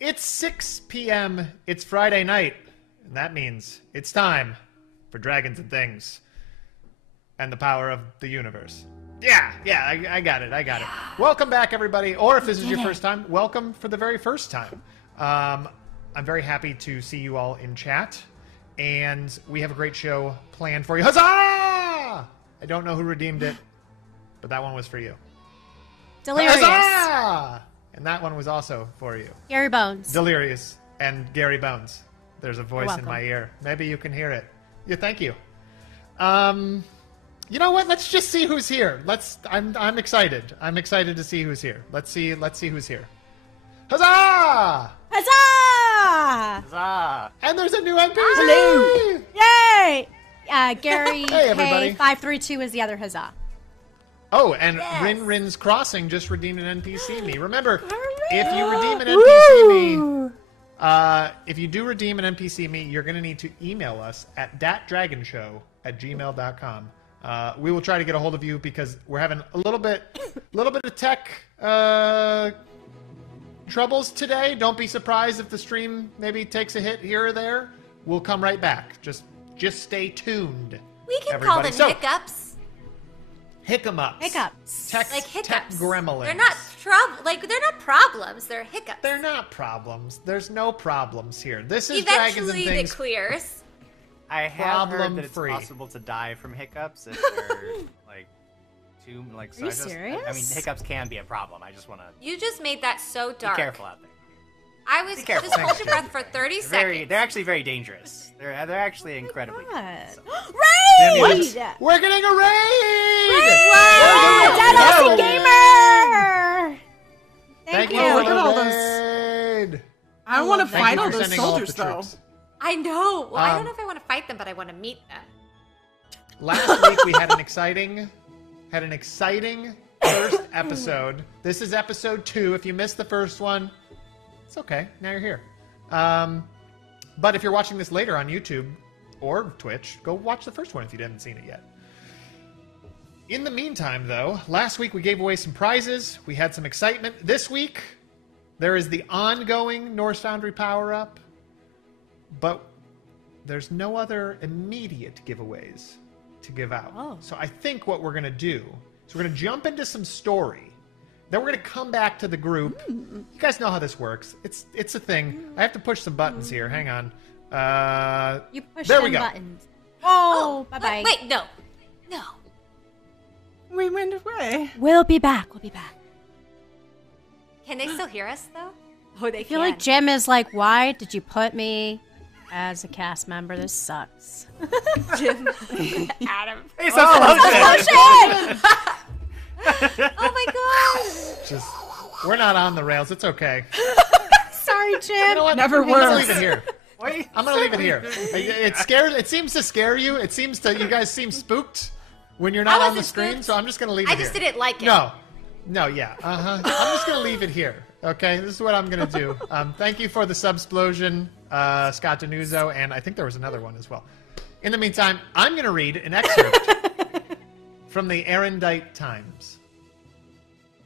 It's 6 p.m. It's Friday night, and that means it's time for Dragons and Things and the power of the universe. Yeah, I got it. Welcome back, everybody. Or if this is your first time, welcome for the very first time. I'm very happy to see you all in chat, and we have a great show planned for you. Huzzah! I don't know who redeemed it, but that one was for you. Delirious. Huzzah! And that one was also for you. Gary Bones. Delirious and Gary Bones. There's a voice in my ear. Maybe you can hear it. Yeah, thank you. You know what? Let's just see who's here. I'm excited. I'm excited to see who's here. Let's see who's here. Huzzah! Huzzah! Huzzah! And there's a new NPC! Hello! Yay! Gary Hey, everybody. K532 is the other huzzah. Oh, and Yes. Rin's Crossing just redeemed an NPC me. Remember, if you redeem an NPC me, if you do redeem an NPC me, you're going to need to email us at datdragonshow@gmail.com. We will try to get a hold of you because we're having a little bit of tech troubles today. Don't be surprised if the stream maybe takes a hit here or there. We'll come right back. Just stay tuned. We can everybody. call them hiccups. Hiccups. Tech gremlins. They're not they're not problems. They're hiccups. They're not problems. There's no problems here. This is Eventually Dragons and Things. it clears. I have heard that it's Problem-free. possible to die from hiccups if they're too Are you serious? I mean, hiccups can be a problem. I just want to You just made that so be dark. careful out there. I was just careful. hold your breath for 30 seconds. They're actually very dangerous. They're actually incredibly dangerous. Raid! We're getting a raid! Dead Gamer! Thank you you. for Look at all the those- raid. I want to Thank fight you all for those sending all of soldiers, the though. troops. I know. Well, I don't Um, know if I want to fight them, but I want to meet them. Last week we had an exciting first episode. This is episode 2. If you missed the first one, it's okay. Now you're here. But if you're watching this later on YouTube or Twitch, go watch the first one if you haven't seen it yet. In the meantime, though, last week we gave away some prizes. We had some excitement. This week, there is the ongoing Norse Foundry power-up, but there's no other immediate giveaways to give out. Oh. So I think what we're going to do is we're going to jump into some story. Then we're going to come back to the group. You guys know how this works. It's a thing. I have to push some buttons here. Hang on. You push there we them go. buttons. Oh, bye-bye. Wait, no. We went away. We'll be back. Can they still hear us, though? Oh, they I feel like Jim is like, why did you put me as a cast member? This sucks. Jim. Adam. It's all ocean. Oh, my gosh. Just we're not on the rails. It's okay. Sorry, Jim. You know what? Never I'm gonna works. leave it here. Wait. I'm gonna leave it here. It scares. It seems to scare you. It seems to. You guys seem spooked when you're not I on the wasn't screen. spooked. So I'm just gonna leave it I here. just didn't like it. No, yeah. I'm just gonna leave it here. Okay, this is what I'm gonna do. Thank you for the subsplosion, Scott Denuzo, and I think there was another one as well. In the meantime, I'm gonna read an excerpt from the Erendite Times.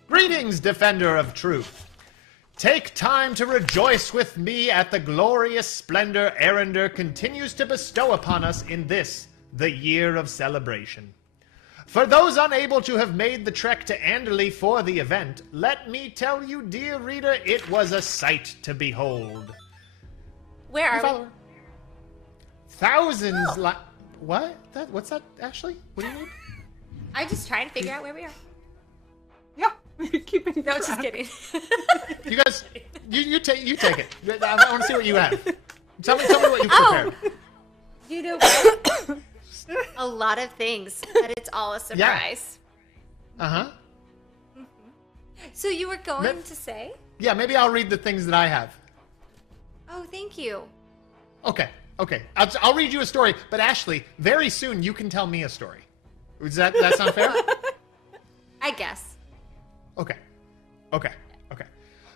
Greetings, defender of truth. Take time to rejoice with me at the glorious splendor Erender continues to bestow upon us in this, the year of celebration. For those unable to have made the trek to Anderley for the event, let me tell you, dear reader, it was a sight to behold. Where are we? Thousands What? What's that, Ashley? What do you mean? I'm just trying to figure out where we are. Yeah, you're keeping No, just track. kidding. You guys, you take it. I want to see what you have. Tell me what you prepared. You know what? A lot of things, but it's all a surprise. Uh-huh. So you were going to say? Yeah, maybe I'll read the things that I have. Oh, thank you. Okay. I'll read you a story, but Ashley, very soon you can tell me a story. Does that sound fair? I guess. Okay.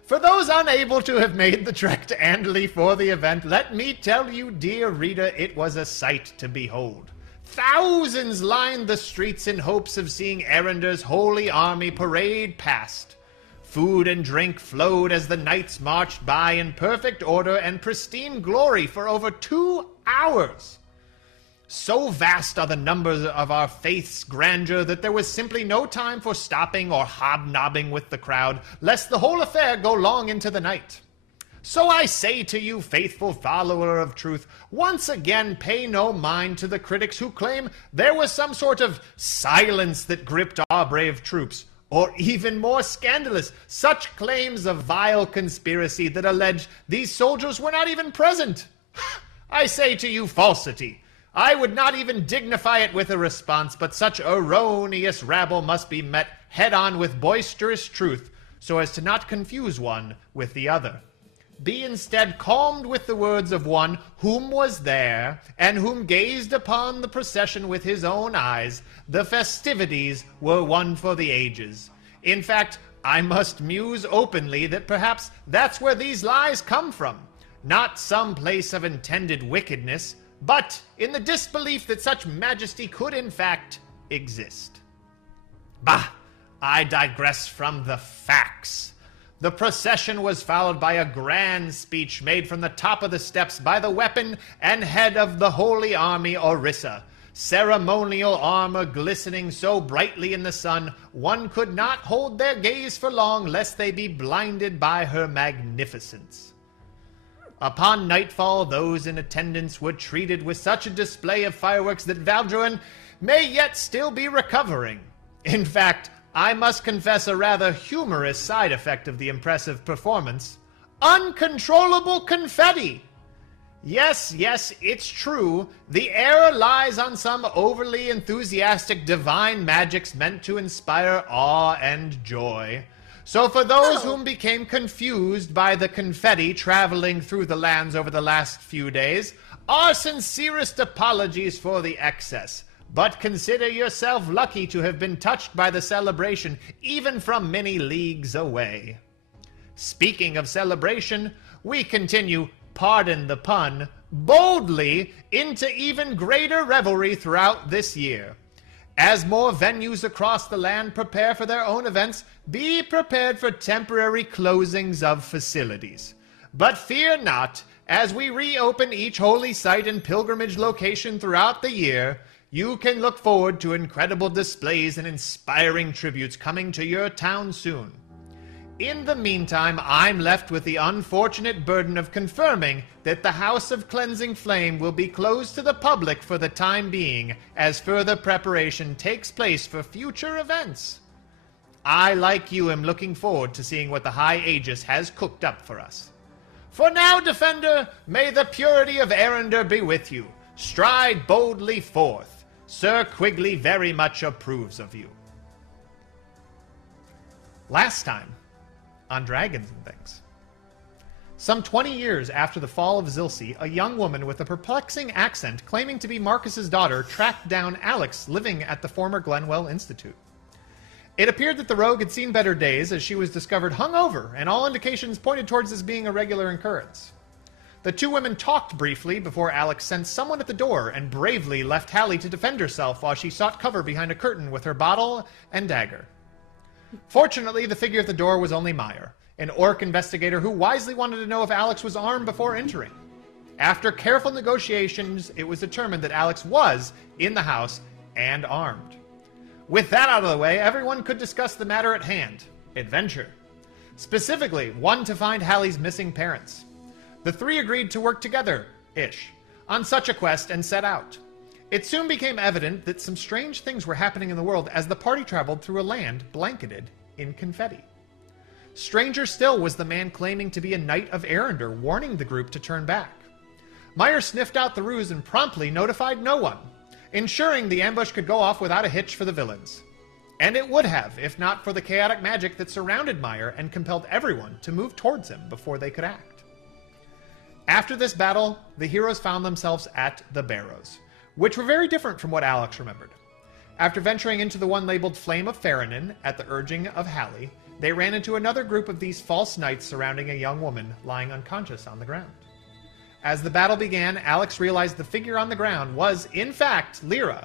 For those unable to have made the trek to Anderley for the event, let me tell you, dear reader, it was a sight to behold. Thousands lined the streets in hopes of seeing Erender's holy army parade past. Food and drink flowed as the knights marched by in perfect order and pristine glory for over 2 hours. So vast are the numbers of our faith's grandeur that there was simply no time for stopping or hobnobbing with the crowd, lest the whole affair go long into the night. So I say to you, faithful follower of truth, once again pay no mind to the critics who claim there was some sort of silence that gripped our brave troops, or even more scandalous, such claims of vile conspiracy that allege these soldiers were not even present. I say to you, falsity. I would not even dignify it with a response, but such erroneous rabble must be met head-on with boisterous truth, so as to not confuse one with the other. Be instead calmed with the words of one whom was there, and whom gazed upon the procession with his own eyes. The festivities were one for the ages. In fact, I must muse openly that perhaps that's where these lies come from. Not some place of intended wickedness, but in the disbelief that such majesty could in fact exist. Bah! I digress from the facts. The procession was followed by a grand speech made from the top of the steps by the weapon and head of the Holy Army Orissa. Ceremonial armor glistening so brightly in the sun, one could not hold their gaze for long lest they be blinded by her magnificence. Upon nightfall, those in attendance were treated with such a display of fireworks that Valdruin may yet still be recovering. In fact, I must confess a rather humorous side effect of the impressive performance. Uncontrollable confetti! Yes, it's true. The error lies on some overly enthusiastic divine magics meant to inspire awe and joy. So for those whom became confused by the confetti traveling through the lands over the last few days, our sincerest apologies for the excess. But consider yourself lucky to have been touched by the celebration, even from many leagues away. Speaking of celebration, we continue, pardon the pun, boldly into even greater revelry throughout this year. As more venues across the land prepare for their own events, be prepared for temporary closings of facilities. But fear not, as we reopen each holy site and pilgrimage location throughout the year, you can look forward to incredible displays and inspiring tributes coming to your town soon. In the meantime, I'm left with the unfortunate burden of confirming that the House of Cleansing Flame will be closed to the public for the time being, as further preparation takes place for future events. I, like you, am looking forward to seeing what the High Aegis has cooked up for us. For now, Defender, may the purity of Arender be with you. Stride boldly forth. Sir Quigley very much approves of you. Last time, on Dragons and Things. Some 20 years after the fall of Zilce, a young woman with a perplexing accent claiming to be Marcus's daughter tracked down Alex living at the former Glenwell Institute. It appeared that the rogue had seen better days as she was discovered hungover, and all indications pointed towards this being a regular occurrence. The two women talked briefly before Alex sensed someone at the door and bravely left Hallie to defend herself while she sought cover behind a curtain with her bottle and dagger. Fortunately, the figure at the door was only Meyer, an orc investigator who wisely wanted to know if Alex was armed before entering. After careful negotiations, it was determined that Alex was in the house and armed. With that out of the way, everyone could discuss the matter at hand, adventure. Specifically, one to find Hallie's missing parents. The three agreed to work together-ish on such a quest and set out. It soon became evident that some strange things were happening in the world as the party traveled through a land blanketed in confetti. Stranger still was the man claiming to be a knight of Arender, warning the group to turn back. Meyer sniffed out the ruse and promptly notified no one, ensuring the ambush could go off without a hitch for the villains. And it would have, if not for the chaotic magic that surrounded Meyer and compelled everyone to move towards him before they could act. After this battle, the heroes found themselves at the Barrows, which were very different from what Alex remembered. After venturing into the one labeled Flame of Ferronin at the urging of Hallie, they ran into another group of these false knights surrounding a young woman lying unconscious on the ground. As the battle began, Alex realized the figure on the ground was, in fact, Leera,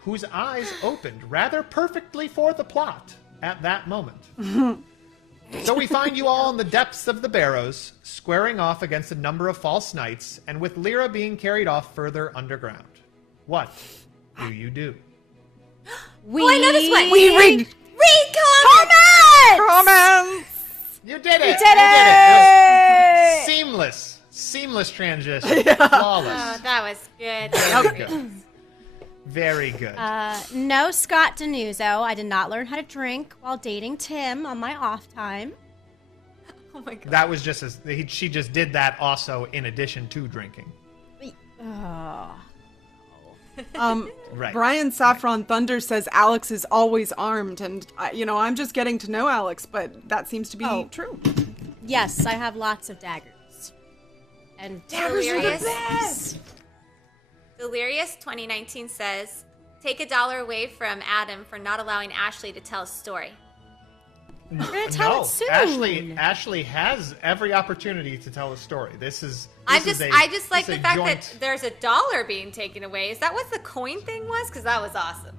whose eyes opened rather perfectly for the plot at that moment. So we find you all in the depths of the barrows, squaring off against a number of false knights, and with Leera being carried off further underground. What do you do? I know this one. We read Read comments. You did it! We did You it! did it! Seamless transition. Flawless. Oh, that was good. Very good. Very good. No, Scott Denuzzo. I did not learn how to drink while dating Tim on my off time. Oh my god. That was just she just did that also in addition to drinking. Oh. Right. Brian Saffron Thunder says Alex is always armed, and I'm just getting to know Alex, but that seems to be true. Yes, I have lots of daggers. And Daggers are the Delirious. best. Delirious 2019 says, take $1 away from Adam for not allowing Ashley to tell a story. we're gonna tell it soon. Ashley has every opportunity to tell a story. I just like the fact that there's $1 being taken away. Is that what the coin thing was? Because that was awesome.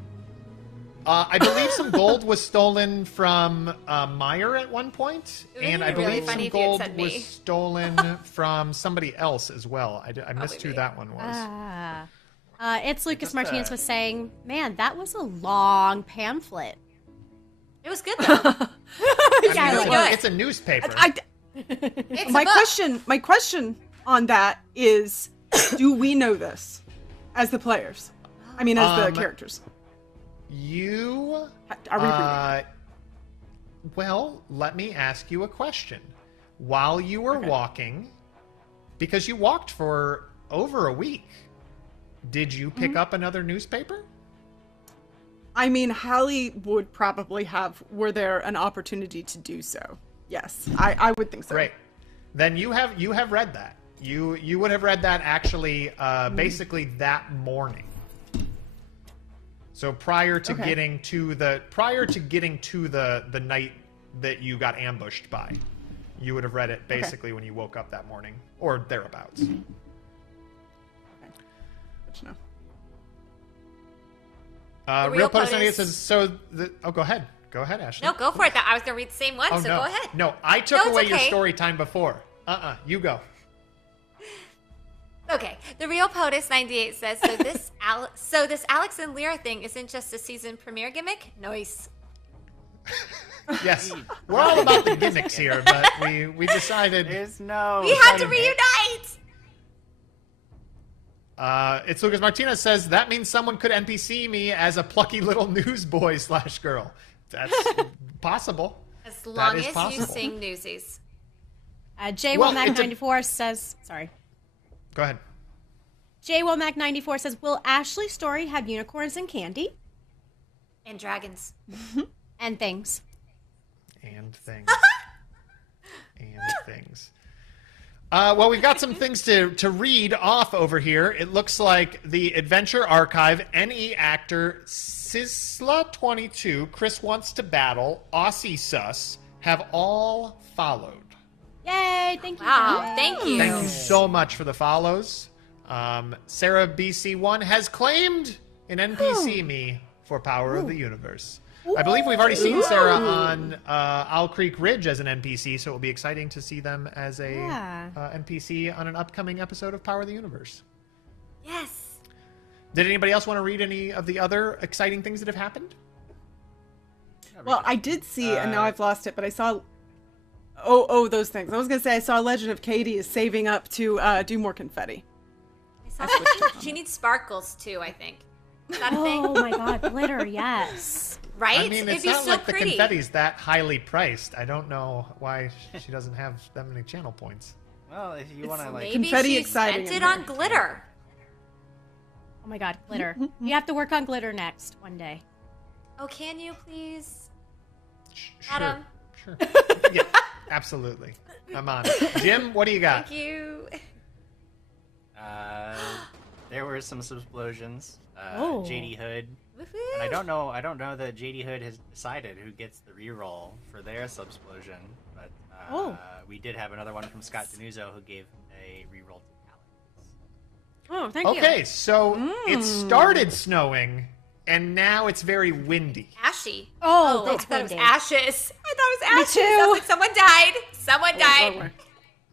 I believe some gold was stolen from Meyer at one point, It would and be I really believe funny some if you had gold said was me. stolen from somebody else as well. I missed who me. that one was. It's Lucas Martinez was saying, man, that was a long pamphlet. It was good though. Yeah, really good. It's a newspaper. It's My a book. question on that is, do we know this as the players? I mean, as the characters. You Are we reading? well, let me ask you a question. While you were walking, because you walked for over a week, did you pick up another newspaper? I mean, Hallie would probably have, were there an opportunity to do so. Yes, I would think so. Great. Then you have read that. You would have read that actually basically that morning. So prior to getting to the night that you got ambushed by, you would have read it basically when you woke up that morning or thereabouts. Okay. Good to know. Real Post POTUS 98 says go ahead. Go ahead, Ashley. No, go for it. I was going to read the same one, Oh, so no. go ahead. No, I took No, it's away your okay. story time before. You go. Okay, the Real POTUS 98 says, so this Alex and Leera thing isn't just a season premiere gimmick? Nice. Yes. We're all about the gimmicks here, but we decided There's no. We had to reunite! it's Lucas Martinez says that means someone could NPC me as a plucky little newsboy / girl. That's possible. As long is as you possible. sing Newsies. J. Well, Womack it's a- 94 says, sorry. Go ahead. J. Womack 94 says, will Ashley's story have unicorns and candy? And dragons. And things. And things. Well, we've got some things to read off over here. It looks like the Adventure Archive, NE Actor, Sisla22, Chris Wants to Battle, Aussie Sus, have all followed. Yay, thank you. Wow, guys. thank you. Thank you so much for the follows. Sarah BC1 has claimed an NPC me for Power of the Universe. I believe we've already seen Sarah on Owl Creek Ridge as an NPC, so it will be exciting to see them as a NPC on an upcoming episode of Power of the Universe. Yes. Did anybody else want to read any of the other exciting things that have happened? Well, I did see, and now I've lost it, but I saw... Oh, those things. I was going to say I saw Legend of Katie is saving up to do more confetti. I saw she needs sparkles too, I think. Is that a thing? Oh my god, glitter, yes. Right? I mean, It'd it's be not so like pretty. the confetti's that highly priced. I don't know why she doesn't have that many channel points. Well, if you want to like. Maybe Confetti she exciting spent in it here. on glitter. Oh my god, glitter. You have to work on glitter next, one day. Oh, can you please? Sure. Adam. Sure. Yeah, absolutely. I'm on it. Jim, what do you got? Thank you. There were some explosions. Oh. JD Hood. Woohoo. And I don't know that JD Hood has decided who gets the reroll for their subsplosion, but we did have another one from Scott Denuzzo who gave a reroll to Alex. Oh, thank you. Okay, so it started snowing, and now it's very windy. Ashley ashy. Oh, I that's thought it was windy. ashes. I thought it was ashes. Me too. I was like, someone died. Someone died.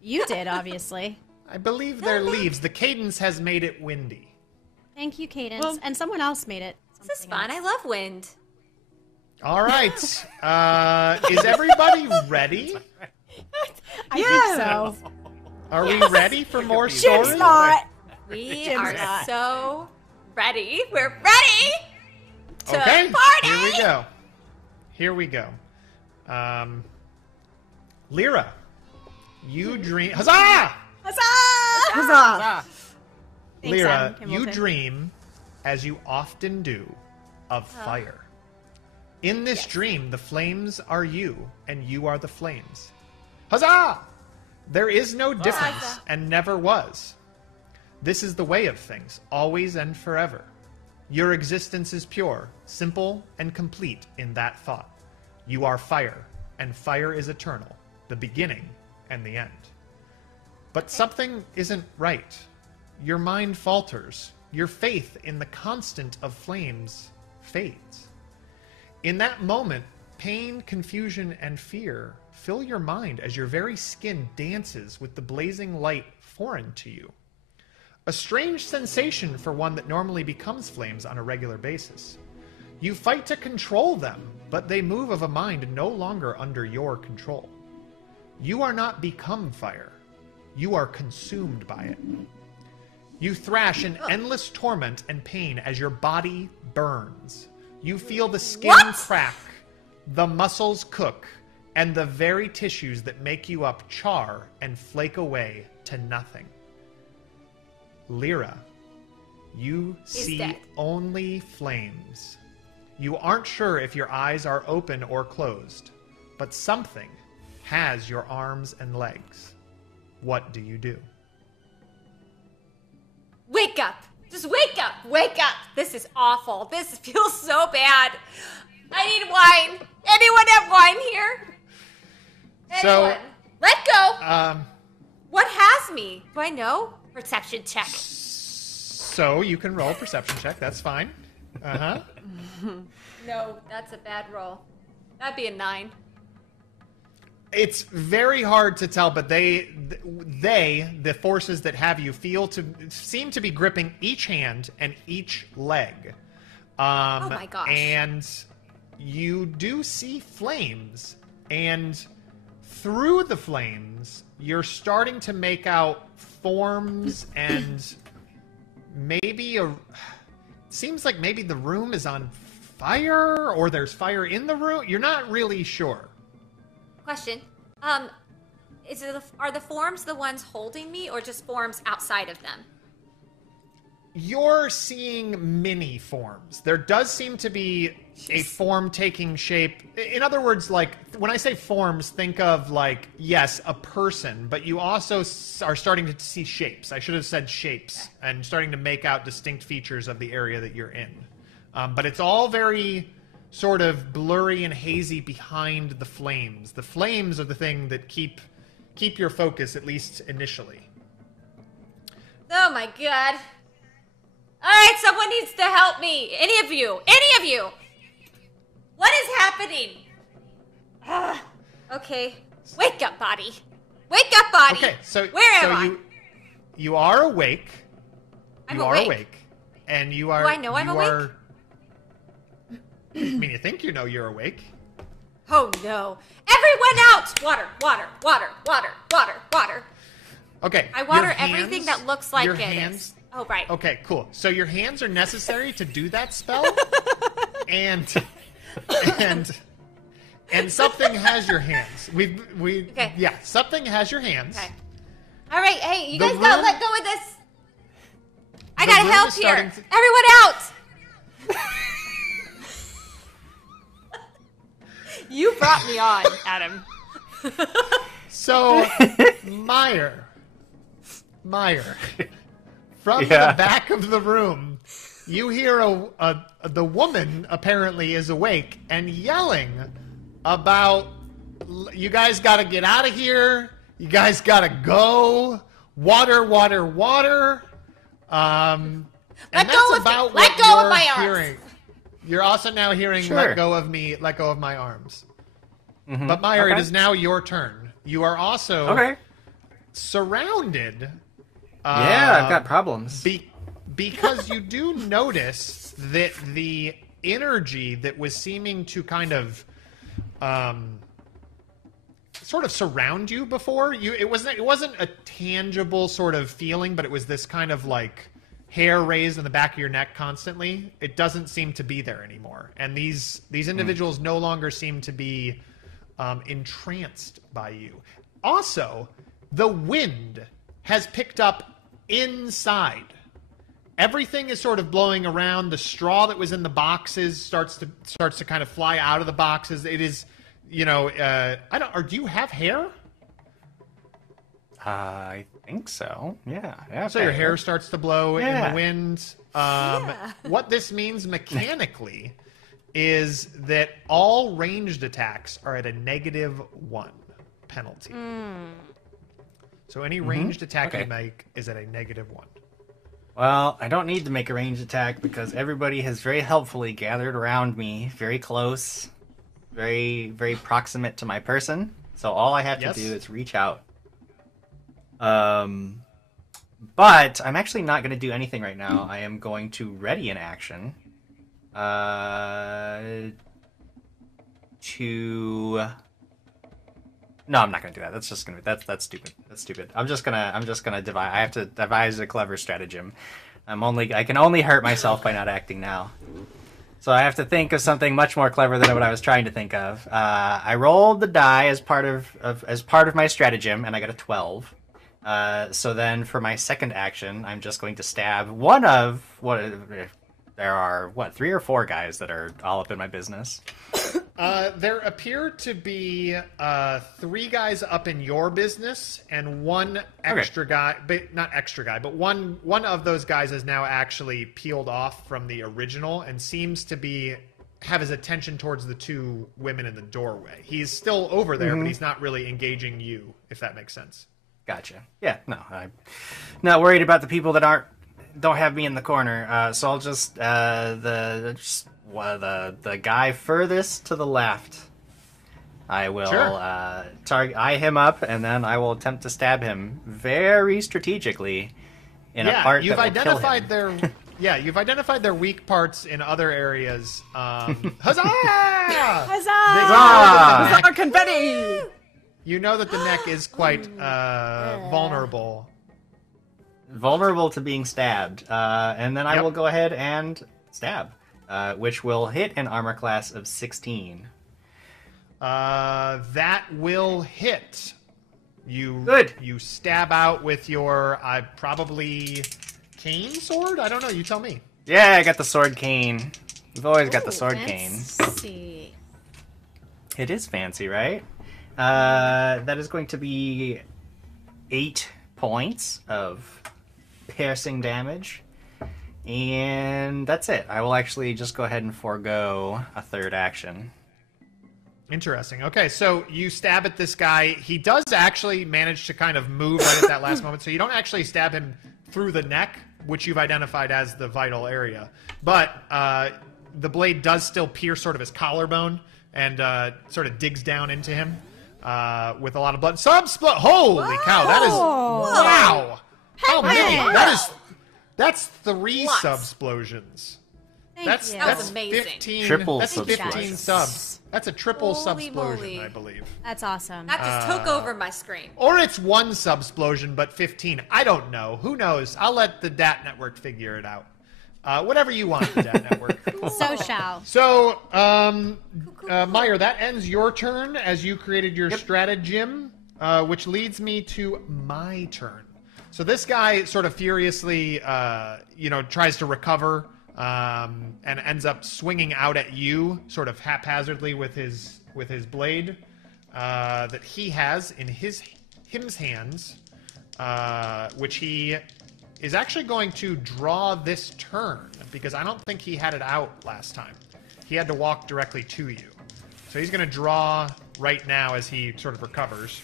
You did, obviously. I believe they're leaves. The cadence has made it windy. Thank you, Cadence. Well- and someone else made it. This is fun. I love wind. All right. Is everybody ready? I think so. Are we ready for more Jim's stories? not. We Jim's are not. so ready. We're ready to Okay. party. Here we go. Leera, you dream. Huzzah! Huzzah! Thanks, Leera, Adam you Hamilton. dream, as you often do, of fire. In this dream, the flames are you, and you are the flames. Huzzah! There is no difference, Huzzah. and never was. This is the way of things, always and forever. Your existence is pure, simple, and complete in that thought. You are fire, and fire is eternal, the beginning and the end. But something isn't right. Your mind falters. Your faith in the constant of flames fades. In that moment, pain, confusion, and fear fill your mind as your very skin dances with the blazing light foreign to you. A strange sensation for one that normally becomes flames on a regular basis. You fight to control them, but they move of a mind no longer under your control. You are not become fire. You are consumed by it. You thrash in endless torment and pain as your body burns. You feel the skin crack, the muscles cook, and the very tissues that make you up char and flake away to nothing. Leera, you see dead. only flames. You aren't sure if your eyes are open or closed, but something has your arms and legs. What do you do? Wake up. Just wake up. Wake up. This is awful. This feels so bad. I need wine. Anyone have wine here? So- Anyone? Let go. What has me? Do I know? Perception check. So you can roll a perception check. That's fine. Uh-huh. No, that's a bad roll. That'd be a 9. It's very hard to tell, but the forces that have you seem to be gripping each hand and each leg. Oh my gosh. And you do see flames, and through the flames, you're starting to make out forms and maybe seems like maybe the room is on fire, or there's fire in the room. You're not really sure. Question. Are the forms the ones holding me, or just forms outside of them? You're seeing mini forms. There does seem to be a form taking shape. In other words, like, when I say forms, think of, like, yes, a person, but you also are starting to see shapes. I should have said shapes, and starting to make out distinct features of the area that you're in. But it's all very sort of blurry and hazy behind the flames. The flames are the thing that keep your focus, at least initially. Oh my god. Alright, someone needs to help me. Any of you. Any of you. What is happening? Okay. Wake up, body. Wake up, body. Okay, so Where am I? You are awake. I'm you awake. are awake. And you are... Do I know I'm awake? I mean, you think you know you're awake. Oh no. Everyone out! Water, water, water, water, water, water. Okay. I water your everything hands- that looks like your it hands, is. Oh, right. Okay, cool. So your hands are necessary to do that spell, and something has your hands. Okay. Yeah, something has your hands. Okay. All right, hey, you The guys gotta room- let go of this. I the gotta room help is here. starting to- Everyone out! You brought me on, Adam. So Meyer, from the back of the room, you hear the woman apparently is awake and yelling about, you guys got to get out of here. You guys got to go. Water, water, water. And Let that's go of me. about Let what go of you're my arms. hearing. You're also now hearing Sure. "Let go of me, let go of my arms." But Meyer, it is now your turn. You are also surrounded. Yeah, I've got problems. Because you do notice that the energy that was seeming to kind of sort of surround you before, it wasn't a tangible sort of feeling, but it was this kind of like hair raised in the back of your neck constantly. It doesn't seem to be there anymore. And these individuals no longer seem to be entranced by you. Also, the wind has picked up inside. Everything is sort of blowing around. The straw that was in the boxes starts to kind of fly out of the boxes. It is, do you have hair? I think so. Yeah. So your hair starts to blow in the wind. Yeah. What this means mechanically is that all ranged attacks are at a -1 penalty. So any ranged attack you make is at a -1. Well, I don't need to make a ranged attack because everybody has very helpfully gathered around me, very close, very, very proximate to my person. So all I have to do is reach out. But I'm actually not going to do anything right now. I am going to ready an action. No, I'm not gonna do that. That's just gonna that's stupid. That's stupid. I'm just gonna devise. I have to devise a clever stratagem. I can only hurt myself by not acting now. So I have to think of something much more clever than what I was trying to think of. I rolled the die as part of my stratagem, and I got a 12. So then for my second action, I'm just going to stab one of there are 3 or 4 guys that are all up in my business. There appear to be 3 guys up in your business and 1 extra guy, but not extra guy, but one of those guys is now actually peeled off from the original and seems to have his attention towards the 2 women in the doorway. He's still over there, but he's not really engaging you, if that makes sense. Gotcha. Yeah, no, I'm not worried about the people that don't have me in the corner. So I'll just the guy furthest to the left. I will eye him up, and then I will attempt to stab him very strategically in a part that will kill him. You've identified their weak parts in other areas. Huzzah! Huzzah! Huzzah! Confetti! You know that the neck is quite vulnerable. Vulnerable to being stabbed. And then I will go ahead and stab, which will hit an armor class of 16. That will hit. Good. You stab out with your probably cane sword? I don't know. You tell me. Yeah, I got the sword cane. We've always got the sword cane. Fancy. It is fancy, right? That is going to be 8 points of piercing damage. And that's it. I will actually just go ahead and forego a third action. Interesting. Okay, so you stab at this guy. He does actually manage to kind of move right at that last moment. So you don't actually stab him through the neck, which you've identified as the vital area. But the blade does still pierce sort of his collarbone and sort of digs down into him with a lot of blood. Holy cow, that is... Wow! How many? That's 3 subsplosions. That's That was amazing. 15, Triple that's 15 subsplosion. subs. That's a triple Holy subsplosion, moly. I believe. That's awesome. That just took over my screen. Or it's 1 subsplosion, but 15. I don't know. Who knows? I'll let the DAT network figure it out. Whatever you want, the DAT network. So shall. So, Meyer, that ends your turn as you created your stratagem, which leads me to my turn. So this guy sort of furiously, tries to recover and ends up swinging out at you, sort of haphazardly with his blade that he has in his hands, which he is actually going to draw this turn because I don't think he had it out last time. He had to walk directly to you. So he's going to draw right now as he sort of recovers.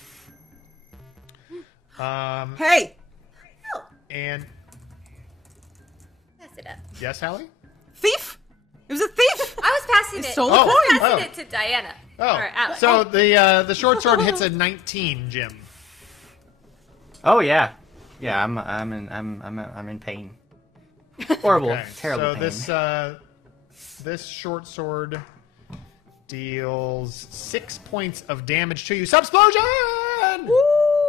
Hey! And Pass it up. yes, Hallie? Thief! It was a thief! passing it. stole a coin. Who's passing Oh. it to Diana? Oh, Or Alex. so the short sword hits a 19, Jim. Oh yeah, yeah. I'm in pain. Horrible, Okay, terrible so pain. this short sword deals 6 points of damage to you. Subsplosion!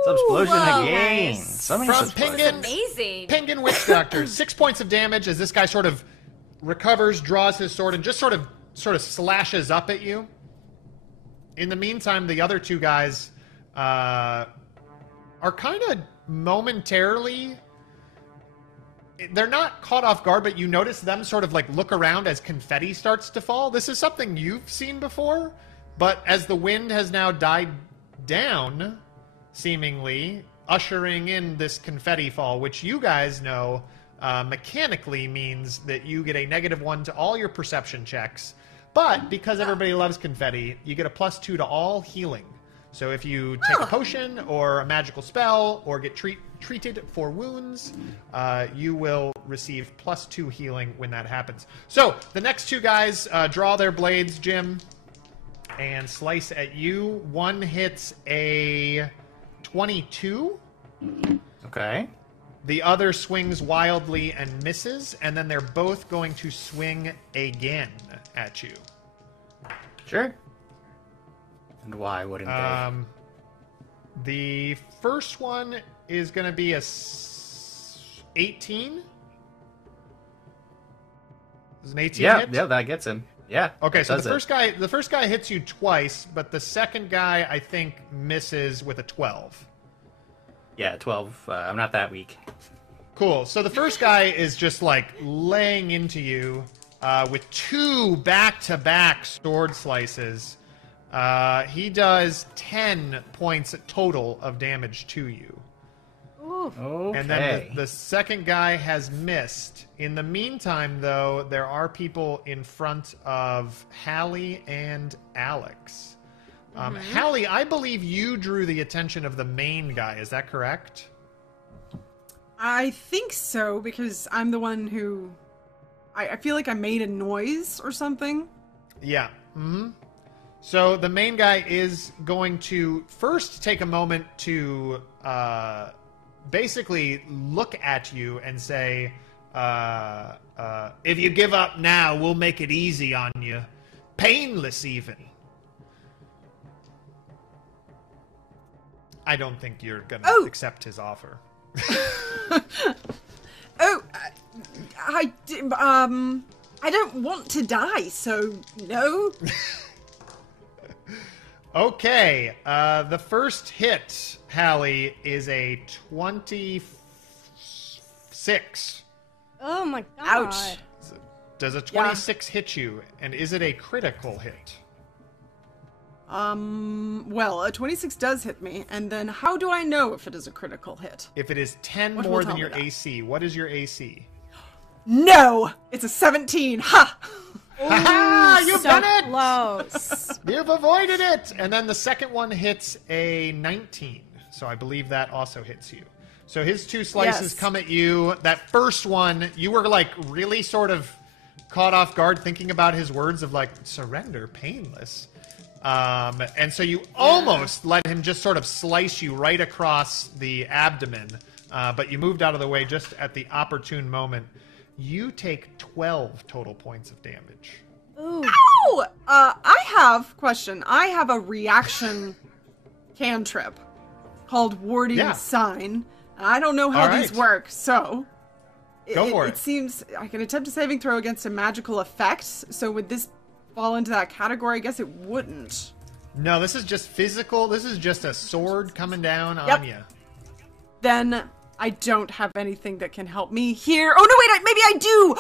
Subsplosion again. Nice. So many From subsplosions. Pingus. Amazing. Penguin Witch Doctor, 6 points of damage as this guy sort of recovers, draws his sword, and just sort of slashes up at you. In the meantime, the other two guys are kind of momentarily... They're not caught off guard, but you notice them sort of like look around as confetti starts to fall. This is something you've seen before, but as the wind has now died down, seemingly, ushering in this confetti fall, which you guys know mechanically means that you get a -1 to all your perception checks. But because everybody loves confetti, you get a +2 to all healing. So if you take a potion or a magical spell or get treated for wounds, you will receive +2 healing when that happens. So the next two guys draw their blades, Jim, and slice at you. One hits a 22. Okay. The other swings wildly and misses, and then they're both going to swing again at you. Sure. And why wouldn't they? The first one is going to be a 18. Is an 18 Yeah, hit? yeah, that gets him. Yeah. Okay, so does the it. first guy hits you twice, but the second guy I think misses with a 12. Yeah, 12. I'm not that weak. Cool. So the first guy is just like laying into you with 2 back-to-back sword slices. He does 10 points total of damage to you. Okay. And then the second guy has missed. In the meantime, though, there are people in front of Hallie and Alex. Hallie, I believe you drew the attention of the main guy. Is that correct? I think so, because I'm the one who... I feel like I made a noise or something. Yeah. Mm-hmm. So the main guy is going to first take a moment to basically look at you and say, if you give up now, we'll make it easy on you. Painless, even. I don't think you're going to accept his offer. I don't want to die, so no. Okay, the first hit, Hallie, is a 26. Oh my god. Ouch. Does a 26 hit you, and is it a critical hit? Well, a 26 does hit me, and then how do I know if it is a critical hit? If it is 10 What more will than tell your me that? AC, what is your AC? No! It's a 17! Ha! Ha! You've so done it! close. You've avoided it! And then the second one hits a 19. So I believe that also hits you. So his 2 slices Yes. come at you. That first one, you were like really sort of caught off guard thinking about his words of like, surrender, painless. And so you almost let him just sort of slice you right across the abdomen. But you moved out of the way just at the opportune moment. You take 12 total points of damage. Ooh. Ow! I have a reaction cantrip called Warding Yeah. Sign. I don't know how All these right. work, so... Go for it. It seems I can attempt a saving throw against a magical effect, so would this fall into that category? I guess it wouldn't. No, this is just physical. This is just a sword coming down Yep. on you. Then I don't have anything that can help me here. Oh, no, wait, maybe I do!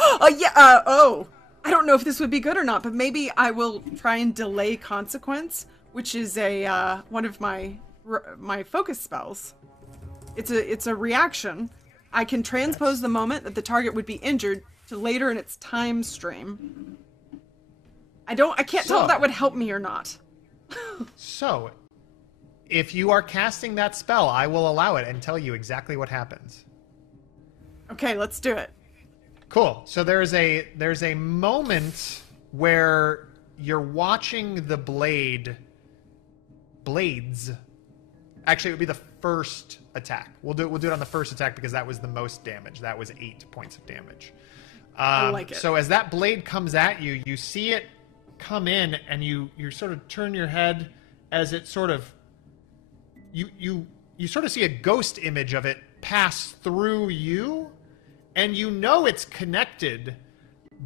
I don't know if this would be good or not, but maybe I will try and delay consequence, which is a one of my focus spells. It's a reaction. I can transpose the moment that the target would be injured to later in its time stream. I can't tell if that would help me or not. So, if you are casting that spell, I will allow it and tell you exactly what happens. Okay, let's do it. Cool. So there's a moment where you're watching the blades. Actually, it would be the first attack. We'll do it on the first attack because that was the most damage. That was 8 points of damage. I like it. So as that blade comes at you, you see it come in, and you sort of turn your head as it sort of you sort of see a ghost image of it pass through you, and you know it's connected,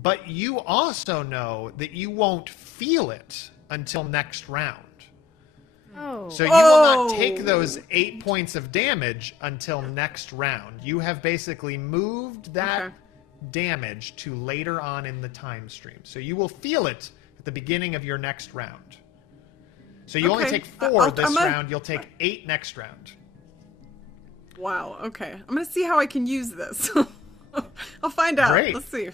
but you also know that you won't feel it until next round. Oh. So you will not take those 8 points of damage until next round. You have basically moved that damage to later on in the time stream. So you will feel it at the beginning of your next round. So you only take 4 this round. You'll take 8 next round. Wow, okay. I'm going to see how I can use this. I'll find out. Great. Let's see.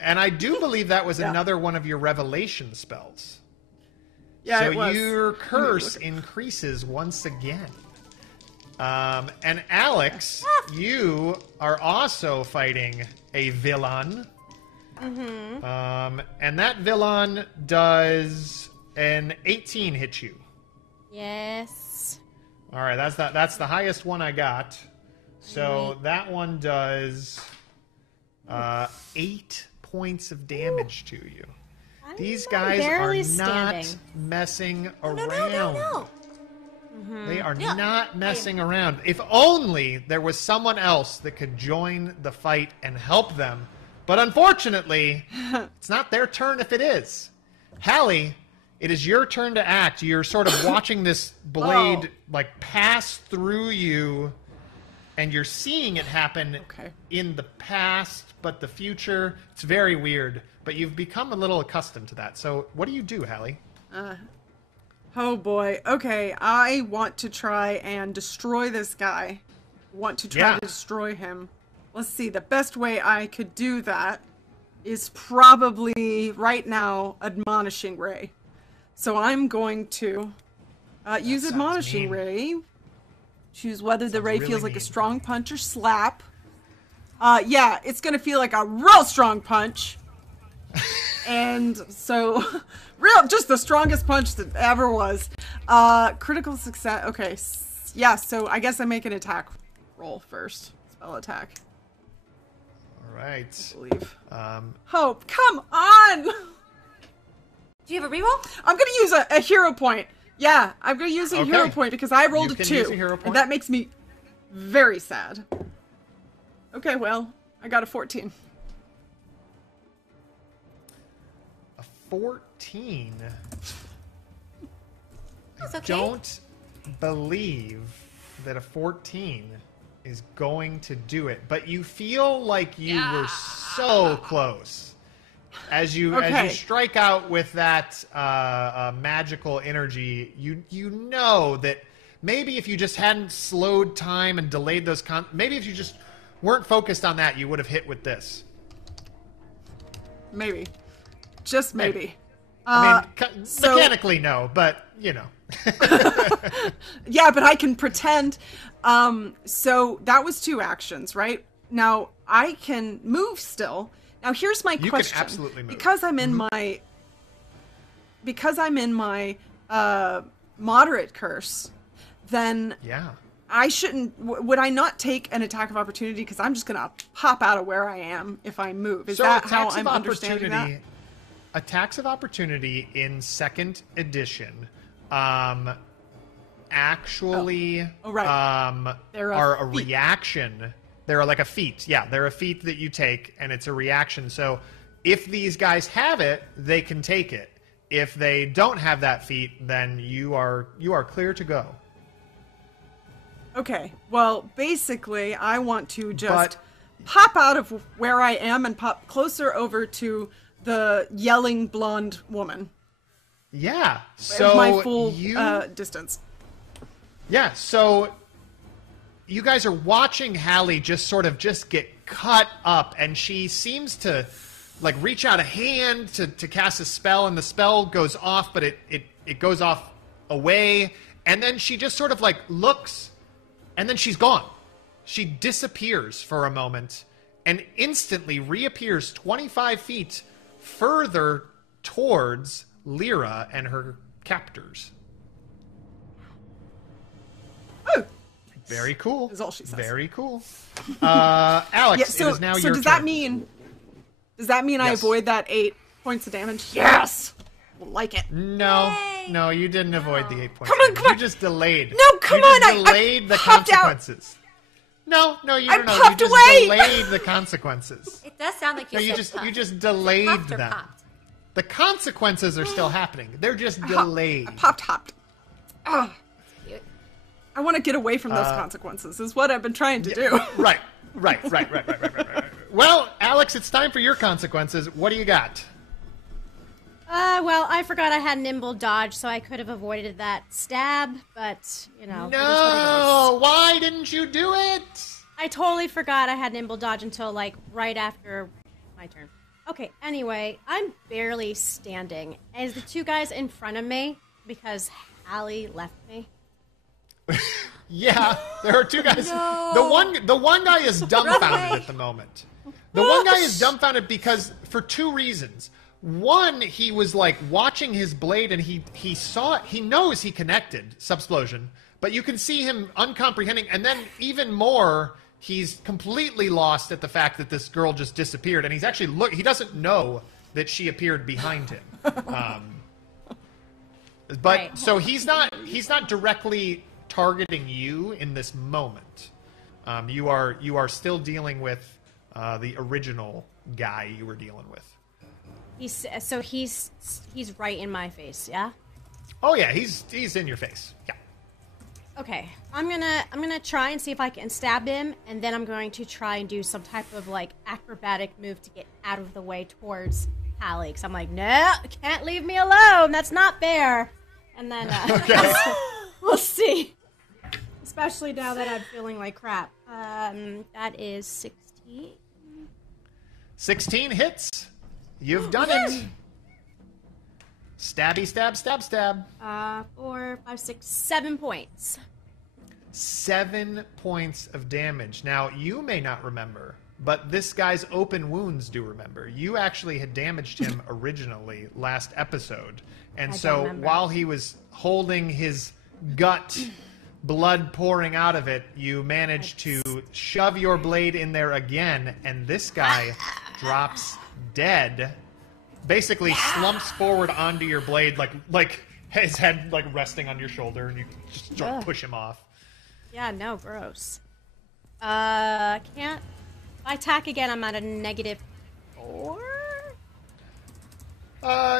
And I do believe that was another one of your revelation spells. Yeah, so it was. your curse increases once again. And Alex, you are also fighting a villain. Mm-hmm. And that villain does an 18 hit you. Yes. All right, that's the highest one I got. So that one does 8 points of damage to you. These guys are not messing around. No. They are not messing around. If only there was someone else that could join the fight and help them. But unfortunately, it's not their turn if it is. Hallie, it is your turn to act. You're sort of watching this blade like pass through you, and you're seeing it happen in the past, but the future. It's very weird, but you've become a little accustomed to that. So what do you do, Hallie? Oh boy. Okay, I want to try and destroy this guy. Want to try to destroy him. Let's see, the best way I could do that is probably right now Admonishing Ray. So I'm going to use Admonishing Ray. Choose whether the ray feels like a strong punch or slap. Yeah, it's going to feel like a real strong punch. And so, just the strongest punch that ever was. Critical success. Okay, yeah, so I guess I make an attack roll first. Spell attack. All right. I believe. Hope, come on! Do you have a reroll? I'm going to use a hero point. Yeah, I'm going to use a hero point because I rolled a 2. Use a hero point. And that makes me very sad. Okay, well, I got a 14. A 14. That's okay. Don't believe that a 14 is going to do it, but you feel like you were so close. As you strike out with that magical energy, you know that maybe if you just hadn't slowed time and delayed those maybe if you just weren't focused on that, you would have hit with Maybe. Just maybe. I mean, mechanically no, but you know. Yeah, but I can pretend. So that was 2 actions, right? Now I can move still. Now here's my question. You can absolutely move. Because I'm in my moderate curse, then I shouldn't. Would I not take an attack of opportunity? Because I'm just gonna pop out of where I am if I move. Is that how I'm understanding that? Attacks of opportunity in 2nd edition, actually, are a reaction. They're like a feat. Yeah, they're a feat that you take, and it's a reaction. So if these guys have it, they can take it. If they don't have that feat, then you are clear to go. Okay. Well, basically, I want to just pop out of where I am and pop closer over to the yelling blonde woman. Yeah. So my full distance. Yeah. So you guys are watching Hallie just get cut up, and she seems to like reach out a hand to cast a spell, and the spell goes off, but it goes off away, and then she just sort of like looks, and then she's gone. She disappears for a moment and instantly reappears 25 feet further towards Leera and her captors. Oh, Very cool. is all she says. Very cool. Alex, it is now your does turn. does that mean I Yes. avoid that 8 points of damage? Yes! Like it. No, Yay. no, you didn't avoid the 8 points. Come on, of damage. come on. You just delayed. No, come you on, just I delayed the popped out. consequences. No, you I don't know. You popped just away. delayed the consequences. It does sound like you No, you said just puff. you just delayed Puffed or them. popped? The consequences are still happening. They're just delayed. I hopped. Ugh. Cute. I want to get away from those consequences, is what I've been trying to do. Right. Well, Alex, it's time for your consequences. What do you got? Well, I forgot I had nimble dodge, so I could have avoided that stab, but, you know. It is what it is. No! Why didn't you do it? I totally forgot I had nimble dodge until, like, right after my turn. Okay, anyway, I'm barely standing. As the two guys in front of me, because Hallie left me. Yeah, there are two guys. No. The one guy is dumbfounded Run at the moment. The one guy is dumbfounded because for two reasons. One, he was like watching his blade and he knows he connected Subsplosion, but you can see him uncomprehending, and then even more, he's completely lost at the fact that this girl just disappeared, and he's actually he doesn't know that she appeared behind him. But Right. so he's not directly targeting you in this moment. You are still dealing with the original guy you were dealing with. He's right in my face, yeah? Oh yeah, he's in your face. Yeah. Okay, I'm gonna try and see if I can stab him, and then I'm going to try and do some type of like acrobatic move to get out of the way towards Hallie. Because I'm like, no, can't leave me alone. That's not fair. And then Okay. we'll see. Especially now that I'm feeling like crap. That is 16. 16 hits. You've done it. Stabby, stab, stab, stab. 4, 5, 6, 7 points. 7 points of damage. Now, you may not remember, but this guy's open wounds do remember. You actually had damaged him originally last episode. And I don't so remember. while he was holding his gut, blood pouring out of it, you managed to shove your blade in there again, and this guy drops dead. Basically slumps forward onto your blade, like his head like resting on your shoulder, and you just sort of push him off. Yeah, no, gross. Can't. If I attack again, I'm at a -4.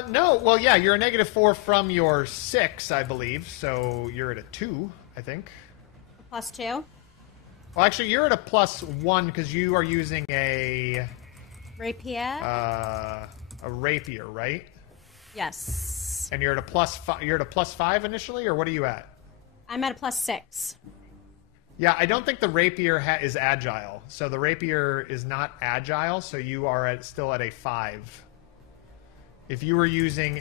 No. Well, yeah, you're a -4 from your 6, I believe. So you're at a 2, I think. +2. Well, actually, you're at a +1 because you are using a Rapier. rapier, right? Yes. And you're at a +5. You're at a +5 initially, or what are you at? I'm at a +6. Yeah, I don't think the rapier is agile. So the rapier is not agile. So you are still at a 5. If you were using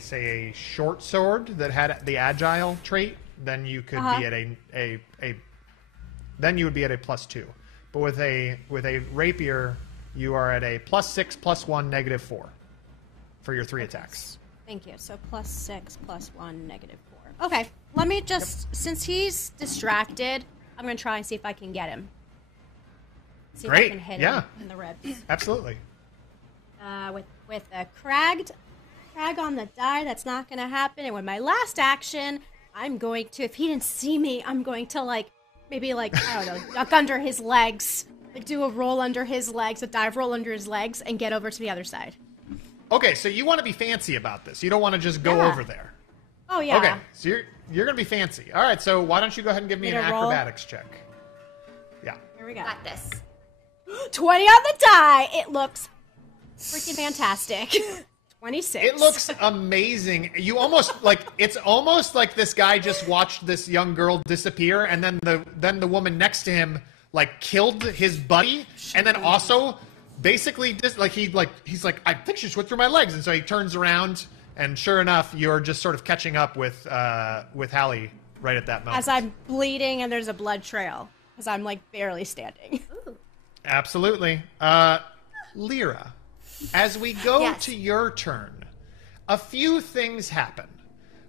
say a short sword that had the agile trait, then you could be at then you would be at a +2. But with a rapier, you are at a +6, +1, -4 for your 3 attacks. Thank you. So +6, +1, -4. Okay. Let me just, since he's distracted, I'm going to try and see if I can get him. See if I Great. can hit Yeah. him in the ribs. Absolutely. With a crag on the die, that's not going to happen. And with my last action, I'm going to, if he didn't see me, I'm going to maybe I don't know, duck under his legs, do a roll under his legs, a dive roll under his legs, and get over to the other side. Okay, so you want to be fancy about this. You don't want to just go Yeah. over there. Oh yeah. Okay, so you're going to be fancy. All right, so why don't you go ahead and give me Need an a roll? acrobatics check? Yeah. Here we go. Got this. 20 on the die. It looks freaking fantastic. 26. It looks amazing. You almost it's almost like this guy just watched this young girl disappear, and then the woman next to him killed his buddy, and then also basically he's like, I think she just went through my legs, and so he turns around, and sure enough, you're just sort of catching up with Hallie right at that moment. As I'm bleeding and there's a blood trail, because I'm barely standing. Absolutely. Leera, as we go Yes. to your turn, a few things happen.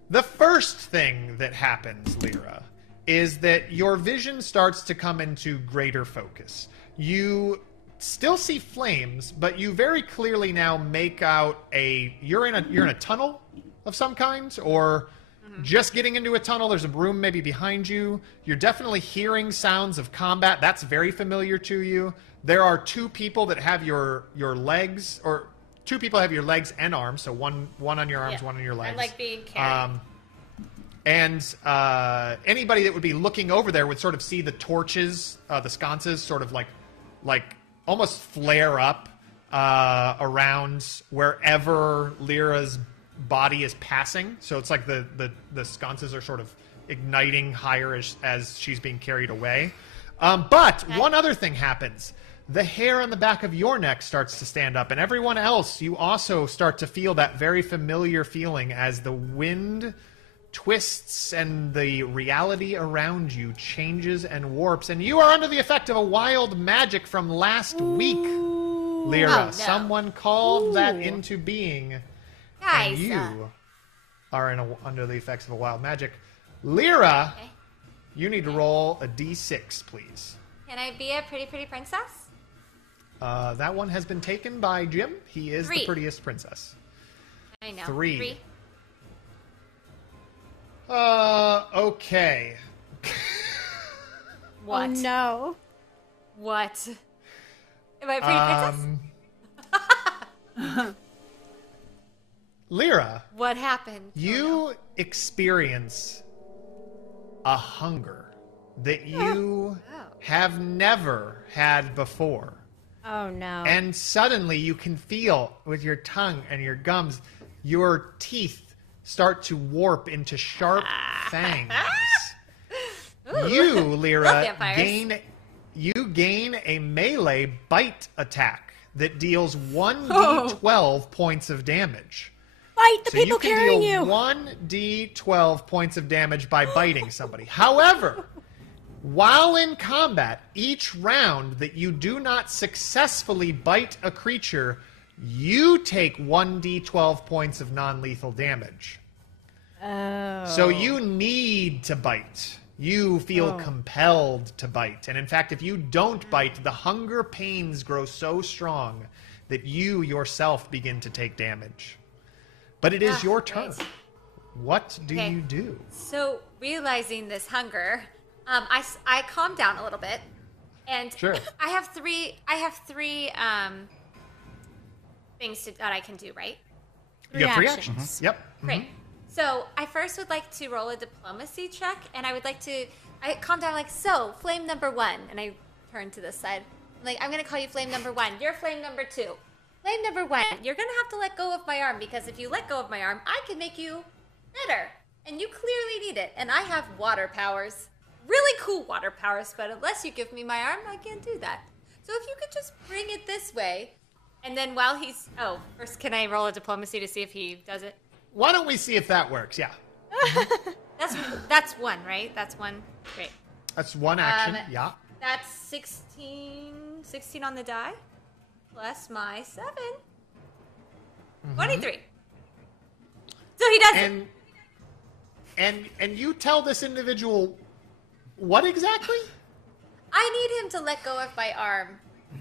The first thing that happens, Leera, is that your vision starts to come into greater focus. You still see flames, but you very clearly now make out you're in a tunnel of some kind, or just getting into a tunnel. There's a room maybe behind you. You're definitely hearing sounds of combat. That's very familiar to you. There are two people that have your legs, or two people have your legs and arms, so one on your arms, one on your legs. I'm like being carried. And anybody that would be looking over there would sort of see the torches, the sconces, sort of like almost flare up around wherever Lyra's body is passing. So it's like the sconces are sort of igniting higher as she's being carried away. But one other thing happens. The hair on the back of your neck starts to stand up, and everyone else, you also start to feel that very familiar feeling as the wind twists and the reality around you changes and warps, and you are under the effect of a wild magic from last week, Leera. Oh, no. Someone called that into being, Guys, and you are under the effects of a wild magic. Leera, you need to roll a d6, please. can I be a pretty princess? That one has been taken by Jim. He is the 3. prettiest princess. I know. 3. Okay. What? Oh no. What? Am I a pretty princess? Leera, What happened? you experience a hunger that you have never had before. Oh no. And suddenly you can feel with your tongue and your gums, your teeth start to warp into sharp fangs. Ooh. You, Love Leera, vampires. gain a melee bite attack that deals 1d12 points of damage. Fight the So people you can carrying deal you. 1d12 points of damage by biting somebody. However, while in combat, each round that you do not successfully bite a creature, you take 1d12 points of non-lethal damage. Oh. So you need to bite. You feel compelled to bite. And in fact, if you don't bite, the hunger pains grow so strong that you yourself begin to take damage. But it is your turn. Right. What do Okay. you do? So realizing this hunger, I calmed down a little bit, and Sure. I have three things that I can do, right? You have 3 actions. actions. Yep. Great. So I first would like to roll a diplomacy check, and I would like to. I calm down, like, so flame number 1, and I turn to this side. I'm like, I'm gonna call you flame number 1. You're flame number 2. Flame number 1, you're gonna have to let go of my arm, because if you let go of my arm, I can make you better, and you clearly need it. And I have water powers, really cool water powers, but unless you give me my arm, I can't do that. So if you could just bring it this way, and then while he's first, can I roll a diplomacy to see if he does it? Why don't we see if that works? Yeah. That's 1, right? That's 1. Great. That's one action. Yeah. That's 16 on the die, plus my 7. 23. So he does it. And you tell this individual what exactly? I need him to let go of my arm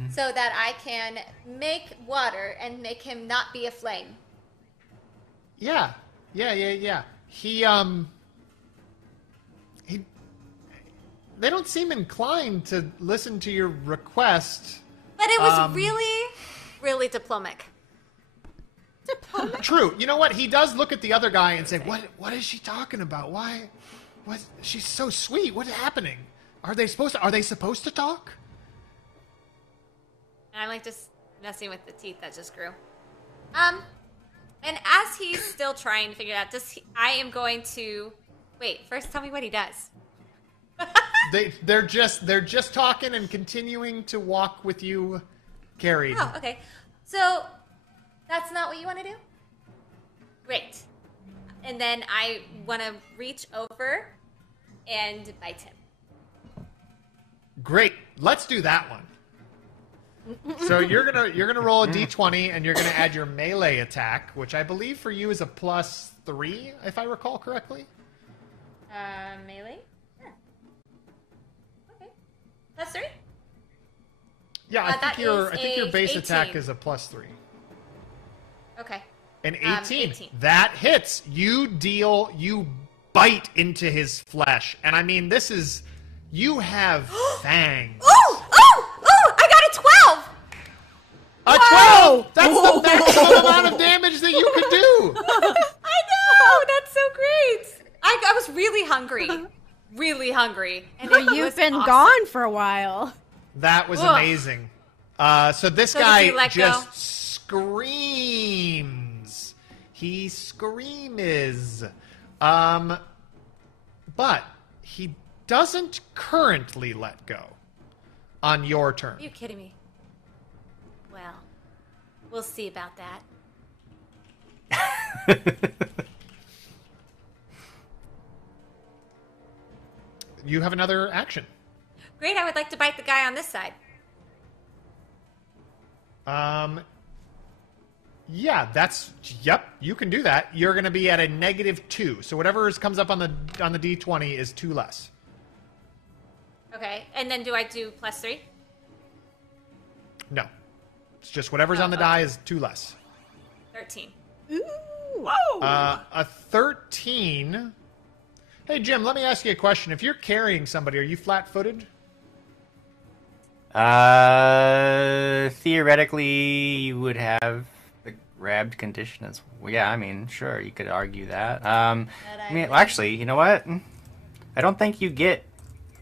so that I can make water and make him not be a flame. Yeah. They don't seem inclined to listen to your request. But it was really, really diplomatic. True. You know what? He does look at the other guy and say, "What is she talking about? Why? What? She's so sweet. What's happening? Are they supposed to talk?" And I'm like just messing with the teeth that just grew. And as he's still trying to figure it out, I am going to wait. First, tell me what he does. They're just talking and continuing to walk with you, carried. Oh, okay. So that's not what you want to do? Great. And then I want to reach over and bite him. Great. Let's do that one. So you're gonna roll a d20 and you're gonna add your melee attack, which I believe for you is a +3, if I recall correctly. Melee? Yeah. Okay. +3? Yeah, I think your base 18. attack is a +3. Okay. An 18. 18. That hits. You bite into his flesh. And I mean, you have fangs. Oh! I got a 12! A 12! That's the maximum amount of damage that you could do. I know! That's so great! I was really hungry. Really hungry. And it You've was been awesome. gone for a while. That was Ugh. amazing. So this So does guy he let just go? screams. He screams. But he doesn't currently let go on your turn. Are you kidding me? Well, we'll see about that. You have another action. Great, I would like to bite the guy on this side. Yeah, yep, you can do that. You're going to be at a -2. So whatever comes up on the d20 is 2 less. Okay, and then do I do +3? No. It's just whatever's on the die is 2 less. 13. Ooh, whoa! A 13. Hey, Jim, let me ask you a question. If you're carrying somebody, are you flat-footed? Theoretically, you would have the grabbed condition as well. Yeah, I mean, sure, you could argue that. Actually, you know what? I don't think you get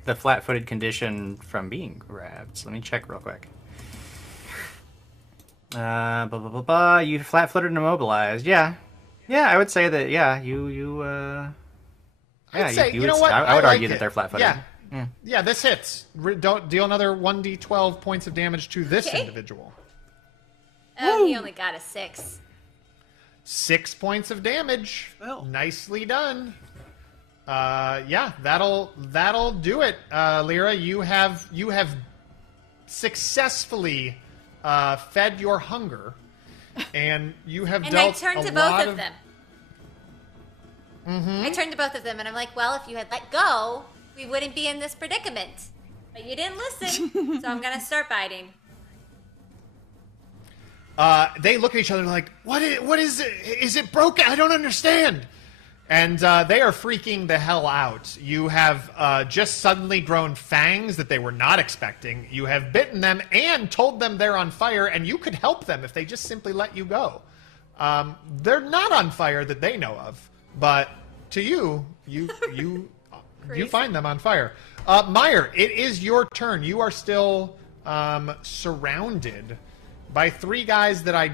the flat-footed condition from being grabbed. So let me check real quick. You flat-footed and immobilized. Yeah, I would say that. Yeah, I'd say, you know would, what? I would like argue that it. they're flat-footed. Yeah, this hits. Don't deal another 1d12 points of damage to this Okay. individual. Oh, he only got a 6. 6 points of damage. Well. Nicely done. Yeah, that'll do it. Leera, you have successfully fed your hunger, and you have And I dealt turned a to lot both of them. I turned to both of them, and I'm like, well, if you had let go, we wouldn't be in this predicament. But you didn't listen, so I'm going to start biting. They look at each other like, what is it? Is it broken? I don't understand. And they are freaking the hell out. You have just suddenly grown fangs that they were not expecting. You have bitten them and told them they're on fire, and you could help them if they just simply let you go. They're not on fire that they know of, but to you find them on fire. Meyer, it is your turn. You are still surrounded by 3 guys that I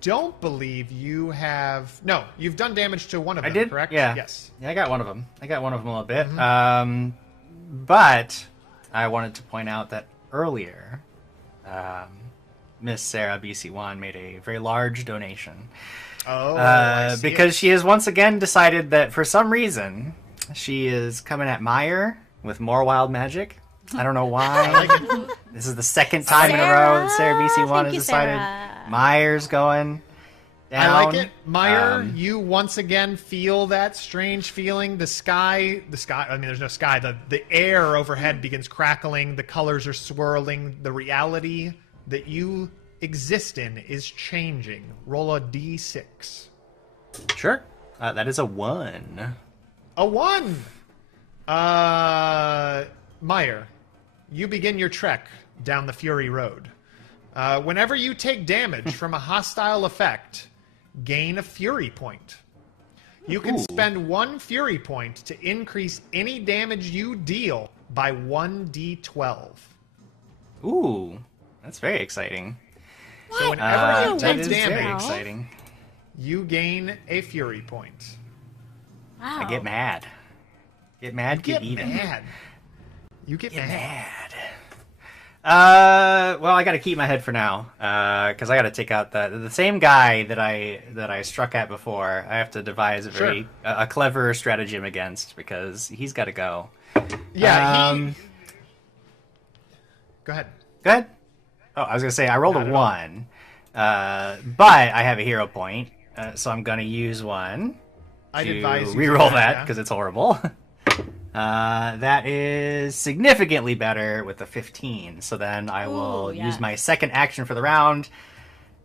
don't believe you have. No, you've done damage to one of them. I did, correct? Yeah. Yes. Yeah, I got one of them. A little bit. But I wanted to point out that earlier, Miss Sarah BC1 made a very large donation. Oh, I see because it. she has once again decided that for some reason she is coming at Meyer with more wild magic. I don't know why. I like it. This is the second time in a row that Sarah BC1 Thank has you, decided Sarah. Meyer's going down. I like it. Meyer, you once again feel that strange feeling. The sky, I mean, there's no sky. The air overhead begins crackling. The colors are swirling. The reality that you exist in is changing. Roll a d6. Sure. That is a 1. A 1! Meyer, you begin your trek down the Fury Road. Whenever you take damage from a hostile effect, gain a Fury point. You can spend 1 Fury point to increase any damage you deal by 1d12. Ooh, that's very exciting. So whenever you That take is very damage, exciting. you gain a Fury point. Wow. I get mad. Get mad, get even. mad. You get mad. Mad. Well, I got to keep my head for now, because I got to take out the same guy that I struck at before. I have to devise a clever stratagem against, because he's got to go. Yeah. Go ahead. Go ahead. Oh, I was gonna say I rolled a Not at 1, but I have a hero point, so I'm gonna use one I'd to advise using reroll that, that yeah. because it's horrible. That is significantly better with a 15. So then I will Ooh, use yes. my second action for the round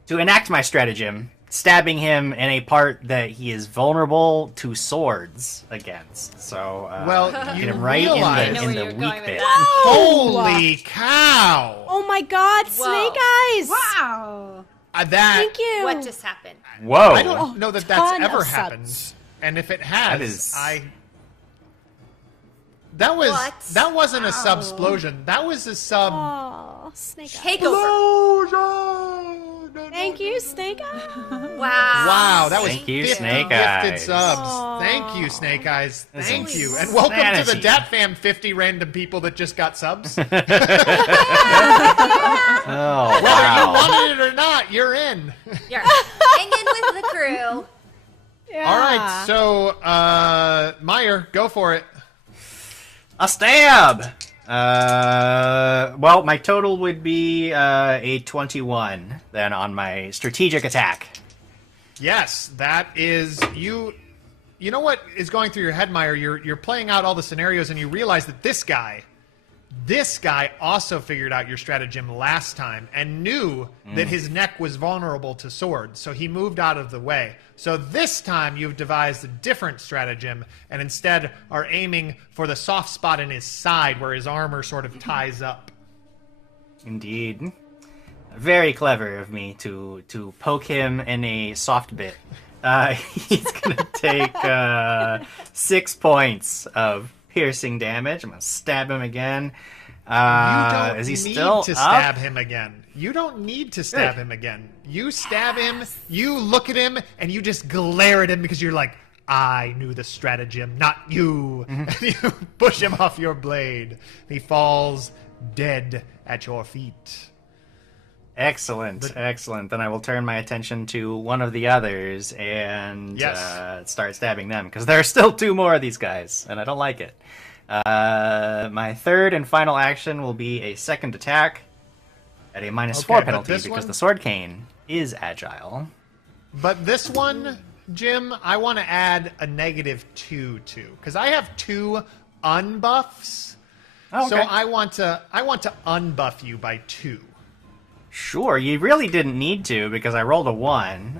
to enact my stratagem, stabbing him in a part that he is vulnerable to swords against. So Well, get you him right realize- in I know the, where in the you're weak going with bit. that. Holy cow! Oh my God, Whoa. Snake Eyes! Wow. That Thank you. What just happened? Whoa! I don't know that that's ton ever of happened. subs. And if it has, That is- What? that wasn't a subsplosion. That was a sub. Oh, Snake Eyes. Takeover. Thank you, Snake Eyes. Wow. Wow, that was Thank you, 50 Snake gifted Eyes. subs. Aw. Thank you, Snake Eyes. This Thank is you. And welcome to the insanity. Dat Fam 50 random people that just got subs. Oh, Whether wow. you wanted it or not, you're in. You're hanging with the crew. Yeah. All right, so Meyer, go for it. A stab! Well, my total would be a 21 then on my strategic attack. Yes, that is you. You know what is going through your head, Meyer? You're playing out all the scenarios, and you realize that this guy also figured out your stratagem last time and knew that his neck was vulnerable to swords, so he moved out of the way. So this time you've devised a different stratagem and instead are aiming for the soft spot in his side where his armor sort of ties up. Indeed. Very clever of me to poke him in a soft bit. He's gonna take 6 points of piercing damage. I'm gonna stab him again. You don't Is he need still to up? stab him again. You don't need to stab him again. You stab him, you look at him, and you just glare at him because you're like, I knew the stratagem, not you. And you push him off your blade. He falls dead at your feet. Excellent, excellent. Then I will turn my attention to one of the others and Yes. start stabbing them because there are still 2 more of these guys, and I don't like it. My third and final action will be a second attack at a -4 Okay, but penalty this because one- the sword cane is agile. But this one, Jim, I want to add a -2 to, because I have 2 unbuffs. Oh, So okay. I want to unbuff you by 2. Sure, you really didn't need to because I rolled a 1,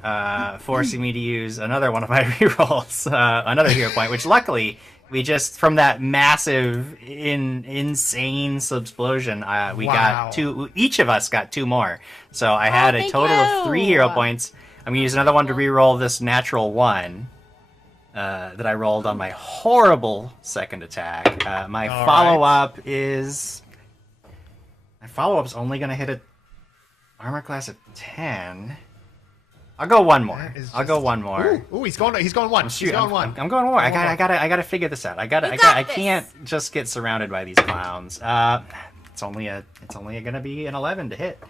forcing me to use another one of my rerolls, another hero point, which luckily we just, from that massive, insane subsplosion, we Wow. got 2, each of us got 2 more. So I had a thank total of 3 you. hero points. I'm going to use another one to reroll this natural 1 that I rolled on my horrible second attack. My All follow-up is... My follow-up's only going to hit a armor class of 10. I'll go one more. That is I'll go just- one more. Ooh, he's going 1. He's Shoot, going 1. I'm going more. I One more. gotta figure this out. I got this. can't just get surrounded by these clowns. It's only gonna be an 11 to hit.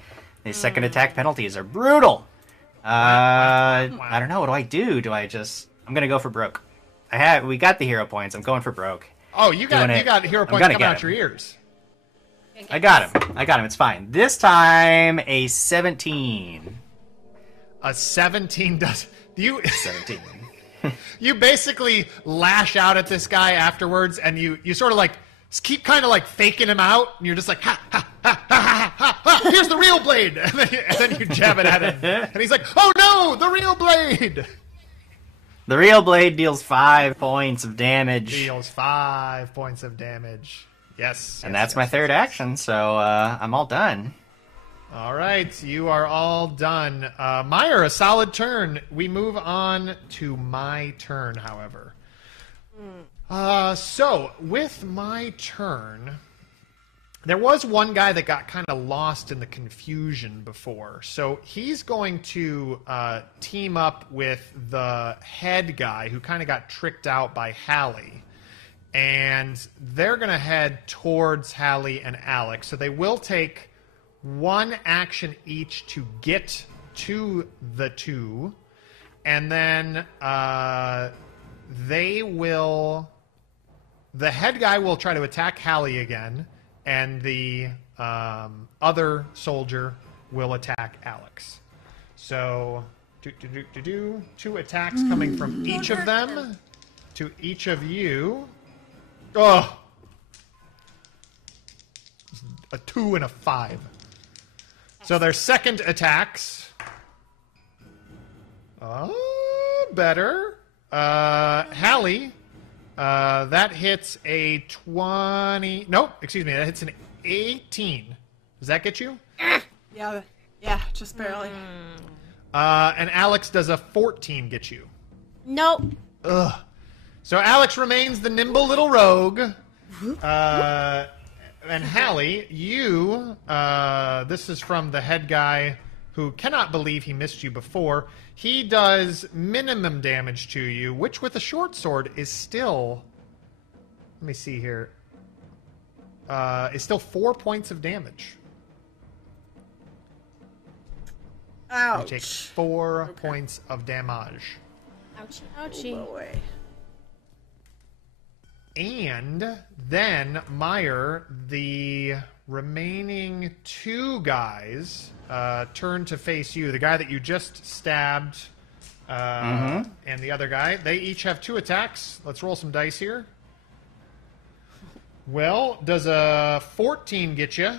These second attack penalties are brutal. I don't know. What do? Do I just? I'm gonna go for broke. We got the hero points. I'm going for broke. Oh, you got Doing it. hero I'm points gonna coming get out your ears. I got him. It's fine. This time a 17. A 17 does you 17. you basically lash out at this guy afterwards, and you sort of like keep kind of like faking him out, and you're just like ha ha ha ha ha ha, ha here's the real blade, and then you jab it at him, and he's like, oh no, the real blade The real blade deals 5 points of damage. deals 5 points of damage. Yes, And yes, that's my yes, third yes. action, so I'm all done. All right, you are all done. Meyer, a solid turn. We move on to my turn, however. So, with my turn, there was one guy that got kind of lost in the confusion before. So he's going to team up with the head guy who kind of got tricked out by Hallie. And they're going to head towards Hallie and Alex. So they will take 1 action each to get to the 2. And then they will... The head guy will try to attack Hallie again, and the other soldier will attack Alex. So, 2 attacks coming from each of them to each of you. Oh! A 2 and a 5. So their second attacks. Better. Hallie. That hits a 20. Nope, excuse me. That hits an 18. Does that get you? Yeah, just barely. And Alex, does a 14 get you? Nope. Ugh. So Alex remains the nimble little rogue. And Hallie, you, this is from the head guy who cannot believe he missed you before. He does minimum damage to you, which with a short sword is still, let me see here, is still 4 points of damage. Ouch. You take 4 points of damage. Ouchie, ouchie. Boy. And then, Meyer, the remaining 2 guys turn to face you. The guy that you just stabbed and the other guy. They each have 2 attacks. Let's roll some dice here. Well, does a 14 get you?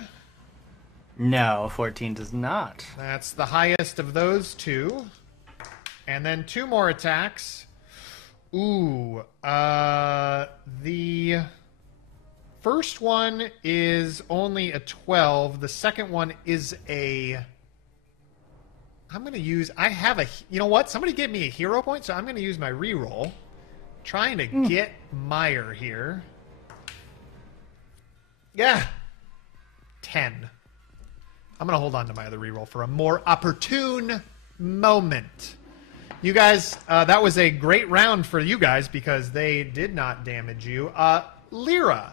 No, 14 does not. That's the highest of those 2. And then 2 more attacks. Ooh, the first one is only a 12. The second one is a... I'm going to use... I have a... You know what? Somebody gave me a hero point, so I'm going to use my reroll. Trying to get Meyer here. Yeah. 10. I'm going to hold on to my other reroll for a more opportune moment. You guys, that was a great round for you guys because they did not damage you. Leera,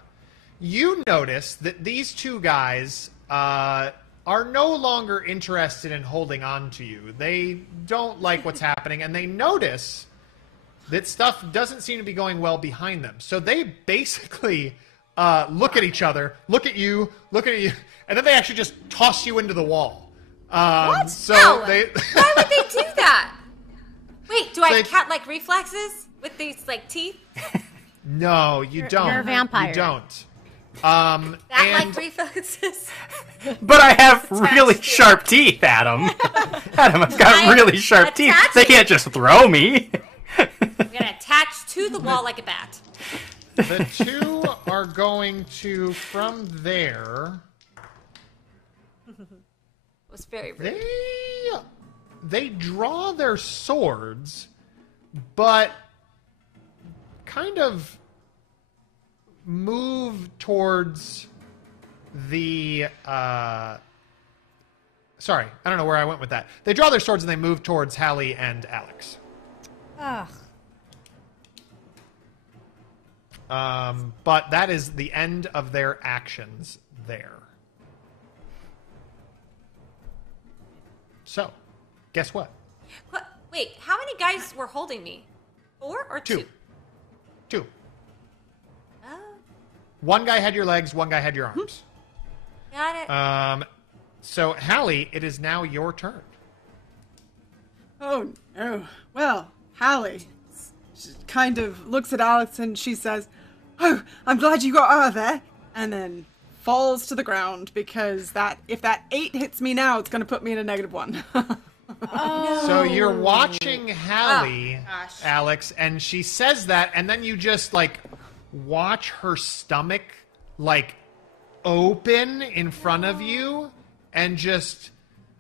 you notice that these 2 guys are no longer interested in holding on to you. They don't like what's happening, and they notice that stuff doesn't seem to be going well behind them. So they basically look at each other, look at you, and then they actually just toss you into the wall. What? So No. they... Why would they do that? Wait, do I have cat-like reflexes with these, like, teeth? No, you don't. You're a vampire. You don't. That-like reflexes? But I have really sharp teeth, Adam. Adam, I've got really sharp teeth. They can't just throw me. I'm gonna attach to the wall like a bat. The 2 are going to, from there... It was very rude. They draw their swords, but kind of move towards the... Sorry, I don't know where I went with that. They draw their swords and they move towards Hallie and Alex. Ugh. But that is the end of their actions there. So, guess what? What? Wait, how many guys were holding me? 4 or 2? 2. Oh, One guy had your legs, one guy had your arms. got it. So, Hallie, it is now your turn. Oh, no. Well, Hallie she kind of looks at Alex and she says, "Oh, I'm glad you got out of there." And then falls to the ground because if that 8 hits me now, it's going to put me in a -1. So you're watching Hallie, gosh. Alex, and she says that, and then you just, like, watch her stomach, like, open in front of you, and just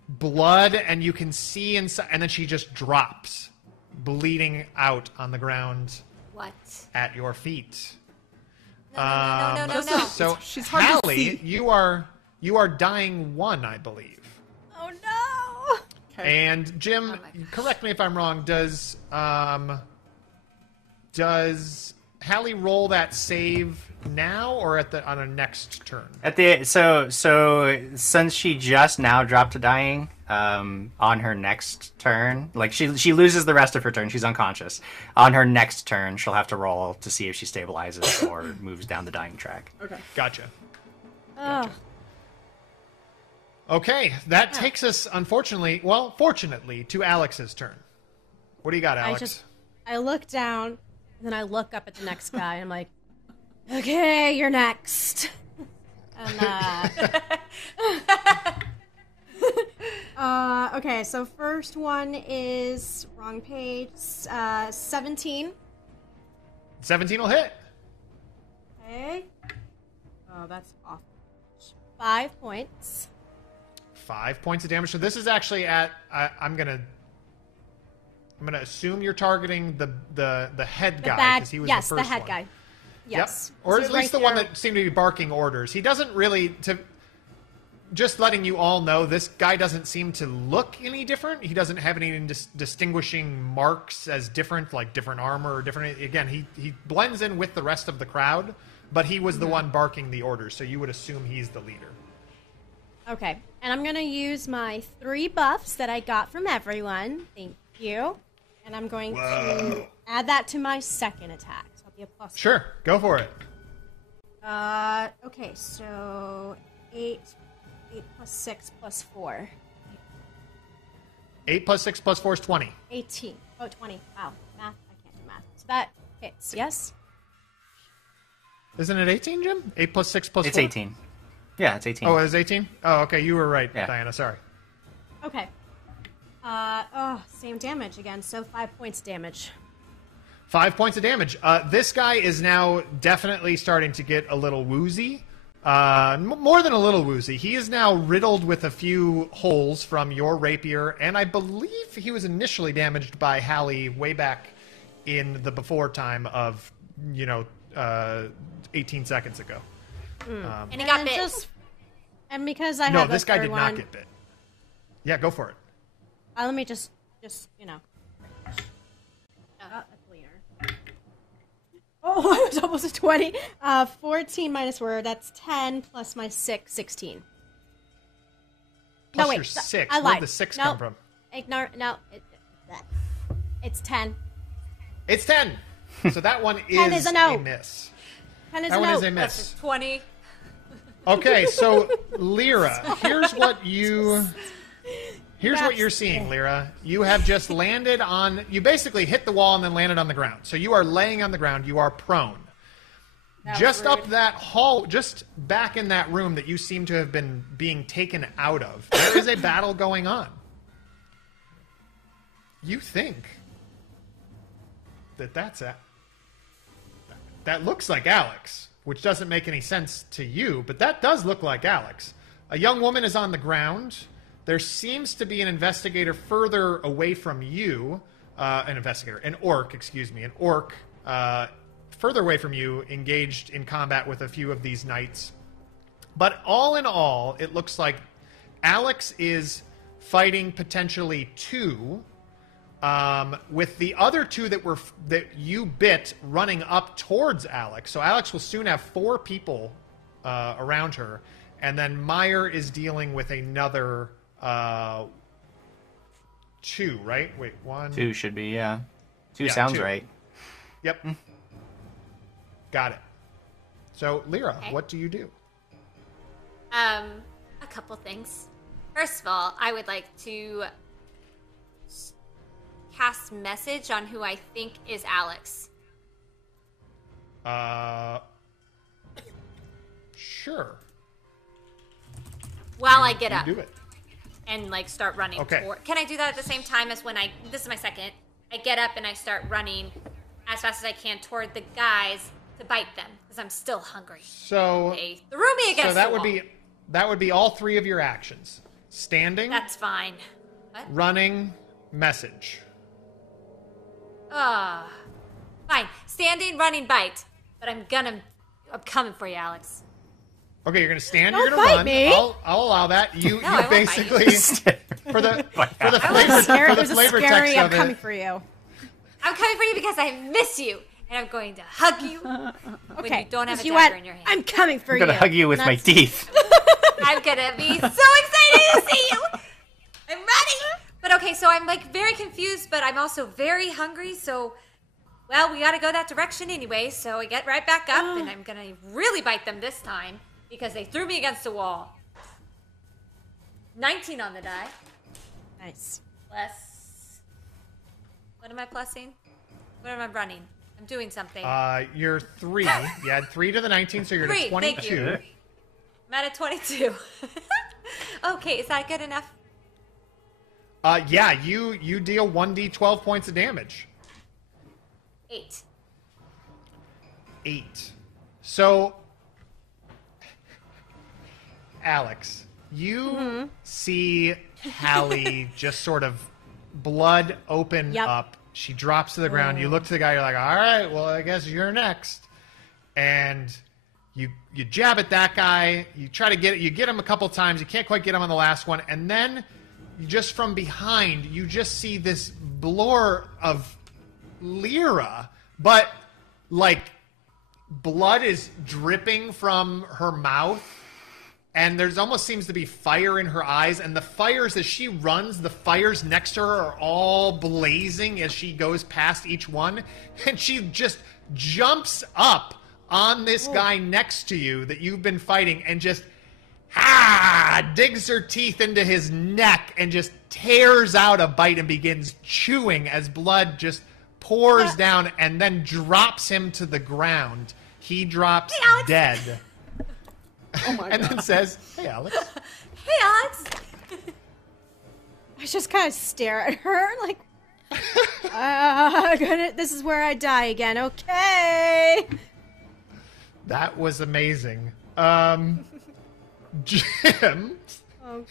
blood, and you can see inside, and then she just drops, bleeding out on the ground What? at your feet. No. So, She's hard to Hallie, see. you are dying 1, I believe. Oh no! And Jim, my gosh. correct me if I'm wrong. Does Hallie roll that save now or on her next turn? At the so since she just now dropped to dying, on her next turn, like she loses the rest of her turn, she's unconscious. On her next turn, she'll have to roll to see if she stabilizes or moves down the dying track. Okay. Gotcha. Oh, Okay, that takes us, fortunately, to Alex's turn. What do you got, Alex? I look down, and then I look up at the next guy, and I'm like, okay, you're next. And, okay, so first one is, wrong page, 17. 17 will hit. Okay. Oh, that's awful. 5 points. 5 points of damage. So this is actually at. I'm gonna assume you're targeting the head guy because he was the first one. Yes, the head guy. Yes. Yep. Or So at least the right one there. that seemed to be barking orders. He doesn't really. Just letting you all know, this guy doesn't seem to look any different. He doesn't have any distinguishing marks as different, like different armor or different. Again, he blends in with the rest of the crowd, but he was the one barking the orders, so you would assume he's the leader. Okay, and I'm gonna use my 3 buffs that I got from everyone. Thank you. And I'm going to add that to my second attack. So it'll be a plus. Sure, go for it. Okay, so 8 plus 6 plus 4. 8 plus 6 plus 4 is 20. 18. Oh, 20. Wow. Math. I can't do math. So that hits, yes? Isn't it 18, Jim? 8 plus 6 plus 4? It's 18. Yeah, it's 18. Oh, it's 18? Oh, okay, you were right, Yeah. Diana, sorry. Okay. Same damage again, so 5 points damage. 5 points of damage. This guy is now definitely starting to get a little woozy. More than a little woozy. He is now riddled with a few holes from your rapier, and I believe he was initially damaged by Hallie way back in the before time of, 18 seconds ago. And he got bit. And because I No, have this a guy third did one, not get bit. Yeah, go for it. let me just that's cleaner. Oh, I was almost a 20. 14 minus word, that's 10 plus my 6, 16. Plus no, wait, your 6. I Where lied. did the 6 No, come from? Ignore, no, it's 10. It's 10. So that one 10 is is a no. miss. 10 is That a one no. is a That's miss. a 20. Okay, so Leera, here's what you're seeing, Leera. You have just landed on. You basically hit the wall and then landed on the ground. So you are laying on the ground. You are prone. Just up that hall, just back in that room that you seem to have been being taken out of, there is a battle going on. You think that looks like Alex, which doesn't make any sense to you, but that does look like Alex. A young woman is on the ground. There seems to be an investigator further away from you. An orc, further away from you, engaged in combat with a few of these knights. But all in all, it looks like Alex is fighting potentially 2, with the other 2 that you bit running up towards Alex. So Alex will soon have 4 people around her, and then Meyer is dealing with another 2, right? Wait, 1. 2 should be, yeah. 2 Yeah, sounds 2. right. Yep. Got it. So, Leera, Okay. what do you do? A couple things. First of all, I would like to cast message on who I think is Alex. Sure. While I get You up do it. and start running Okay. toward. Can I do that at the same time as when this is my second. I get up and I start running as fast as I can toward the guys to bite them because I'm still hungry. So, They threw me against that the would wall. that would be all 3 of your actions: standing, That's fine. What? running, message. Fine. Standing, running, bite. But I'm coming for you, Alex. Okay, you're gonna stand. Don't You're gonna bite run. me. I'll allow that. You I won't bite you. basically for the Scary, for the flavor text scary, I'm of coming it. for you. I'm coming for you because I miss you. And I'm going to hug you when Okay, you don't have a 'cause dagger went, in your hand. I'm coming for I'm you. gonna hug you with my teeth. I'm gonna be so excited to see you. I'm ready. But okay, so I'm very confused, but I'm also very hungry. So, well, we gotta go that direction anyway. So I get right back up, and I'm gonna really bite them this time because they threw me against the wall. 19 on the die. Nice. Plus. What am I plussing? What am I running? I'm doing something. You're 3. You had 3 to the 19, so you're 3, at 22. thank you. I'm at a 22. Okay, is that good enough? Yeah, you deal 1d12 points of damage. 8. 8. So, Alex, you see Hallie just sort of blood open up. She drops to the ground. You look to the guy. You're like, all right, well, I guess you're next. And you jab at that guy. You try to get it. You get him a couple times. You can't quite get him on the last one. And then just from behind, you just see this blur of Leera, but like blood is dripping from her mouth. And there's almost seems to be fire in her eyes. And the fires, as she runs, the fires next to her are all blazing as she goes past each one. And she just jumps up on this guy next to you that you've been fighting and just digs her teeth into his neck and just tears out a bite and begins chewing as blood just pours down and then drops him to the ground. He drops dead. Oh my And God. then says, hey, Alex. Hey, Alex. I just kind of stare at her like, this is where I die again. Okay. That was amazing. Jim,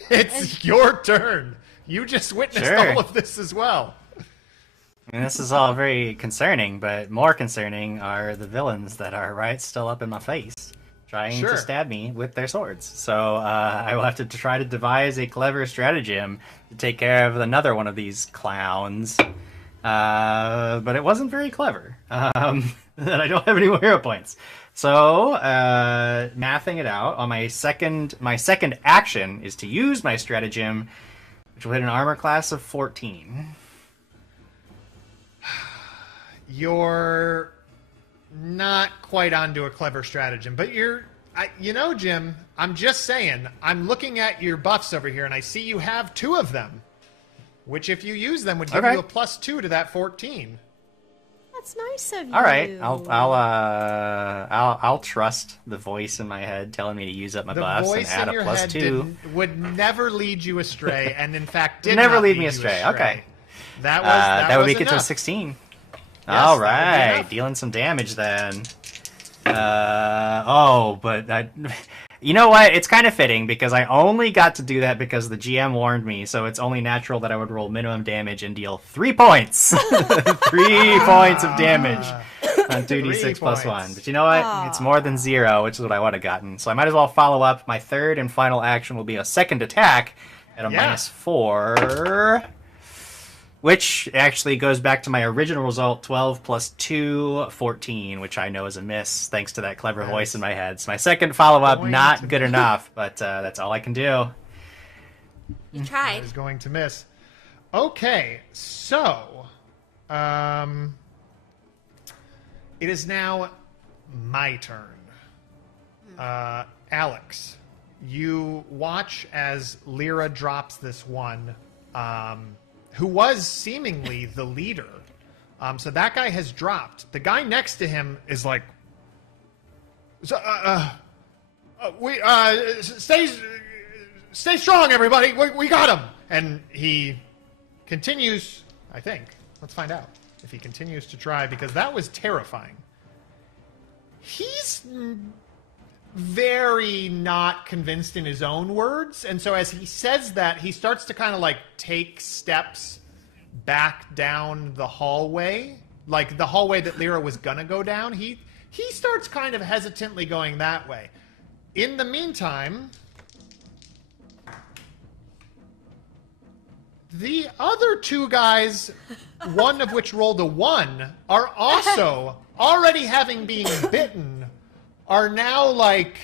it's your turn. You just witnessed Sure. all of this as well. I mean, this is all very concerning, but more concerning are the villains that are still up in my face, trying Sure. to stab me with their swords. So I will have to try to devise a clever stratagem to take care of another one of these clowns. But it wasn't very clever. And I don't have any more hero points. So, mathing it out, on my second action is to use my stratagem, which will hit an armor class of 14. You're not quite onto a clever stratagem, but Jim, I'm just saying, I'm looking at your buffs over here, and I see you have 2 of them, which if you use them would give you a +2 to that 14. That's nice of you. All right, I'll trust the voice in my head telling me to use up my The buffs and voice add in a your head +2. would never lead you astray, and in fact did Never not lead me you astray. Okay, that that would was make it to a enough. 16. Yes, All that would be right, enough. dealing some damage then. You know what? It's kind of fitting because I only got to do that because the GM warned me, so it's only natural that I would roll minimum damage and deal 3 points. 3 points of damage on 2d6 plus 1. But you know what? It's more than 0, which is what I would have gotten. So I might as well follow up. My third and final action will be a second attack at a -4. Which actually goes back to my original result, 12 plus 2, 14, which I know is a miss, thanks to that clever voice in my head. So my second follow-up, not good enough, but that's all I can do. You tried. Is going to miss. Okay, so it is now my turn. Alex, you watch as Leera drops this one, who was seemingly the leader. So that guy has dropped. The guy next to him is like, stay strong, everybody. We got him. And he continues, I think. Let's find out if he continues to try, because that was terrifying. He's very not convinced in his own words, and so as he says that, he starts to kind of like take steps back down the hallway, like the hallway that Leera was gonna go down. He starts kind of hesitantly going that way. In the meantime, the other 2 guys, one of which rolled a 1, are also already having been bitten, are now like,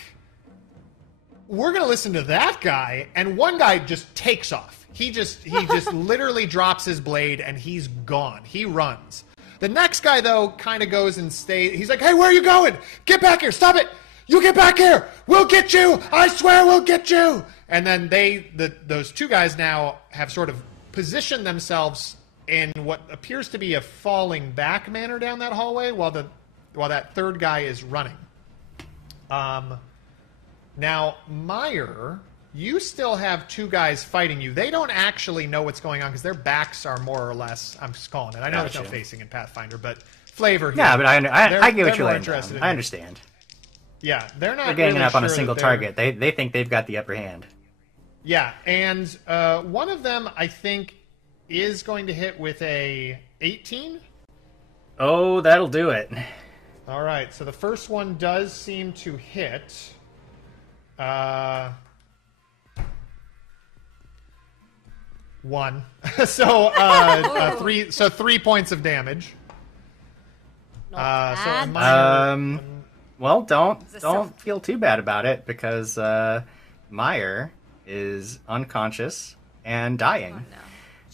we're going to listen to that guy, and one guy just takes off. He just literally drops his blade, and he's gone. He runs. The next guy, though, kind of goes and stays. He's like, hey, where are you going? Get back here. Stop it. You get back here. We'll get you. I swear we'll get you. And then those two guys now have sort of positioned themselves in what appears to be a falling back manner down that hallway while that third guy is running. Now, Meyer, you still have two guys fighting you. They don't actually know what's going on because their backs are more or less, I'm just calling it. I know there's no facing in Pathfinder, but flavor here. Yeah, but I get what you're laying down. I understand. Yeah, they're not They're ganging really up on a sure single target. They think they've got the upper hand. Yeah, and one of them, I think, is going to hit with a 18. Oh, that'll do it. All right, so the first one does seem to hit. One. So 3 points of damage. Well, don't feel too bad about it because Meyer is unconscious and dying. Oh, no.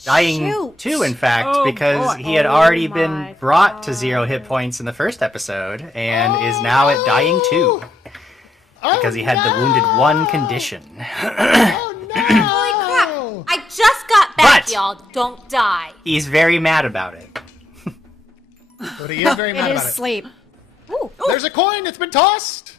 Dying Shoot. too, in fact, because he had already been brought to 0 hit points in the first episode and is now at dying 2 because he had the wounded 1 condition. Oh no! Holy crap! I just got back, But- y'all. Don't die. He's very mad about it. But he is very mad It is about it. sleep. Ooh. There's a coin. It's been tossed.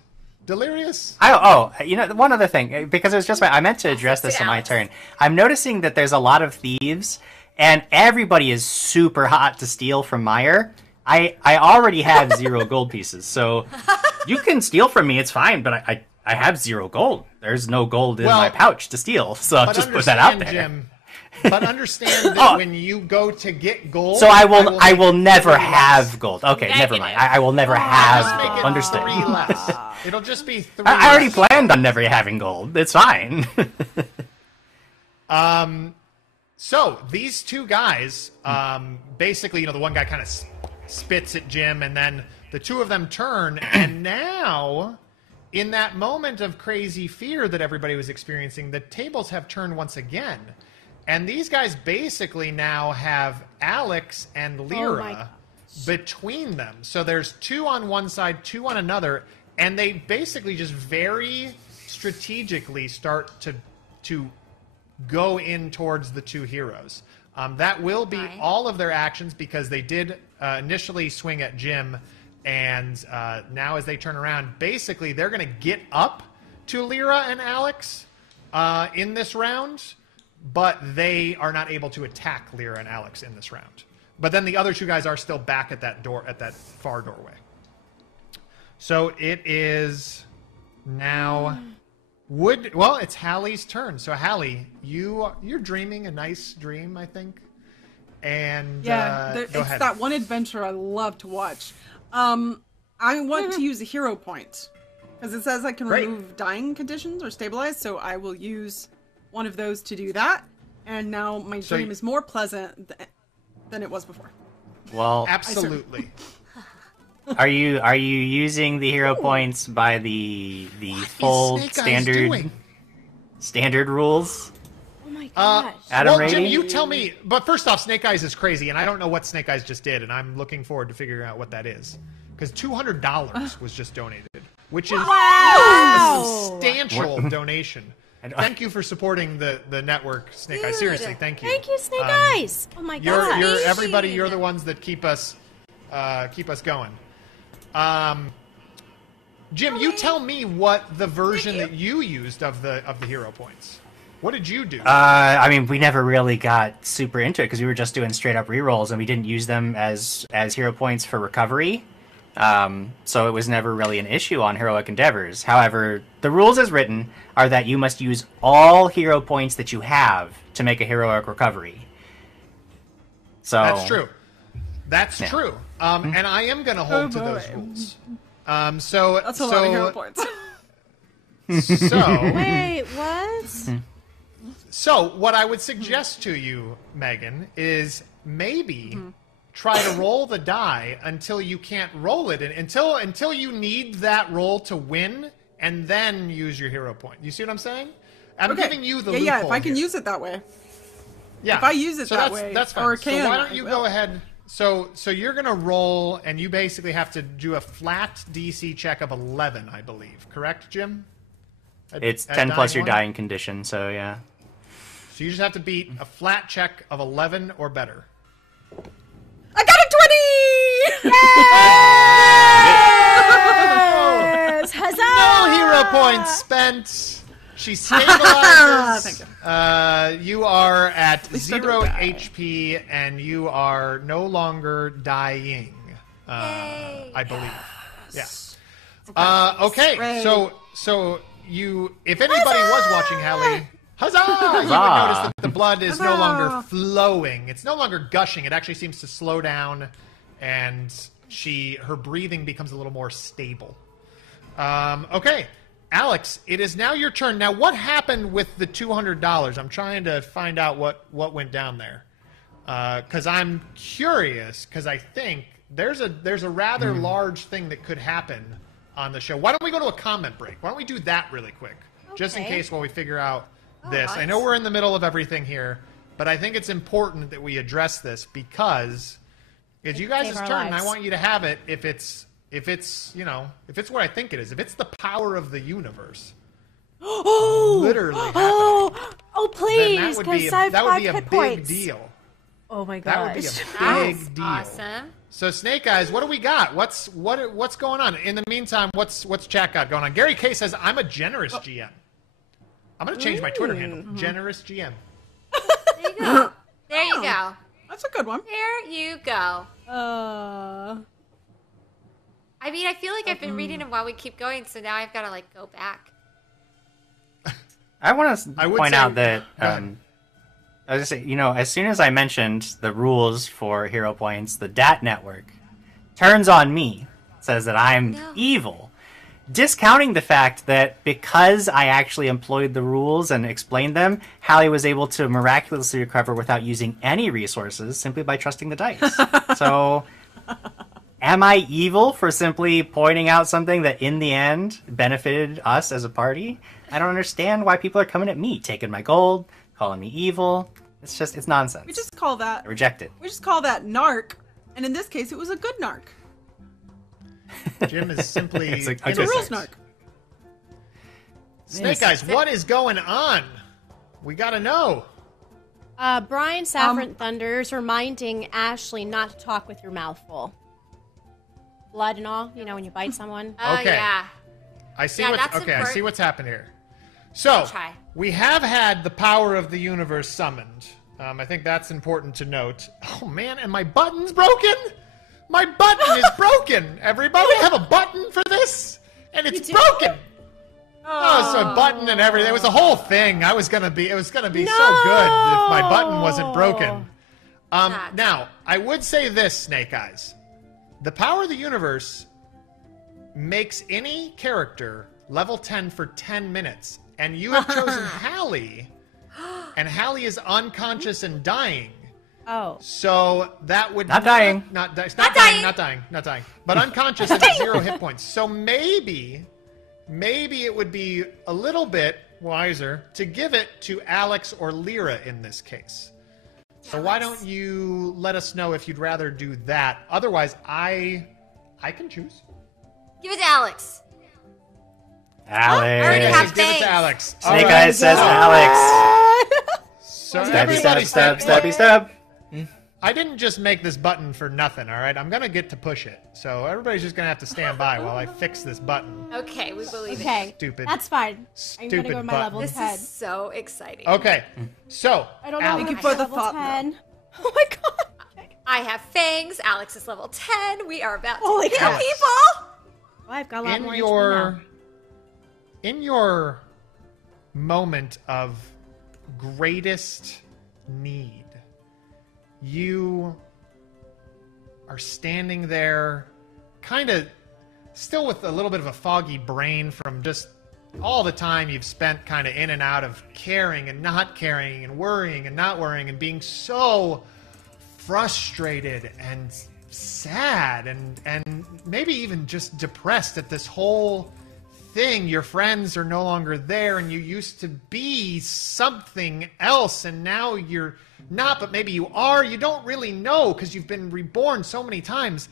Delirious. One other thing, because it was just I meant to address this on my turn. I'm noticing that there's a lot of thieves, and everybody is super hot to steal from Meyer. I already have 0 gold pieces, so you can steal from me. It's fine, but I have 0 gold. There's no gold in my pouch to steal, so I'll just put that out there. Jim, but understand that when you go to get gold, So I will never have gold. Okay, never mind. I will never have just make gold. it Understood. 3 less. It'll just be 3. I already less. planned on never having gold. It's fine. So these two guys, basically, the one guy kind of spits at Jim, and then the two of them turn, and now, in that moment of crazy fear that everybody was experiencing, the tables have turned once again. And these guys basically now have Alex and Leera between them. So there's 2 on one side, 2 on another, and they basically just very strategically start to go in towards the 2 heroes. That will be all of their actions because they did initially swing at Jim, and now as they turn around, basically they're going to get up to Leera and Alex in this round, but they are not able to attack Leera and Alex in this round. But then the other 2 guys are still back at that door, at that far doorway. So it is now it's Hallie's turn. So Hallie, you're dreaming a nice dream, I think. And go it's ahead. that one adventure I love to watch. I want to use a hero point because it says I can remove dying conditions or stabilize, so I will use one of those to do that. And now my dream is more pleasant than it was before. Well, absolutely. Are you using the hero points by the full standard rules? Oh my gosh. Adam Jim, Rady? you tell me. But first off, Snake Eyes is crazy, and I don't know what Snake Eyes just did, and I'm looking forward to figuring out what that is. Because $200 was just donated, which is a substantial donation. Thank you for supporting the network, Snake Eyes. Seriously, thank you. Thank you, Snake Eyes. Oh my gosh. You're everybody. You're the ones that keep us going. Jim, you tell me what the version that you used of the hero points. What did you do? I mean, we never really got super into it because we were just doing straight up rerolls, and we didn't use them as hero points for recovery. So it was never really an issue on heroic endeavors. However, the rules as written are that you must use all hero points that you have to make a heroic recovery. So that's true. That's true. And I am going to hold to those rules. So that's a lot of hero points. Wait, what? So what I would suggest to you, Megan, is maybe try to roll the die until you can't roll it, and until you need that roll to win, and then use your hero point. You see what I'm saying? I'm giving you the loophole. Yeah, if I can here. use it that way. Yeah. If I use it that way, that's fine. or So why don't you go ahead? So you're gonna roll, and you basically have to do a flat DC check of 11, I believe. Correct, Jim? It's at 10 plus your one? dying condition, so yeah. So you just have to beat a flat check of 11 or better. I got a 20! Yes! Huzzah! No hero points spent. She stabilizes. Thank You are at least I 0 don't die. HP, and you are no longer dying. Yay. I believe. Yeah. Okay. Hooray. So you, if anybody was watching Hallie, huzzah! You would notice that the blood is no longer flowing. It's no longer gushing. It actually seems to slow down, and her breathing becomes a little more stable. Okay. Alex, it is now your turn. Now, what happened with the $200? I'm trying to find out what went down there. Because I'm curious, because I think there's a rather large thing that could happen on the show. Why don't we go to a comment break? Why don't we do that really quick? Just in Okay. case while we figure out this. I nice. know we're in the middle of everything here, but I think it's important that we address this because it's you guys' save our turn, and I lives. want you to have it if it's what I think it is. If it's the power of the universe. Oh! Literally happening. Oh, Then please, because I have that would 5 be a hit big points. deal. Oh my That would gosh. be a That's big deal. awesome. So Snake Eyes, what do we got? What's going on? In the meantime, what's chat got going on? Gary K says I'm a generous GM. I'm gonna change my Twitter handle. Generous GM. There you go. There you go. That's a good one. There you go. I mean, I feel like I've been reading them while we keep going, so now I've got to like go back. I want to I would point say- out that Go ahead. I was just saying, as soon as I mentioned the rules for hero points, the DAT network turns on me, says that I'm No. evil, discounting the fact that because I actually employed the rules and explained them, Hallie was able to miraculously recover without using any resources simply by trusting the dice. So, am I evil for simply pointing out something that in the end benefited us as a party? I don't understand why people are coming at me, taking my gold, calling me evil. It's nonsense. We just call that I reject it. narc, and in this case, it was a good narc. Jim is simply It's a It's a good rules narc. narc. Snake Eyes, what is going on? We gotta know. Brian Saffron Thunder's reminding Ashley not to talk with your mouth full. Blood and all, when you bite someone. Oh, Okay. yeah. I see Yeah, what's that's I see important. what's happened here. So Try. we have had the power of the universe summoned. I think that's important to note. Oh man, and my button's broken. My button is broken. Everybody have a button for this, and it's broken. Oh, so a button and everything. It was a whole thing. It was gonna be so good if my button wasn't broken. Now, I would say this, Snake Eyes. The power of the universe makes any character level 10 for 10 minutes. And you have chosen Hallie. And Hallie is unconscious and dying. Oh. So that would Not dying. Not dying. Not dying. But unconscious and at 0 hit points. So maybe it would be a little bit wiser to give it to Alex or Leera in this case. So why don't you let us know if you'd rather do that? Otherwise, I can choose. Give it to Alex. Alex. I already have Give it Thanks. to Alex. Snake All Eyes says Alex. So Stabby, everybody stab, stab, stabby, stab. I didn't just make this button for nothing, all right? I'm going to get to push it. So everybody's just going to have to stand by while I fix this button. Okay, we believe Okay. Stupid. That's fine. I'm gonna Stupid go to my button. level it. This 10. is so exciting. Okay. So, I don't know. Alex. if Thank I'm you for the level thought, 10. Oh my god. I have fangs. Alex is level 10. We are about to Holy kill cow. people. Well, I've got a lot in more your moment of greatest need, you are standing there kind of still with a little bit of a foggy brain from just all the time you've spent kind of in and out of caring and not caring and worrying and not worrying and being so frustrated and sad and maybe even just depressed at this whole thing. Your friends are no longer there and you used to be something else and now you're not, but maybe you are. You don't really know because you've been reborn so many times.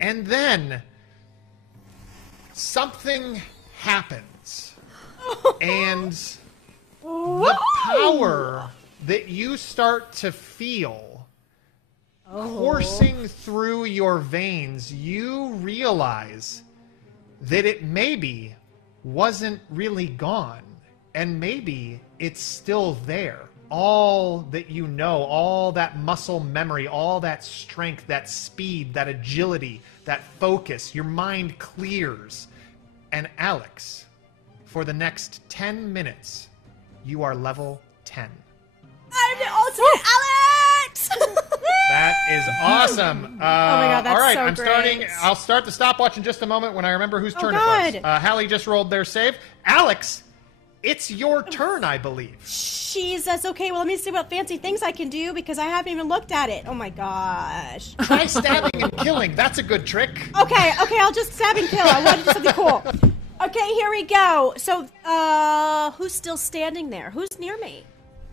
And then something happens. And the power that you start to feel coursing through your veins, you realize that it maybe wasn't really gone, and maybe it's still there. All that you know, all that muscle memory, all that strength, that speed, that agility, that focus, your mind clears. And Alex, for the next 10 minutes, you are level 10. I'm the ultimate Alex! That is awesome. Oh my god, that's all right, so I'm great. starting. I'll start the stopwatch in just a moment when I remember whose turn good. it was. Hallie just rolled their save. Alex, it's your turn, I believe. Jesus, okay, well, let me see what fancy things I can do because I haven't even looked at it. Oh my gosh. Try stabbing and killing. That's a good trick. Okay, I'll just stab and kill. I want to do something cool. Okay, here we go. So, who's still standing there? Who's near me?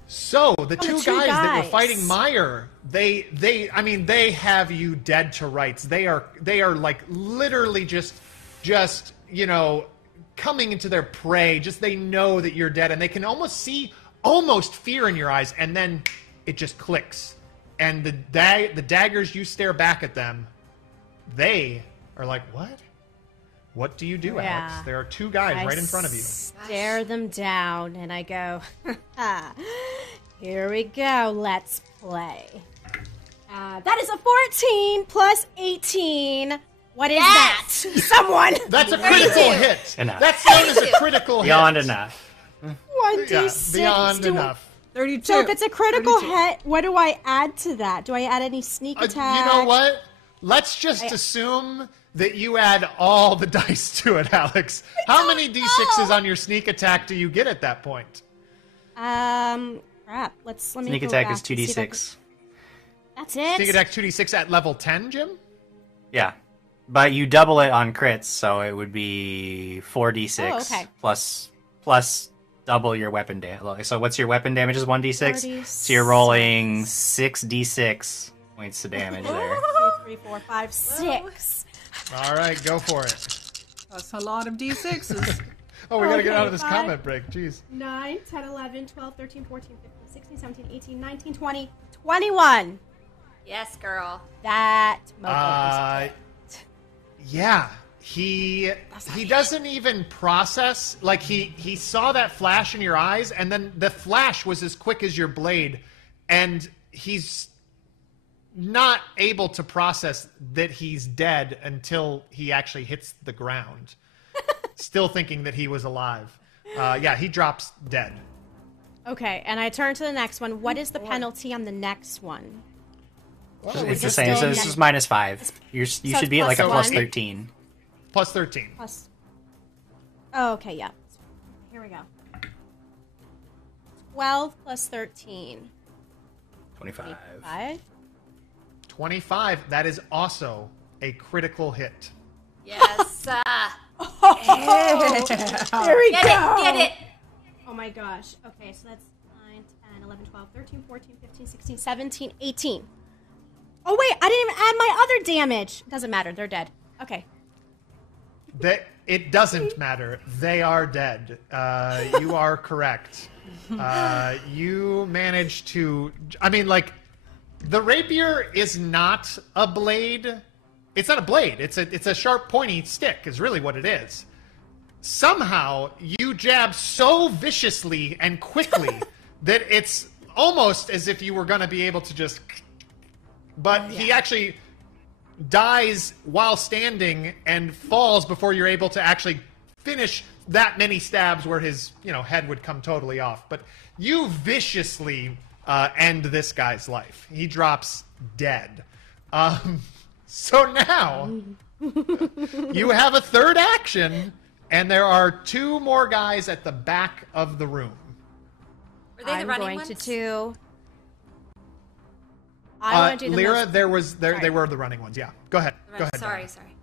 So the two two guys that were guys. fighting Meyer, they have you dead to rights. They are like literally just coming into their prey. Just they know that you're dead, and they can almost see fear in your eyes, and then it just clicks. And the daggers, you stare back at them. They are like, what? What do you do, Yeah. Alex? There are two guys right in front of you. Stare them down, and I go, here we go, let's play. That is a 14 plus 18. What is that? Someone! That's a critical hit. Enough. That's known as a critical hit. Beyond enough. 1d6. Beyond enough. 32. So if it's a critical 32. hit, what do I add to that? Do I add any sneak attack? You know what? Let's just assume that you add all the dice to it, Alex. How many d6s on your sneak attack do you get at that point? Crap. Let me Sneak go attack back is and see if I 2d6. can- That's it? Sneak attack 2d6 at level 10, Jim? Yeah. But you double it on crits, so it would be 4d6 Oh, okay. plus double your weapon damage. So what's your weapon damage is 1d6? 4d6. So you're rolling 6d6 points of damage there. 2, 3, 4, 5, 6. All right, go for it. That's a lot of d6s. Oh, we got to get Okay, out of this 5. comment break. Jeez. 9, 10, 11, 12, 13, 14, 15, 16, 17, 18, 19, 20, 21. Yes, girl. That mofo is Yeah, he doesn't even process. Like he saw that flash in your eyes, and then the flash was as quick as your blade, and he's not able to process that he's dead until he actually hits the ground, still thinking that he was alive. Yeah, he drops dead. Okay, and I turn to the next one. What is the penalty on the next one? It's the same. So this is -5. You should it's be at like a plus plus one? 13. Plus 13. Plus. Oh, okay, yeah. Here we go. 12 plus 13. 25. 5. 25. That is also a critical hit. Yes. There we Get go. it. Get it. Oh my gosh. Okay, so that's 9, 10, 11, 12, 13, 14, 15, 16, 17, 18. Oh wait, I didn't even add my other damage. Doesn't matter, they're dead. Okay. It doesn't matter. They are dead. You are correct. You managed to... I mean, like, the rapier is not a blade. It's not a blade. It's a sharp, pointy stick is really what it is. Somehow, you jab so viciously and quickly that it's almost as if you were going to be able to just... But he actually dies while standing and falls before you're able to actually finish that many stabs where his head would come totally off. But you viciously end this guy's life. He drops dead. So now you have a third action, and there are 2 more guys at the back of the room. Were they the I'm running going ones? to do... I want to do the Lyra, most... they were the running ones. Yeah, go ahead. Go ahead. Sorry, Diana. sorry.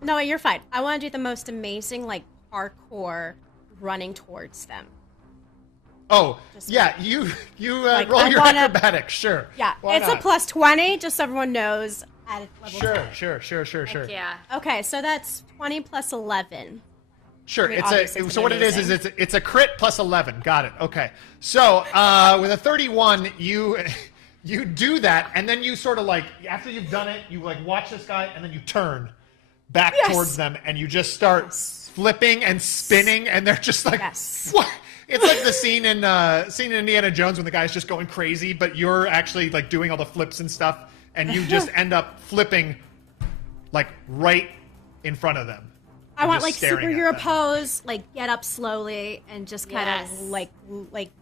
No, you're fine. I want to do the most amazing, like, parkour running towards them. Oh, Just yeah. You like, roll I your wanna- acrobatics. Sure. Yeah, Why it's not? a plus 20, just so everyone knows. At level 10. Sure. Heck yeah. Okay, so that's 20 plus 11. Sure. I mean, It's obviously a it's so what it is amazing. it's a crit plus 11. Got it. Okay. So with a 31, you do that, and then you sort of like after you've done it, you like watch this guy, and then you turn back towards them, and you just start flipping and spinning, and they're just like, what? It's like the scene in Indiana Jones when the guy's just going crazy, but you're actually like doing all the flips and stuff, and you just end up flipping like right in front of them. I want just like staring at superhero them. pose, like get up slowly and just kind Yes. of like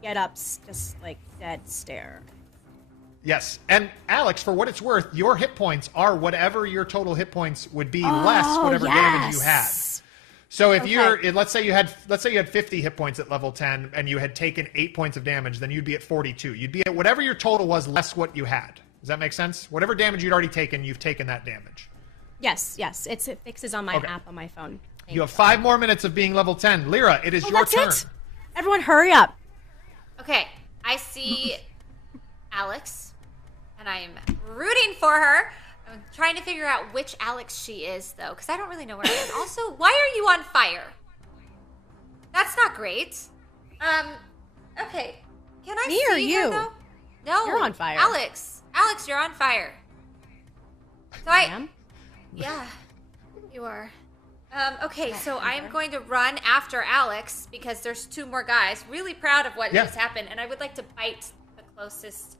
get up, just like dead stare. Yes, and Alex, for what it's worth, your hit points are whatever your total hit points would be less whatever damage you had. So if let's say you had 50 hit points at level 10 and you had taken 8 points of damage, then you'd be at 42. You'd be at whatever your total was less what you had. Does that make sense? Whatever damage you'd already taken, you've taken that damage. Yes, it fixes on my app on my phone. You have 5 more minutes of being level 10. Leera, it is your that's turn. it. Everyone, hurry up! Okay, I see Alex, and I'm rooting for her. I'm trying to figure out which Alex she is, though, because I don't really know where I am. Also, why are you on fire? That's not great. Okay. Can I Me see or her, you? though? No. You're on fire. Alex, you're on fire. So I am. Yeah, you are. Okay, so I am going to run after Alex because there's 2 more guys. Really proud of what just happened, and I would like to bite the closest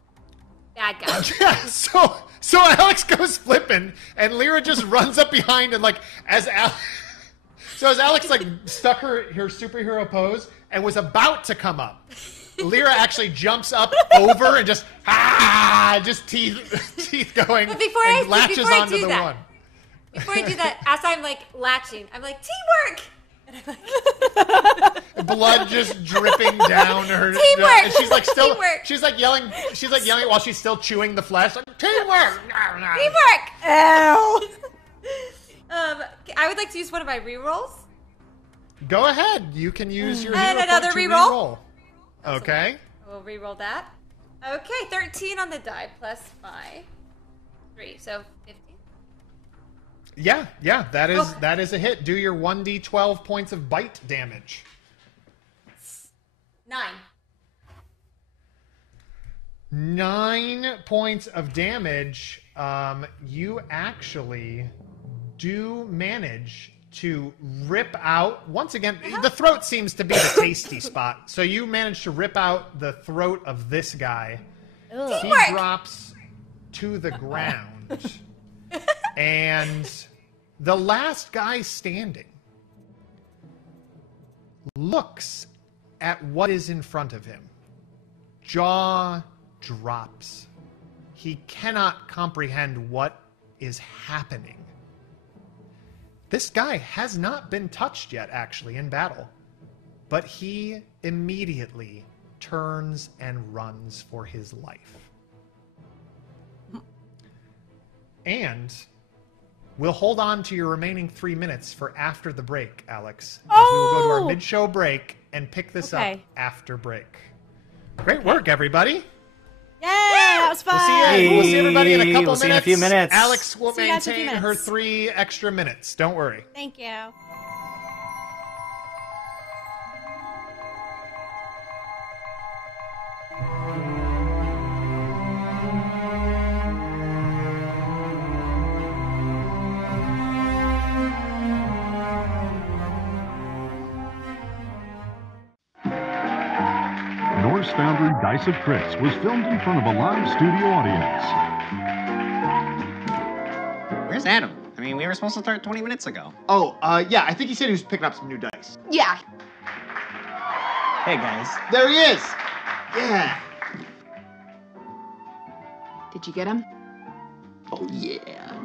bad guy. Yeah, so Alex goes flipping, and Leera just runs up behind and like as Alex like stuck her superhero pose and was about to come up, Leera actually jumps up over and just teeth going But before and I latches before I onto do the that, one. Before I do that, as I'm like latching, I'm like, teamwork! And I'm like, Blood just dripping down her. Teamwork! And she's like still. Teamwork! She's like yelling while she's still chewing the flesh. Like teamwork. teamwork! Ow! I would like to use one of my rerolls. Go ahead. You can use your And hero another point to reroll? Okay. We'll reroll that. Okay, 13 on the die plus 3, so 15. Yeah, that is a hit. Do your 1d12 points of bite damage. 9. 9 points of damage. You actually do manage to rip out once again. The throat seems to be the tasty spot, so you manage to rip out the throat of this guy. Ugh. He drops to the ground. And the last guy standing looks at what is in front of him. Jaw drops. He cannot comprehend what is happening. This guy has not been touched yet, actually, in battle. But he immediately turns and runs for his life. And we'll hold on to your remaining 3 minutes for after the break, Alex. We will go to our mid-show break and pick this up after break. Great work, everybody. Yay! That was fun. We'll see everybody in a couple We'll see you in a few minutes. Alex will See you guys in a few maintain her minutes. 3 extra minutes. Don't worry. Thank you. Norse Foundry Dice of Crits was filmed in front of a live studio audience. Where's Adam? I mean, we were supposed to start 20 minutes ago. Oh, yeah, I think he said he was picking up some new dice. Yeah. Hey, guys. There he is! Yeah! Did you get him? Oh, yeah.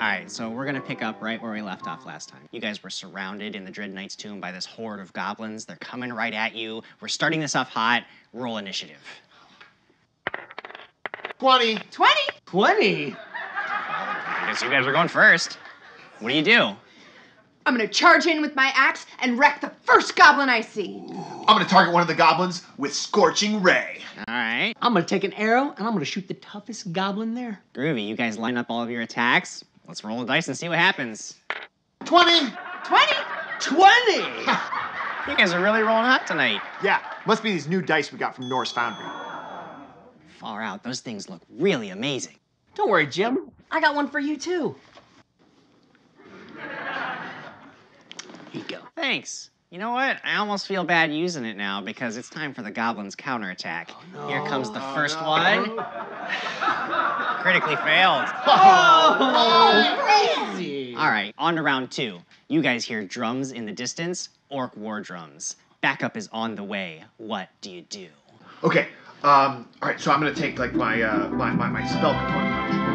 Alright, so we're gonna pick up right where we left off last time. You guys were surrounded in the Dread Knight's tomb by this horde of goblins. They're coming right at you. We're starting this off hot. Roll initiative. 20. 20? 20? I guess you guys are going first. What do you do? I'm gonna charge in with my axe and wreck the first goblin I see. I'm gonna target one of the goblins with Scorching Ray. All right. I'm gonna take an arrow and I'm gonna shoot the toughest goblin there. Groovy, you guys line up all of your attacks. Let's roll the dice and see what happens. 20! 20? 20! You guys are really rolling hot tonight. Yeah, must be these new dice we got from Norse Foundry. Far out, those things look really amazing. Don't worry, Jim. I got one for you too. Here you go. Thanks. You know what? I almost feel bad using it now because it's time for the goblin's counterattack. Oh, no. Here comes the first one. Critically failed. Oh, crazy! All right, on to round 2. You guys hear drums in the distance, orc war drums. Backup is on the way. What do you do? Okay, all right, so I'm gonna take like my spell component punch.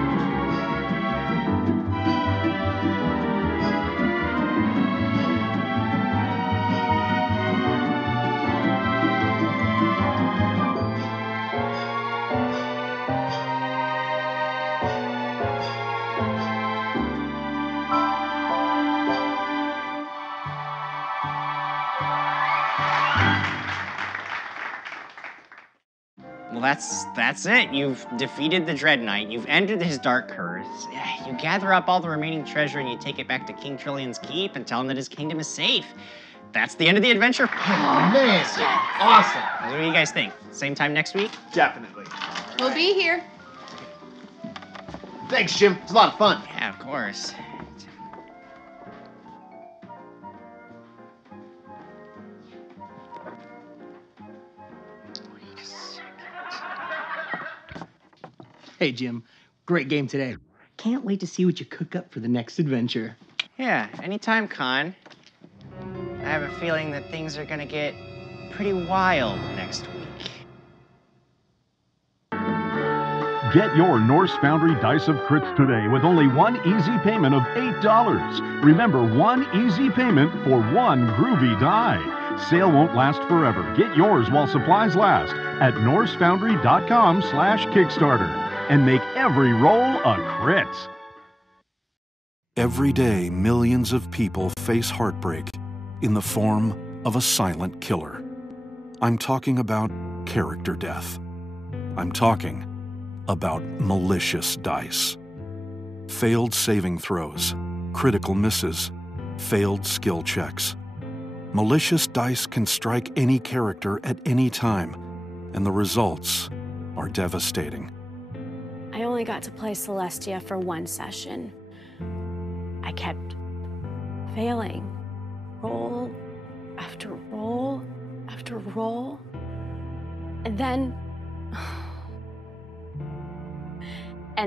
Well, that's it. You've defeated the Dread Knight. You've entered his dark curse. You gather up all the remaining treasure and you take it back to King Trillion's keep and tell him that his kingdom is safe. That's the end of the adventure. Oh, man. Awesome. What do you guys think? Same time next week? Definitely. We'll be here. Thanks, Jim. It's a lot of fun. Yeah, of course. Hey, Jim. Great game today. Can't wait to see what you cook up for the next adventure. Yeah, anytime, Con. I have a feeling that things are gonna get pretty wild next week. Get your Norse Foundry Dice of Crits today with only one easy payment of $8. Remember, one easy payment for one groovy die. Sale won't last forever. Get yours while supplies last at norsefoundry.com/Kickstarter and make every roll a crit. Every day, millions of people face heartbreak in the form of a silent killer. I'm talking about character death. I'm talking about malicious dice. Failed saving throws, critical misses, failed skill checks. Malicious dice can strike any character at any time, and the results are devastating. I only got to play Celestia for one session. I kept failing. Roll after roll after roll. And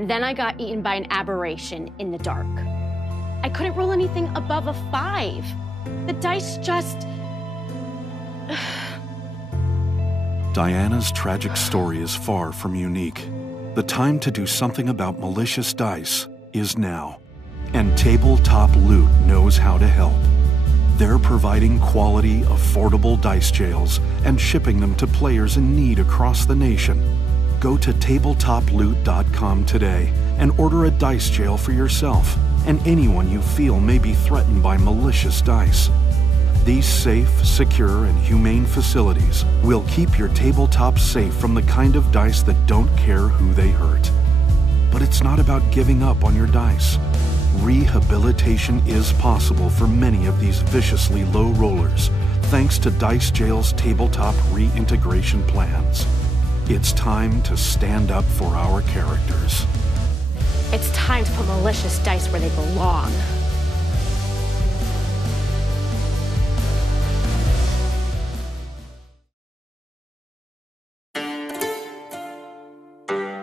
then I got eaten by an aberration in the dark. I couldn't roll anything above a 5. The dice just... Diana's tragic story is far from unique. The time to do something about malicious dice is now. And Tabletop Loot knows how to help. They're providing quality, affordable dice jails and shipping them to players in need across the nation. Go to tabletoploot.com today and order a dice jail for yourself and anyone you feel may be threatened by malicious dice. These safe, secure, and humane facilities will keep your tabletop safe from the kind of dice that don't care who they hurt. But it's not about giving up on your dice. Rehabilitation is possible for many of these viciously low rollers, thanks to Dice Jail's tabletop reintegration plans. It's time to stand up for our characters. It's time to put malicious dice where they belong.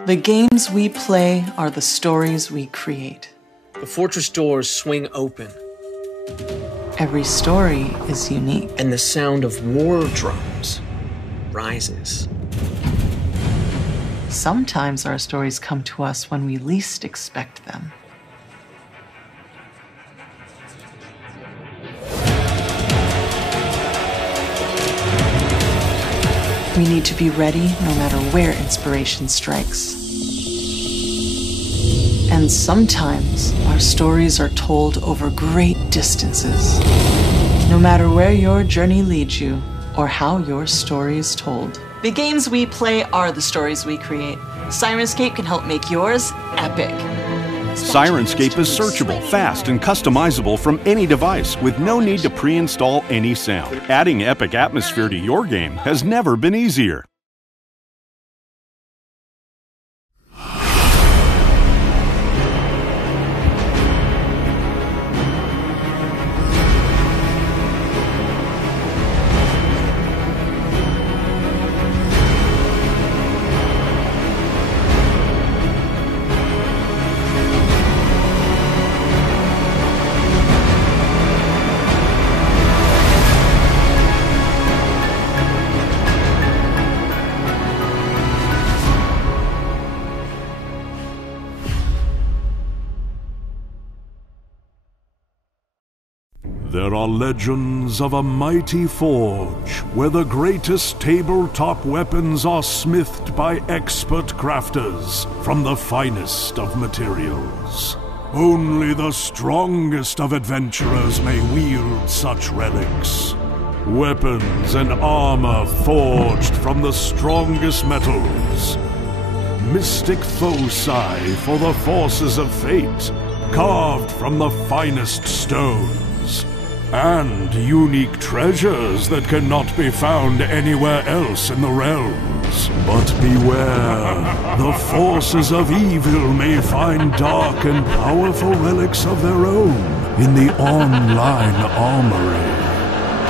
The games we play are the stories we create. The fortress doors swing open. Every story is unique. And the sound of war drums rises. Sometimes our stories come to us when we least expect them. We need to be ready no matter where inspiration strikes. And And sometimes our stories are told over great distances. No matter where your journey leads you, or how your story is told. The games we play are the stories we create. Sirenscape can help make yours epic. Sirenscape is searchable, fast, and customizable from any device with no need to pre-install any sound. Adding epic atmosphere to your game has never been easier. There are legends of a mighty forge where the greatest tabletop weapons are smithed by expert crafters from the finest of materials. Only the strongest of adventurers may wield such relics. Weapons and armor forged from the strongest metals. Mystic foci for the forces of fate, carved from the finest stones. And unique treasures that cannot be found anywhere else in the realms. But beware, the forces of evil may find dark and powerful relics of their own in the online armory.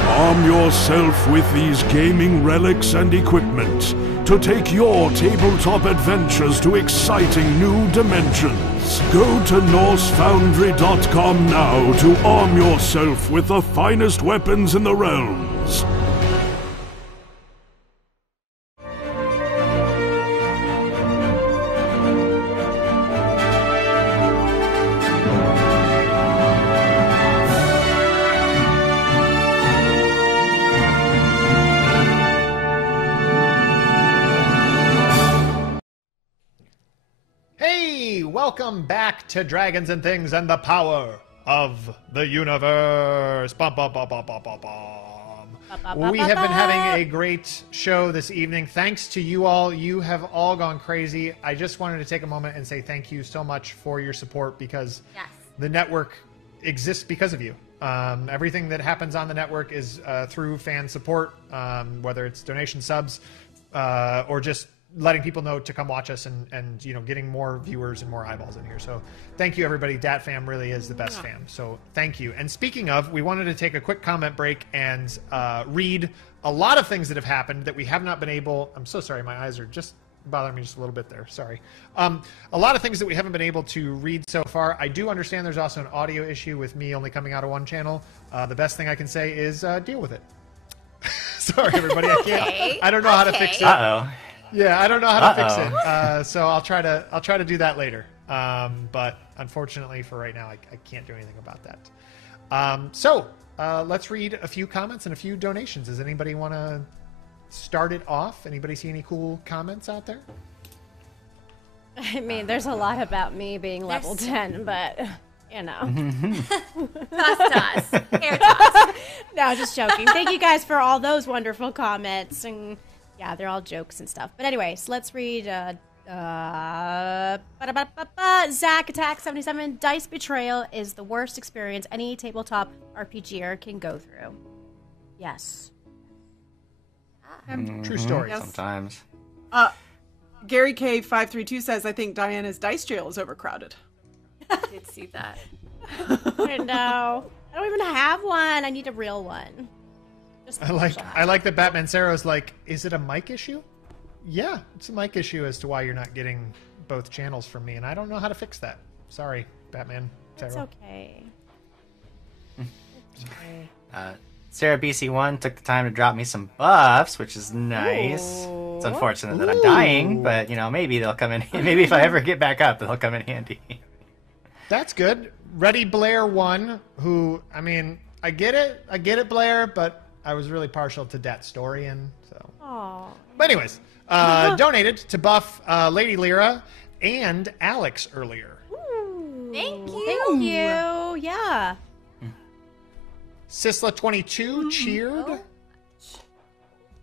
Arm yourself with these gaming relics and equipment to take your tabletop adventures to exciting new dimensions. Go to NorseFoundry.com now to arm yourself with the finest weapons in the realms. Welcome back to Dragons and Things and the Power of the Universe. Bum, bum, bum, bum, bum, bum, bum. We have been having a great show this evening. Thanks to you all. You have all gone crazy. I just wanted to take a moment and say thank you so much for your support because the network exists because of you. Everything that happens on the network is through fan support, whether it's donation subs or just letting people know to come watch us and you know, getting more viewers and more eyeballs in here. So thank you, everybody. Dat fam really is the best fam. So thank you. And speaking of, we wanted to take a quick comment break and read a lot of things that have happened that we have not been able. I'm so sorry. My eyes are just bothering me just a little bit there. Sorry. A lot of things that we haven't been able to read so far. I do understand there's also an audio issue with me only coming out of one channel. The best thing I can say is deal with it. Sorry, everybody. I can't. I don't know how to fix it. Uh-oh. Yeah, I don't know how to fix it, so I'll try to do that later. But unfortunately, for right now, I can't do anything about that. So let's read a few comments and a few donations. Does anybody want to start it off? Anybody see any cool comments out there? I mean, there's a lot about me being level 10, but you know. Toss. Hair toss. No, just joking. Thank you guys for all those wonderful comments and. Yeah, they're all jokes and stuff. But anyways, let's read Zach Attack 77. Dice betrayal is the worst experience any tabletop RPGer can go through. Yes. True story. Yes. Sometimes. Gary K532 says, I think Diana's dice jail is overcrowded. I did see that. I know. I don't even have one. I need a real one. I like that Batman Sarah's like, is it a mic issue? Yeah, it's a mic issue as to why you're not getting both channels from me, and I don't know how to fix that. Sorry, Batman Sarah. It's okay. It's okay. Sarah BC1 took the time to drop me some buffs, which is nice. Ooh. It's unfortunate that I'm dying, but you know, maybe they'll come in. Maybe if I ever get back up, they'll come in handy. That's good. Ready Blair 1, who, I mean, I get it, Blair, but I was really partial to Dat Storian, so. Aww. But anyways, donated to buff Lady Leera and Alex earlier. Thank you. Yeah. Sisla 22 cheered.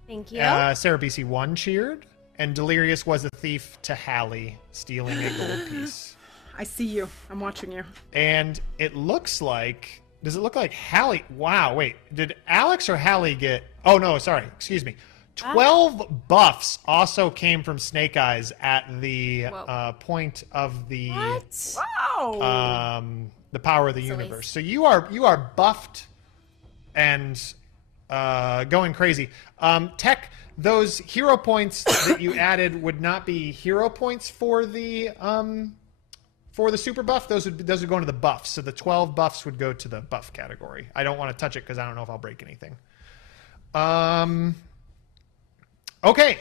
Thank you. Sarah BC 1 cheered. And Delirious was a thief to Hallie, stealing a gold piece. I see you. I'm watching you. And it looks like... Does it look like Hallie... Wow, wait. Did Alex or Hallie get... Oh, no, sorry. Excuse me. 12 buffs also came from Snake Eyes at the point of the... What? Wow! The power of the universe. So you are buffed and going crazy. Tech, those hero points that you added would not be hero points for the super buff. Those would go into the buffs. So the 12 buffs would go to the buff category. I don't want to touch it because I don't know if I'll break anything. Okay.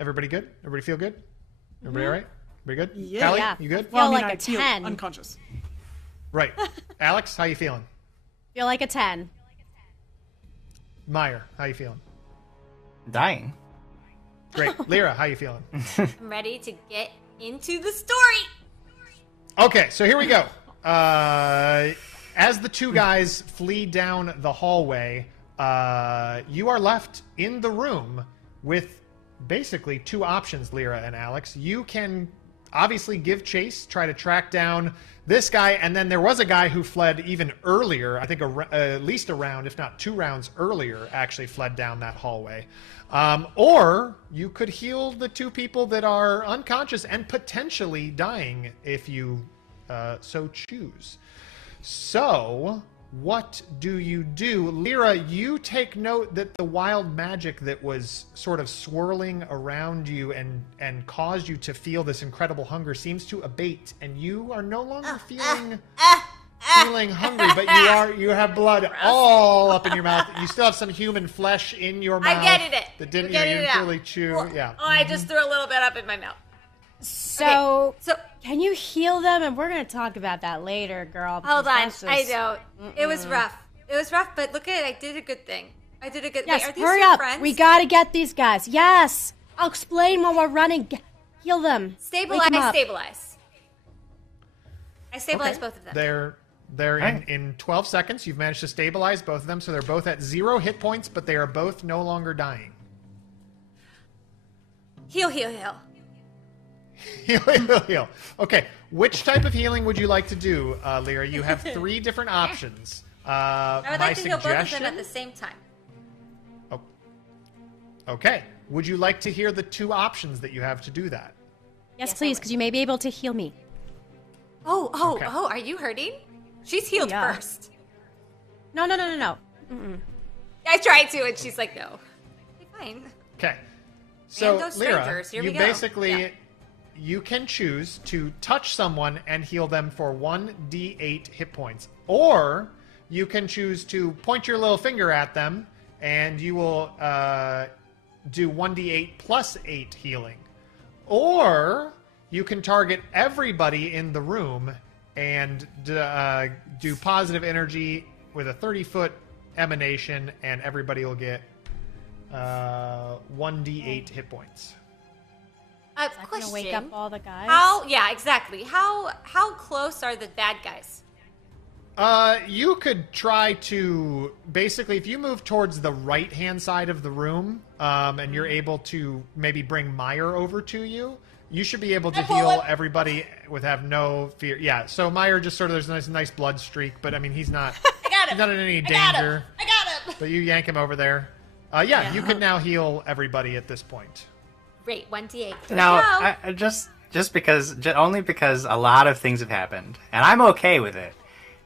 Everybody good? Everybody feel good? Everybody all right? Everybody good? Yeah. Hallie, Yeah. you good? Feel like I a feel 10. unconscious. Right. Alex, how you feeling? Feel like a 10. Meyer, how you feeling? Dying. Great. Leera, how you feeling? I'm ready to get into the story. Okay, so here we go. As the two guys flee down the hallway, you are left in the room with basically two options, Leera and Alex. You can obviously give chase, try to track down this guy, and then there was a guy who fled even earlier, I think at least a round, if not 2 rounds earlier, actually fled down that hallway. Or you could heal the 2 people that are unconscious and potentially dying if you so choose. So, what do you do? Leera, you take note that the wild magic that was sort of swirling around you and caused you to feel this incredible hunger seems to abate, and you are no longer feeling hungry, but you have blood all up in your mouth. You still have some human flesh in your mouth. I'm getting it. That didn't I'm you getting it really chew. Well, Yeah. Oh, I just threw a little bit up in my mouth. So, Okay, so can you heal them? And we're going to talk about that later, girl. hold on. That's just- I know. It was rough. It was rough, but look at it. I did a good thing. I did a good Yes, Wait, are these hurry your up. friends? We got to get these guys. Yes. I'll explain while we're running. Heal them. Stabilize, Wake 'em up. stabilize. I stabilized Okay. both of them. They're in 12 seconds. You've managed to stabilize both of them, so they're both at 0 hit points, but they are both no longer dying. Heal, heal, heal. Heal. Okay, which type of healing would you like to do, Leera? You have 3 different options. I would My like to heal both of them suggestion. at the same time. Oh. Okay. Would you like to hear the 2 options that you have to do that? Yes, please, because you may be able to heal me. Okay. Are you hurting? She's healed Yeah. first. No. Mm-mm. I tried to, and she's like, no. Okay, fine. Okay. So, those Leera, strangers, here you we go. basically Yeah. you can choose to touch someone and heal them for 1d8 hit points, or you can choose to point your little finger at them and you will do 1d8 plus 8 healing, or you can target everybody in the room and do positive energy with a 30-foot emanation, and everybody will get 1d8 hit points. Question. Gonna wake up all the guys. Yeah, exactly. How close are the bad guys? You could try to basically, if you move towards the right-hand side of the room, and you're able to maybe bring Meyer over to you, you should be able to heal everybody with have no fear. Yeah. So Meyer just sort of there's a nice blood streak, but I mean he's not. He's not in any danger. I got him. But you yank him over there. Yeah, you can now heal everybody at this point. Great, 1d8. Now, only because a lot of things have happened, and I'm okay with it.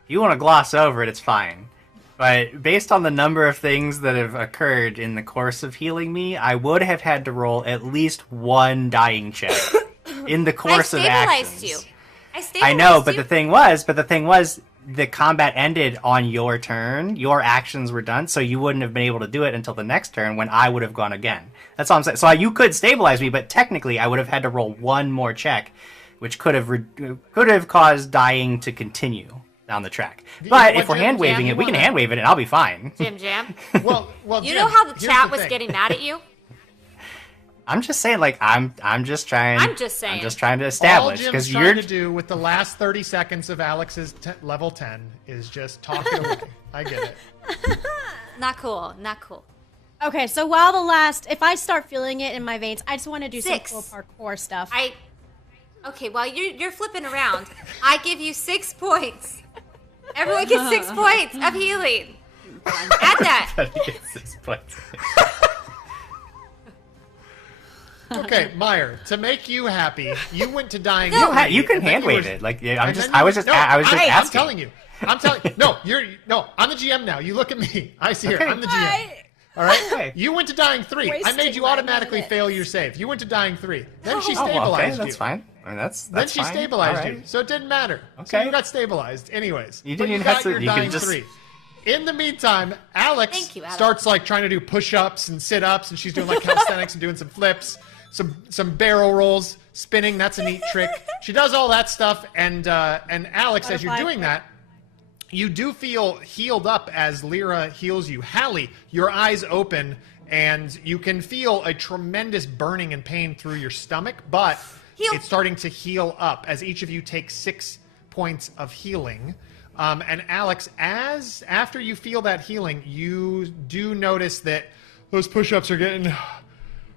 If you want to gloss over it, it's fine. But based on the number of things that have occurred in the course of healing me, I would have had to roll at least 1 dying check in the course of actions. I stabilized I know, but you. the thing was, the combat ended on your turn. Your actions were done, so you wouldn't have been able to do it until the next turn when I would have gone again. That's all I'm saying. So you could stabilize me, but technically I would have had to roll 1 more check, which could have caused dying to continue down the track. But if we're hand waving it, we can hand wave it, and I'll be fine. Jam. Well, You Jim, know how the here's chat the was thing. getting mad at you? I'm just saying, like, I'm just trying to establish, All Jim's because trying to do with the last 30 seconds of Alex's level 10 is just talk it away. I get it. Not cool. Okay, so if I start feeling it in my veins, I just want to do some cool parkour stuff. Okay, while you're flipping around, I give you 6 points. Everyone gets 6 points of healing. Add that. Everybody gets 6 points. Okay, Meyer, to make you happy, you went to dying. No, you can hand wave it. Like, yeah, I was just asking. I'm telling you. No, I'm the GM now. You look at me. I see her. I'm the GM. All right. You went to dying 3. I made you automatically fail your save. You went to dying 3. Then she stabilized you. That's fine. I mean, that's then she fine. stabilized you, so it didn't matter. Okay. So you got stabilized, anyways. You didn't even have to. Your dying 3. In the meantime, Alex starts like trying to do push-ups and sit-ups, and she's doing like calisthenics and doing some flips, some barrel rolls, spinning. That's a neat trick. She does all that stuff, and Alex, as you're doing that, you do feel healed up as Leera heals you. Hallie, your eyes open, and you can feel a tremendous burning and pain through your stomach, but it's starting to heal up as each of you take 6 points of healing. And Alex, after you feel that healing, you do notice that those push-ups are getting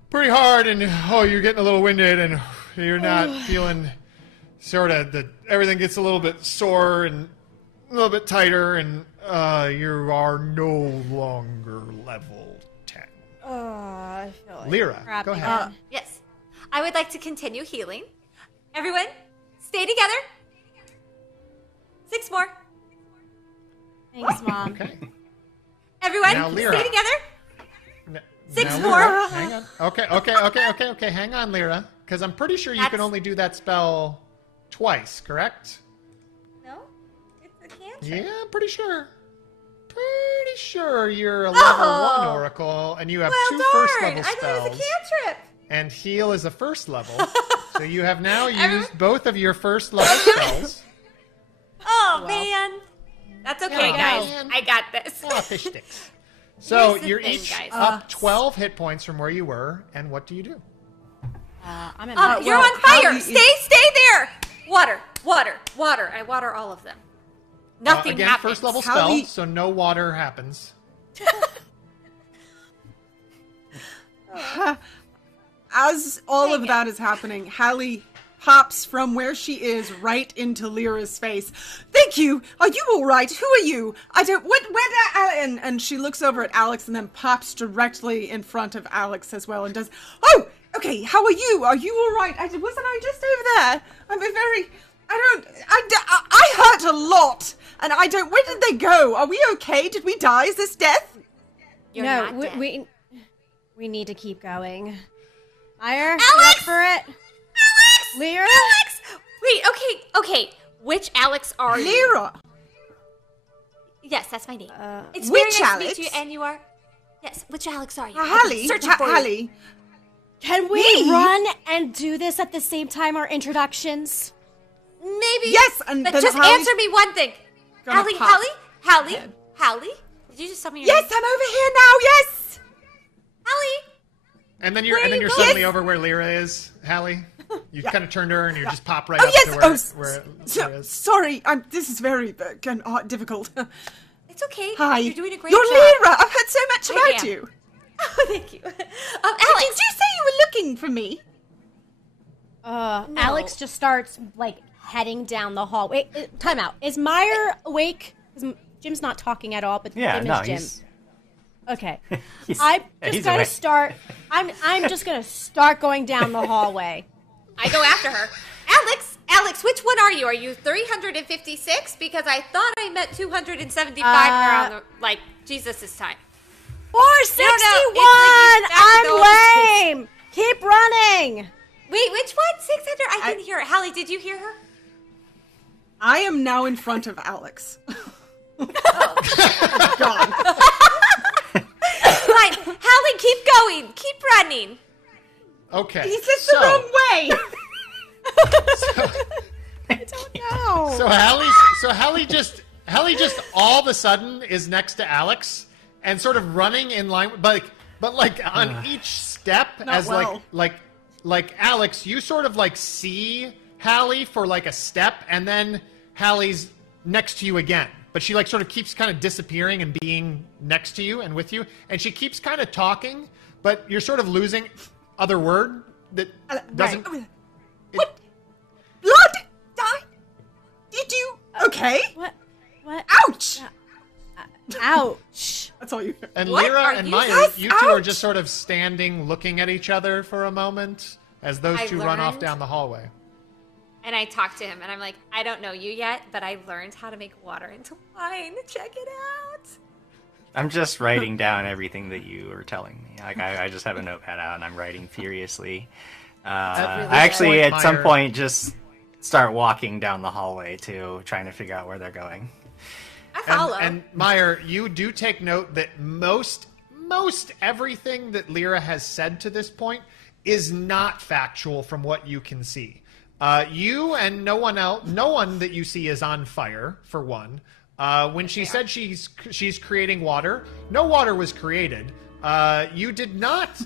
pretty hard, and you're getting a little winded, and you're not feeling everything gets a little bit sore and a little bit tighter, and you are no longer level 10. I feel like Leera, go ahead. Yes. I would like to continue healing. Everyone, stay together. 6 more. Thanks, Mom. Okay. Everyone, Now, Leera. stay together. 6 Now, more. Leera, hang on. Okay. Hang on, Leera, because I'm pretty sure you can only do that spell twice, correct? No, it's a cantrip. Yeah, I'm pretty sure. Pretty sure you're a level 1 oracle, and you have 2 first level spells. I thought it was a cantrip. And heal is a first level. So you have now used both of your first level spells. Oh, man. That's okay, guys. I got this. Fish sticks. So Here's the you're thing, each guys. up 12 hit points from where you were, and what do you do? I'm in you're on fire. Stay there. Water. I water all of them. Nothing again, happens. first level spell, so no water happens. As all of that is happening, Hallie pops from where she is right into Leera's face. Thank you. Are you all right? Who are you? I don't. And she looks over at Alex and then pops directly in front of Alex as well and does. Oh, okay. How are you? Are you all right? Wasn't I just over there? I hurt a lot, and I don't. Where did they go? Are we okay? Did we die? Is this death? We need to keep going. Meyer, Alex! you up for it? Alex! Leera? Alex! Wait, okay. Which Alex are you? Leera. Yes, that's my name. It's which very nice Alex? to meet you, and you are... Yes, which Alex are you? Hallie. Searching for you. Hallie. Can we run and do this at the same time, our introductions? Maybe. Yes, but just answer me one thing. Hallie, did you just tell me your name? Yes, I'm over here now. Yes. Hallie. And then you're suddenly over where Leera is, Hallie. You kind of turned her, and you just pop right Oh, up yes. to where Leera is. Sorry, this is very difficult. It's okay. Hi. You're doing a great You're job. Leera. I've heard so much I about am. you. Oh, thank you. Alex. Did you say you were looking for me? Alex just starts heading down the hall. Wait, time out. Is Meyer awake? Jim's not talking at all, but Jim is Jim. Okay. I'm just gonna start going down the hallway. I go after her. Alex, which one are you? Are you 356? Because I thought I meant 275 around Jesus' time. 461! I'm lame! Keep running! Wait, which one? 600? I didn't hear it. Hallie, did you hear her? I am now in front of Alex. Gone. Fine. Hallie, keep going. Keep running. Okay. He's just the wrong way. I don't know. So Hallie just all of a sudden is next to Alex and sort of running in line, but But like on each step, as well. like Alex, you sort of like see Hallie for like a step, and then Hallie's next to you again. But she like sort of keeps kind of disappearing and being next to you and with you, and she keeps kind of talking, but you're sort of losing other word that doesn't. Right. What? Blood? Die? Did you? Okay. What? Ouch! Ouch. That's all you. And What Leera are and you- Maya, Yes, you two are ouch! just sort of standing, looking at each other for a moment as those I two run off learned- down the hallway. And I talk to him, and I'm like, I don't know you yet, but I learned how to make water into wine. Check it out. I'm just writing down everything that you were telling me. Like I just have a notepad out and I'm writing furiously. I actually, at some point, just start walking down the hallway too, trying to figure out where they're going. I follow. And Meyer, you do take note that most everything that Leera has said to this point is not factual from what you can see. You and no one that you see is on fire, for one. When she said she's creating water, no water was created. You did not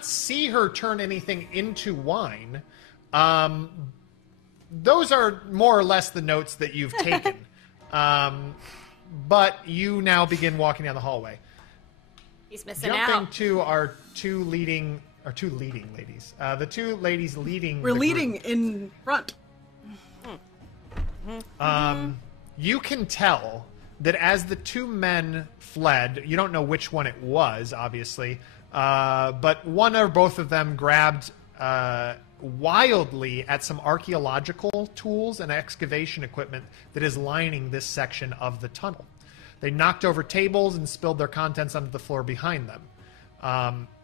see her turn anything into wine. Those are more or less the notes that you've taken. But you now begin walking down the hallway. He's missing Jumping out. to our two leading ladies. The two ladies leading. We're the leading group. in front. You can tell that as the two men fled, you don't know which one it was, obviously, but one or both of them grabbed wildly at some archaeological tools and excavation equipment that is lining this section of the tunnel. They knocked over tables and spilled their contents onto the floor behind them.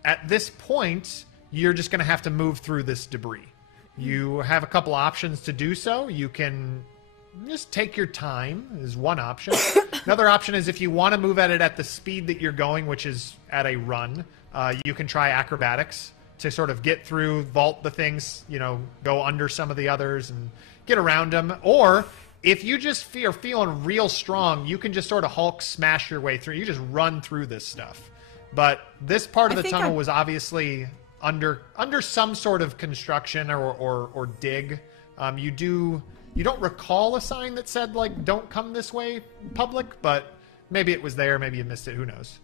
At this point, you're just going to have to move through this debris. You have a couple options to do so. You can just take your time is one option. Another option is if you want to move at it at the speed that you're going, which is at a run, you can try acrobatics to sort of get through, vault the things, go under some of the others and get around them. Or if you just are feeling real strong, you can just sort of Hulk smash your way through. You just run through this stuff. But this part of the tunnel was obviously under some sort of construction or dig. You don't recall a sign that said, like, don't come this way, public, but maybe it was there, maybe you missed it, who knows.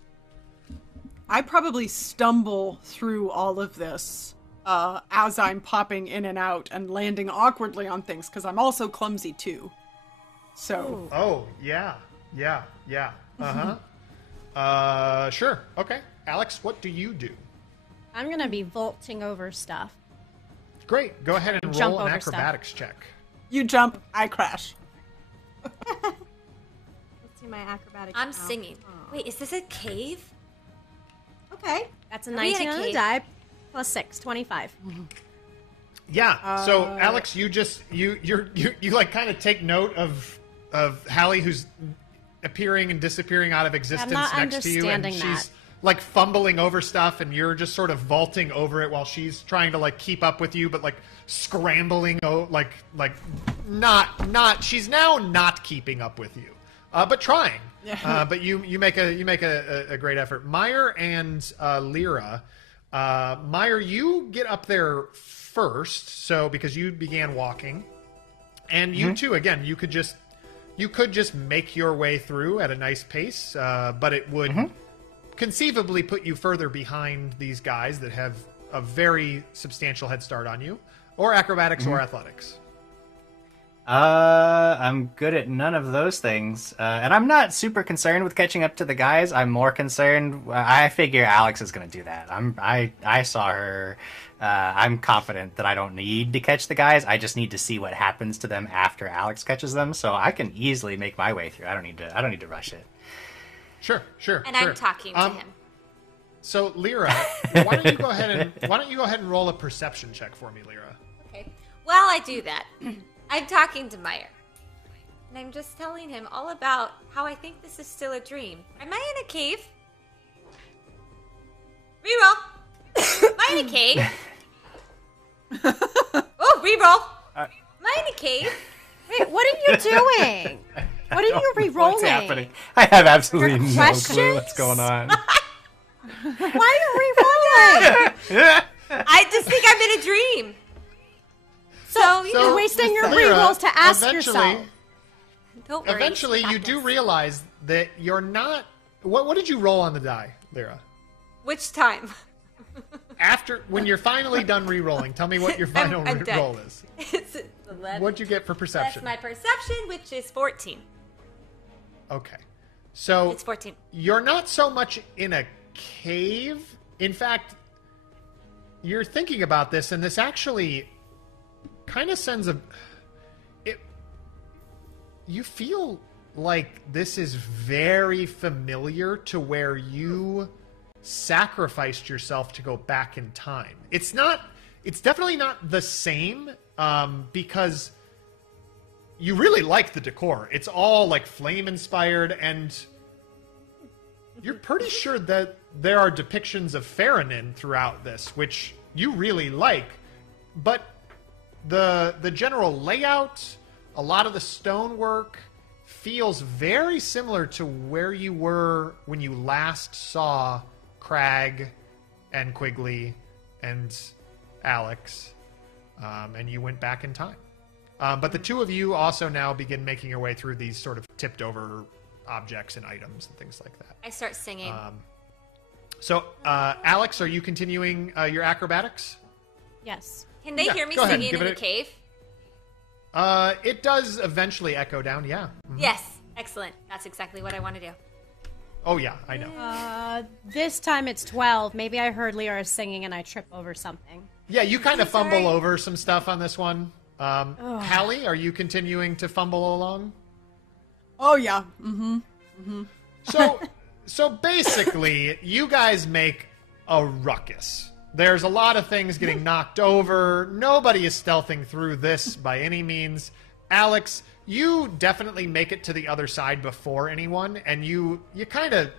I probably stumble through all of this as I'm popping in and out and landing awkwardly on things, because I'm also clumsy too. So. Oh, yeah. Sure. Okay. Alex, what do you do? I'm going to be vaulting over stuff. Great. Go ahead and Jump roll an over acrobatics check. You jump, I crash. Let's see my acrobatics. I'm singing. Wait, is this a cave? Okay. That's a Are we in 19 a on the cave? die. Plus 6, 25. Yeah. So Alex, you like kind of take note of Hallie, who's appearing and disappearing out of existence not next to you, and understanding she's that. like fumbling over stuff, and you're just sort of vaulting over it while she's trying to like keep up with you, but like scrambling, like not. She's now not keeping up with you, but trying. But you make a great effort. Meyer and Leera. Meyer, you get up there first, so because you began walking, and you too. Again, you could just make your way through at a nice pace, but it would conceivably put you further behind these guys that have a very substantial head start on you, or acrobatics or athletics. I'm good at none of those things, and I'm not super concerned with catching up to the guys. I'm more concerned. I figure Alex is going to do that. I saw her. I'm confident that I don't need to catch the guys. I just need to see what happens to them after Alex catches them, so I can easily make my way through. I don't need to rush it. Sure. And I'm talking to him. So Leera, why don't you go ahead and roll a perception check for me, Leera? Okay. While I do that, I'm talking to Meyer. And I'm just telling him all about how I think this is still a dream. Am I in a cave? Reroll. Am I in a cave? Oh, reroll. Am I in a cave? Wait, what are you doing? What are you re-rolling? What's happening? I have absolutely Your no questions? clue what's going on. Why are you re-rolling? I just think I'm in a dream. So you're wasting your Leera, re-rolls to ask eventually- yourself. Don't worry. Eventually, you do realize that you're not. What did you roll on the die, Leera? Which time? When you're finally done re-rolling, tell me what your final I'm done. roll is. It's 11. What'd you get for perception? That's my perception, which is 14. Okay. So It's 14. you're not so much in a cave. In fact, you're thinking about this, and this actually kind of sends you feel like this is very familiar to where you sacrificed yourself to go back in time. It's definitely not the same, because you really like the decor. It's all like flame inspired, and you're pretty sure that there are depictions of Farranin throughout this, which you really like. But the general layout, a lot of the stonework feels very similar to where you were when you last saw Crag and Quigley and Alex, and you went back in time. But the two of you also now begin making your way through these sort of tipped over objects and items and things like that. I start singing. So, Alex, are you continuing your acrobatics? Yes. Can they hear me go ahead, singing give in it the cave? It does eventually echo down, yeah. Mhm. Yes. Excellent. That's exactly what I want to do. Oh, yeah, I know. This time it's 12. Maybe I heard Leera singing and I trip over something. Yeah, you kind of fumble over some stuff on this one. Hallie, are you continuing to fumble along? Oh, yeah. So basically, you guys make a ruckus. There's a lot of things getting knocked over. Nobody is stealthing through this by any means. Alex, you definitely make it to the other side before anyone, and you kind of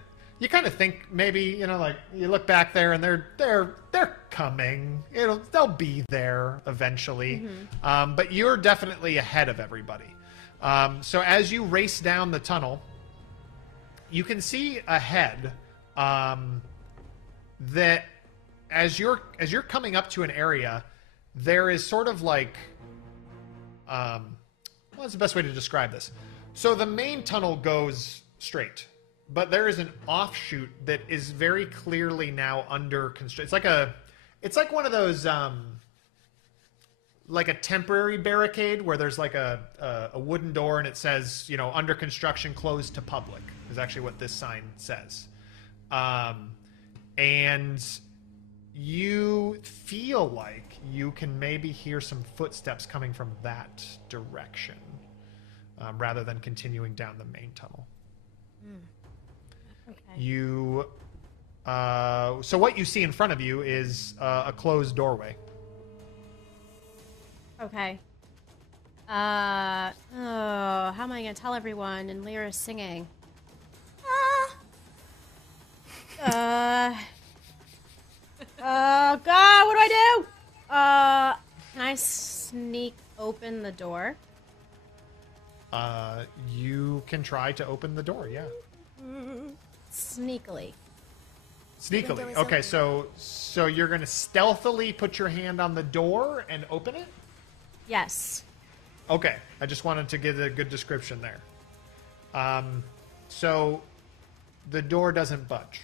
think maybe, like you look back there and they're coming. They'll be there eventually. But you're definitely ahead of everybody. So as you race down the tunnel, you can see ahead that as you're coming up to an area, there is sort of like what's the best way to describe this? So the main tunnel goes straight, but there is an offshoot that is very clearly now under construction. It's like one of those like a temporary barricade where there's like a wooden door and it says, under construction, closed to public, is actually what this sign says. And you feel like you can maybe hear some footsteps coming from that direction, rather than continuing down the main tunnel. Okay. So what you see in front of you is a closed doorway. Okay. How am I going to tell everyone? And Leera's singing. Oh, God, what do I do? Can I sneak open the door? You can try to open the door, yeah. Sneakily. Sneakily. Okay, so you're going to stealthily put your hand on the door and open it? Yes. Okay, I just wanted to get a good description there. So the door doesn't budge.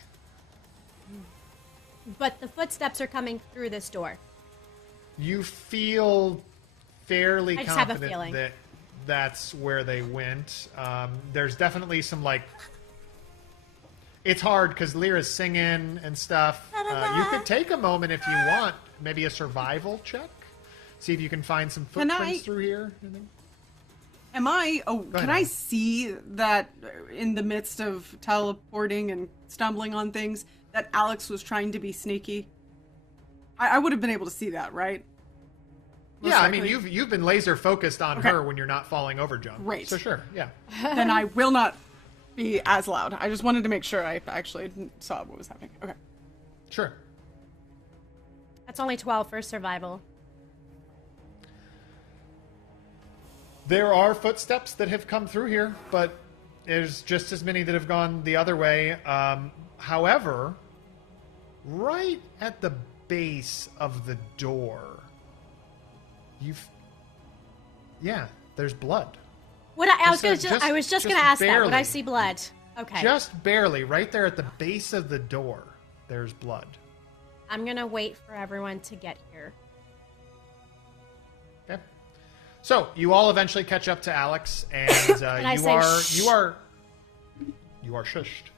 But the footsteps are coming through this door. You feel fairly I just have a confident feeling. that that's where they went. There's definitely some it's hard because Leera's singing and stuff. You could take a moment if you want, maybe a survival check. See if you can find some footprints through here. Can ahead. I see that in the midst of teleporting and stumbling on things that Alex was trying to be sneaky? I would have been able to see that, right? Most Yeah, likely. I mean, you've been laser focused on Okay. her when you're not falling over jump. Great. So sure, yeah. Then I will not be as loud. I just wanted to make sure I actually saw what was happening. Okay. Sure. That's only 12 for survival. There are footsteps that have come through here, but there's just as many that have gone the other way. However, right at the base of the door, there's blood. I was just gonna ask that. Would I see blood? Okay. Just barely, right there at the base of the door, there's blood. I'm gonna wait for everyone to get here. Okay. So you all eventually catch up to Alex, and you are shushed.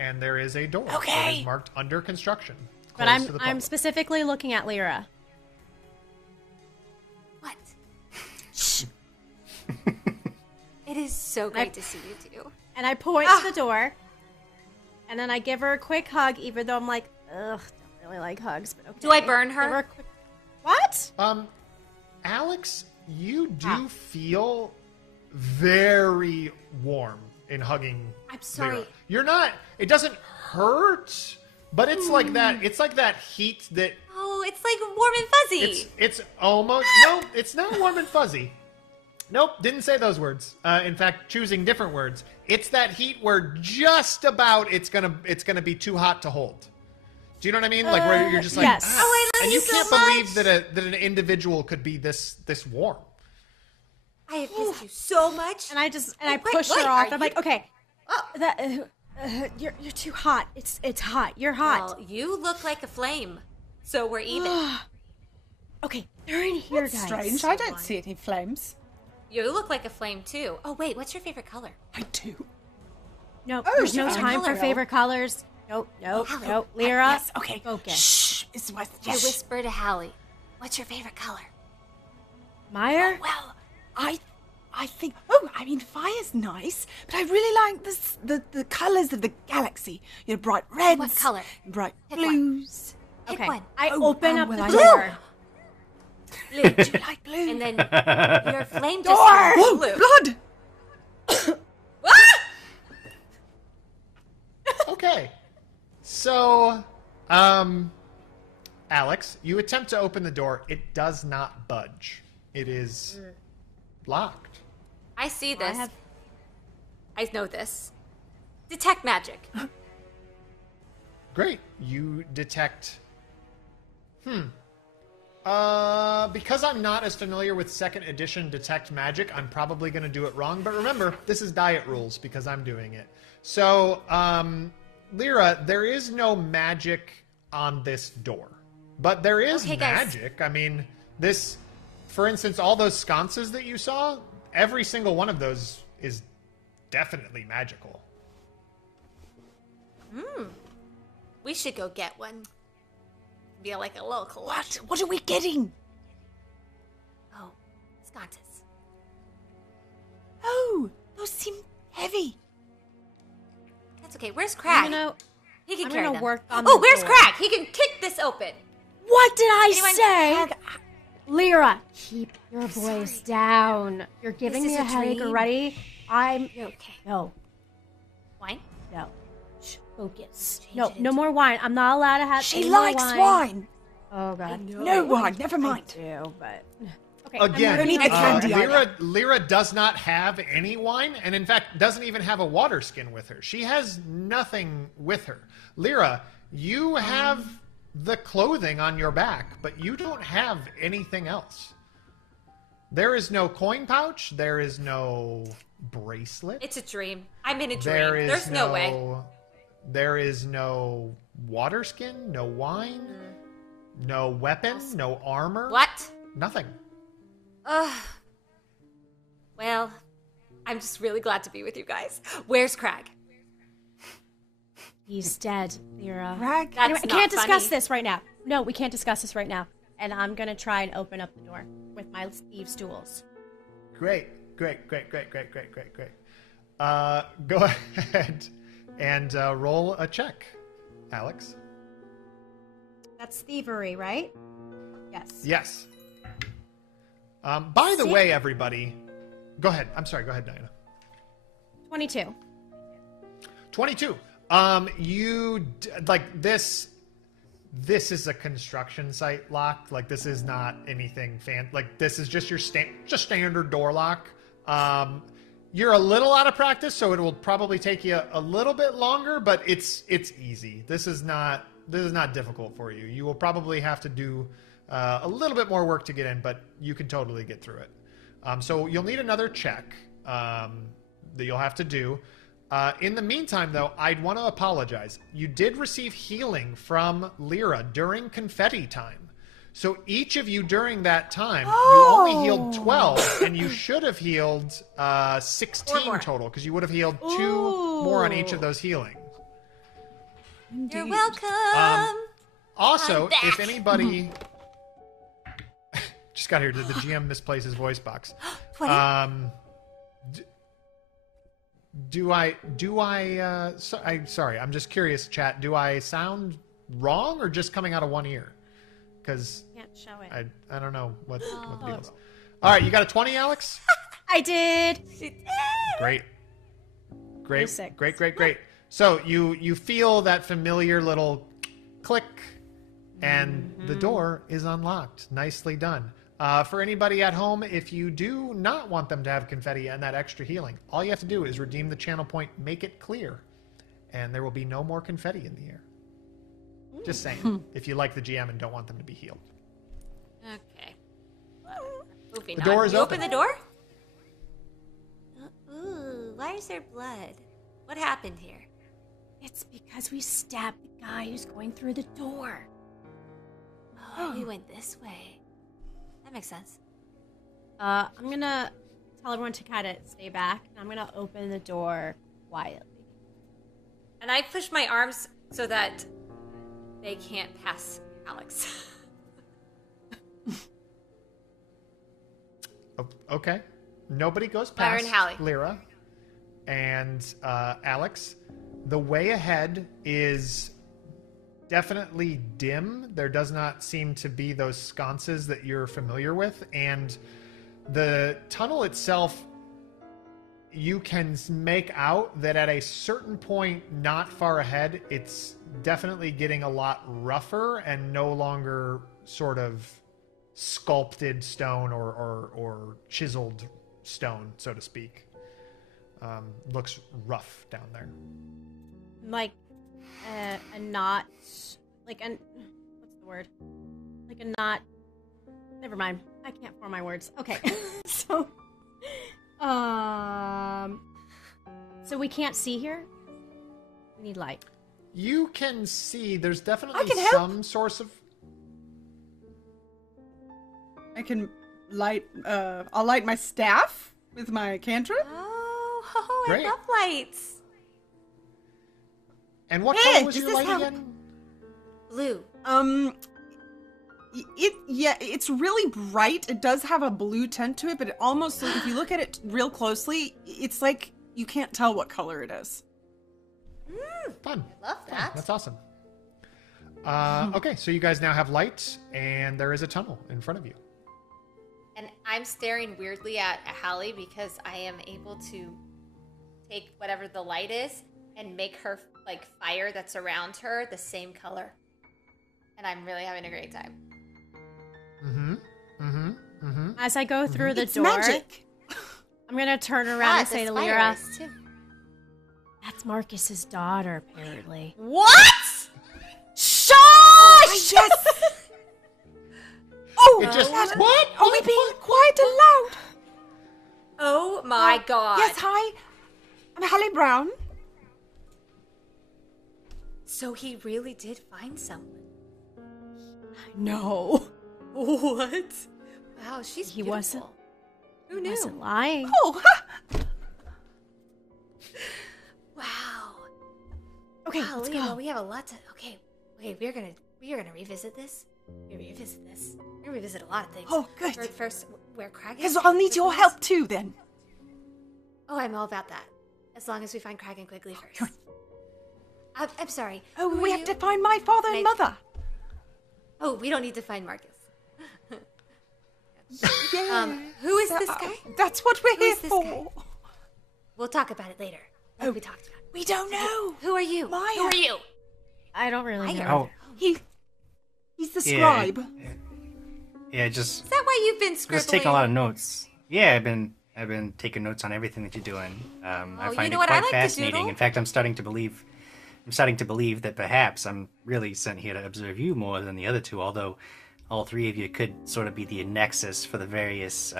And there is a door that is marked under construction. But I'm specifically looking at Leera. What? It is so great to see you two. And I point to the door, and then I give her a quick hug, even though I'm like, ugh, don't really like hugs. But okay. Do I burn her? What? Alex, you do feel very warm in hugging. I'm sorry. Leera. You're not. It doesn't hurt, but it's like that. It's like that heat that. Oh, it's like warm and fuzzy. It's almost no. It's not warm and fuzzy. Nope, didn't say those words. In fact, choosing different words. It's that heat where just about it's gonna be too hot to hold. Do you know what I mean? Like where you're just like, yes. Oh, I love and you you so can't much. believe that an individual could be this warm. I have missed you so much. And I push her off. I'm like, okay, you're too hot. It's hot. You're hot. Well, you look like a flame, so we're even. Okay, they're in here, That's guys. strange. I don't see any flames. You look like a flame too. Oh wait, what's your favorite color? I do. No, there's no time for favorite colors. Nope. Leera, Yes, okay. focus. Shh. I whisper to Hallie, "What's your favorite color?" Meyer? Well, I think. Oh, I mean, fire's nice, but I really like the colors of the galaxy. You know, bright reds. What color? Bright Pick blues. Pick Okay. one. I open up the I door. Blue. Do you like blue? And then your flame just Door! turned Whoa, blue. blood! Okay. So, Alex, you attempt to open the door. It does not budge. It is locked. I see this. I know this. Detect magic. Great. You detect. Because I'm not as familiar with 2nd edition Detect Magic, I'm probably going to do it wrong. But remember, this is diet rules because I'm doing it. So, Leera, there is no magic on this door. But there is magic. I mean, this, for instance, all those sconces that you saw, every single one of those is definitely magical. We should go get one. Be like a little collection. What are we getting? Oh, sconces. Oh, those seem heavy. That's okay. Where's Crag? He can carry gonna them. work on Oh, the where's door. Crag? He can kick this open. What did I Anyone say? have- Leera, keep your voice down. You're giving This me is a a headache dream. already. You're okay. No. Wine? No. Shh, focus. Change No, it no into- more wine. I'm not allowed to have She any more likes wine. wine. Oh, God. No wine, never mind. I do, but... Okay, Again, don't need the candy Leera does not have any wine, and in fact doesn't even have a water skin with her. She has nothing with her. Leera, you have the clothing on your back, but you don't have anything else. There is no coin pouch. There is no bracelet. It's a dream. I'm in a dream. There's no way. There is no water skin, no wine, no weapon, no armor. What? Nothing. Well, I'm just really glad to be with you guys. Where's Crag? He's dead, Leera. Crag? That's Anyway, I not can't discuss funny. this right now. No, we can't discuss this right now. And I'm going to try and open up the door with my thieves' tools. Great. Go ahead and roll a check, Alex. That's thievery, right? Yes. Yes. By the way, everybody, go ahead. I'm sorry. Go ahead, Diana. 22. 22. This is a construction site lock. Like, this is not anything like, this is just your standard door lock. You're a little out of practice, so it will probably take you a little bit longer, but it's easy. This is not not difficult for you. You will probably have to do a little bit more work to get in, but you can totally get through it. So you'll need another check that you'll have to do. In the meantime, though, I'd want to apologize. You did receive healing from Leera during confetti time. So each of you during that time, you only healed 12, and you should have healed 16 total, because you would have healed 2 more on each of those healings. Indeed. You're welcome. Also, if anybody... Just got here. Did the GM misplace his voice box? 20. Sorry, I'm just curious, chat. Do I sound wrong or just coming out of one ear? Because Can't show it. I don't know what the deal is. All right, you got a 20, Alex? I did. Great. Basic. Great. So you feel that familiar little click, and the door is unlocked. Nicely done. For anybody at home, if you do not want them to have confetti and that extra healing, all you have to do is redeem the channel point, make it clear, and there will be no more confetti in the air. Just saying, if you like the GM and don't want them to be healed. Okay. Moving The door on. is You open. open the door? Ooh, why is there blood? What happened here? It's because we stabbed the guy who's going through the door. Oh, we went this way. That makes sense. I'm gonna tell everyone to kind of stay back, and I'm gonna open the door quietly. And I push my arms so that they can't pass Alex. Okay. Nobody goes Byron, past Hallie. Leera and Alex. The way ahead is definitely dim. There does not seem to be those sconces that you're familiar with. And the tunnel itself, you can make out that at a certain point not far ahead, it's definitely getting a lot rougher and no longer sort of sculpted stone or chiseled stone, so to speak. Looks rough down there. Like a knot, like an what's the word? Like a knot. Never mind. I can't form my words. Okay. So we can't see here. We need light. You can see there's definitely can help. some source of... I can light. I'll light my staff with my cantrip. Oh, Great. I love lights. And what Hey, color was does your this light help? again? Blue. It's really bright. It does have a blue tint to it, but it almost, if you look at it real closely, it's like you can't tell what color it is. Fun. I love that. That's awesome. Okay, so you guys now have light, and there is a tunnel in front of you. And I'm staring weirdly at Hallie because I am able to take whatever the light is and make her like fire that's around her the same color. And I'm really having a great time. As I go through the It's door, magic. I'm gonna turn around and the say to fire Leera, is too. "That's Marcus's daughter, apparently." What? Shush! Yes. Oh, It just... that- What? Are we being quiet and loud? Oh my god. Yes, hi. I'm Hallie Brown. So he really did find someone. No. What? Wow, she's He beautiful. wasn't. Who knew? Wasn't lying. Oh, Wow. Okay, Wow, let's Leah, go. well, we have a lot to. Okay, we're gonna revisit this. We're gonna revisit a lot of things. Oh, good. First, where Crag is. because I'll need your help too then. Oh, I'm all about that. As long as we find Crag and Quigley first. I'm sorry. Oh, Who we are have you? to find my father and Nice. mother. Oh, we don't need to find Marcus. Yeah. Who is this guy? That's what we're Who here is this for. guy? We'll talk about it later. Like we talked about. We don't know. Who are you? Maya. Who are you? I don't really Maya. know. Oh, He's the Yeah. scribe. yeah, just Is that why you've been scribbling? just taking a lot of notes. Yeah, I've been taking notes on everything that you're doing. I you find know it what? I quite like to fascinating. doodle. In fact, I'm starting to believe I'm starting to believe that perhaps I'm really sent here to observe you more than the other two, although all three of you could sort of be the nexus for the various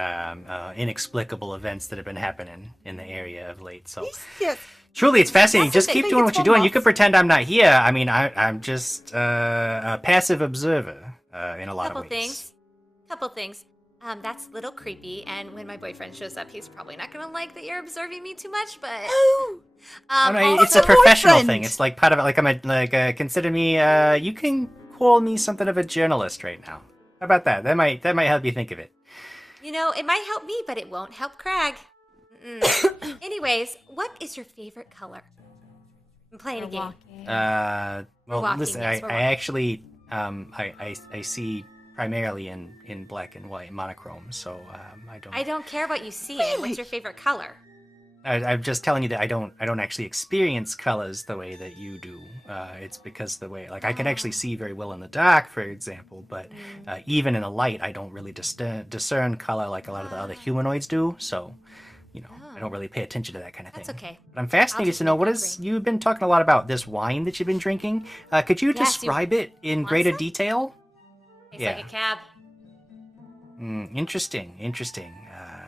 inexplicable events that have been happening in the area of late. So, yes. Truly, it's fascinating. That's Just keep doing what you're doing. You could pretend I'm not here. I mean, I'm just a passive observer in a lot of ways. Couple things. That's a little creepy, and when my boyfriend shows up, he's probably not gonna like that you're observing me too much. But it's a professional thing. It's like part of it. Like consider me. You can call me something of a journalist right now. How about that? That might help you think of it. You know, it might help me, but it won't help Craig. Anyways, what is your favorite color? I'm playing a game. Well, listen, I actually I see primarily in black and white monochrome, so I don't care what you see. Really? What's your favorite color? I'm just telling you that I don't actually experience colors the way that you do. It's because the way, like, I can actually see very well in the dark, for example, but even in the light, I don't really discern color like a lot of the other humanoids do. So, I don't really pay attention to that kind of thing. That's okay. But I'm fascinated to know you've been talking a lot about this wine that you've been drinking. Could you describe it in greater detail? Tastes like a cab. Interesting.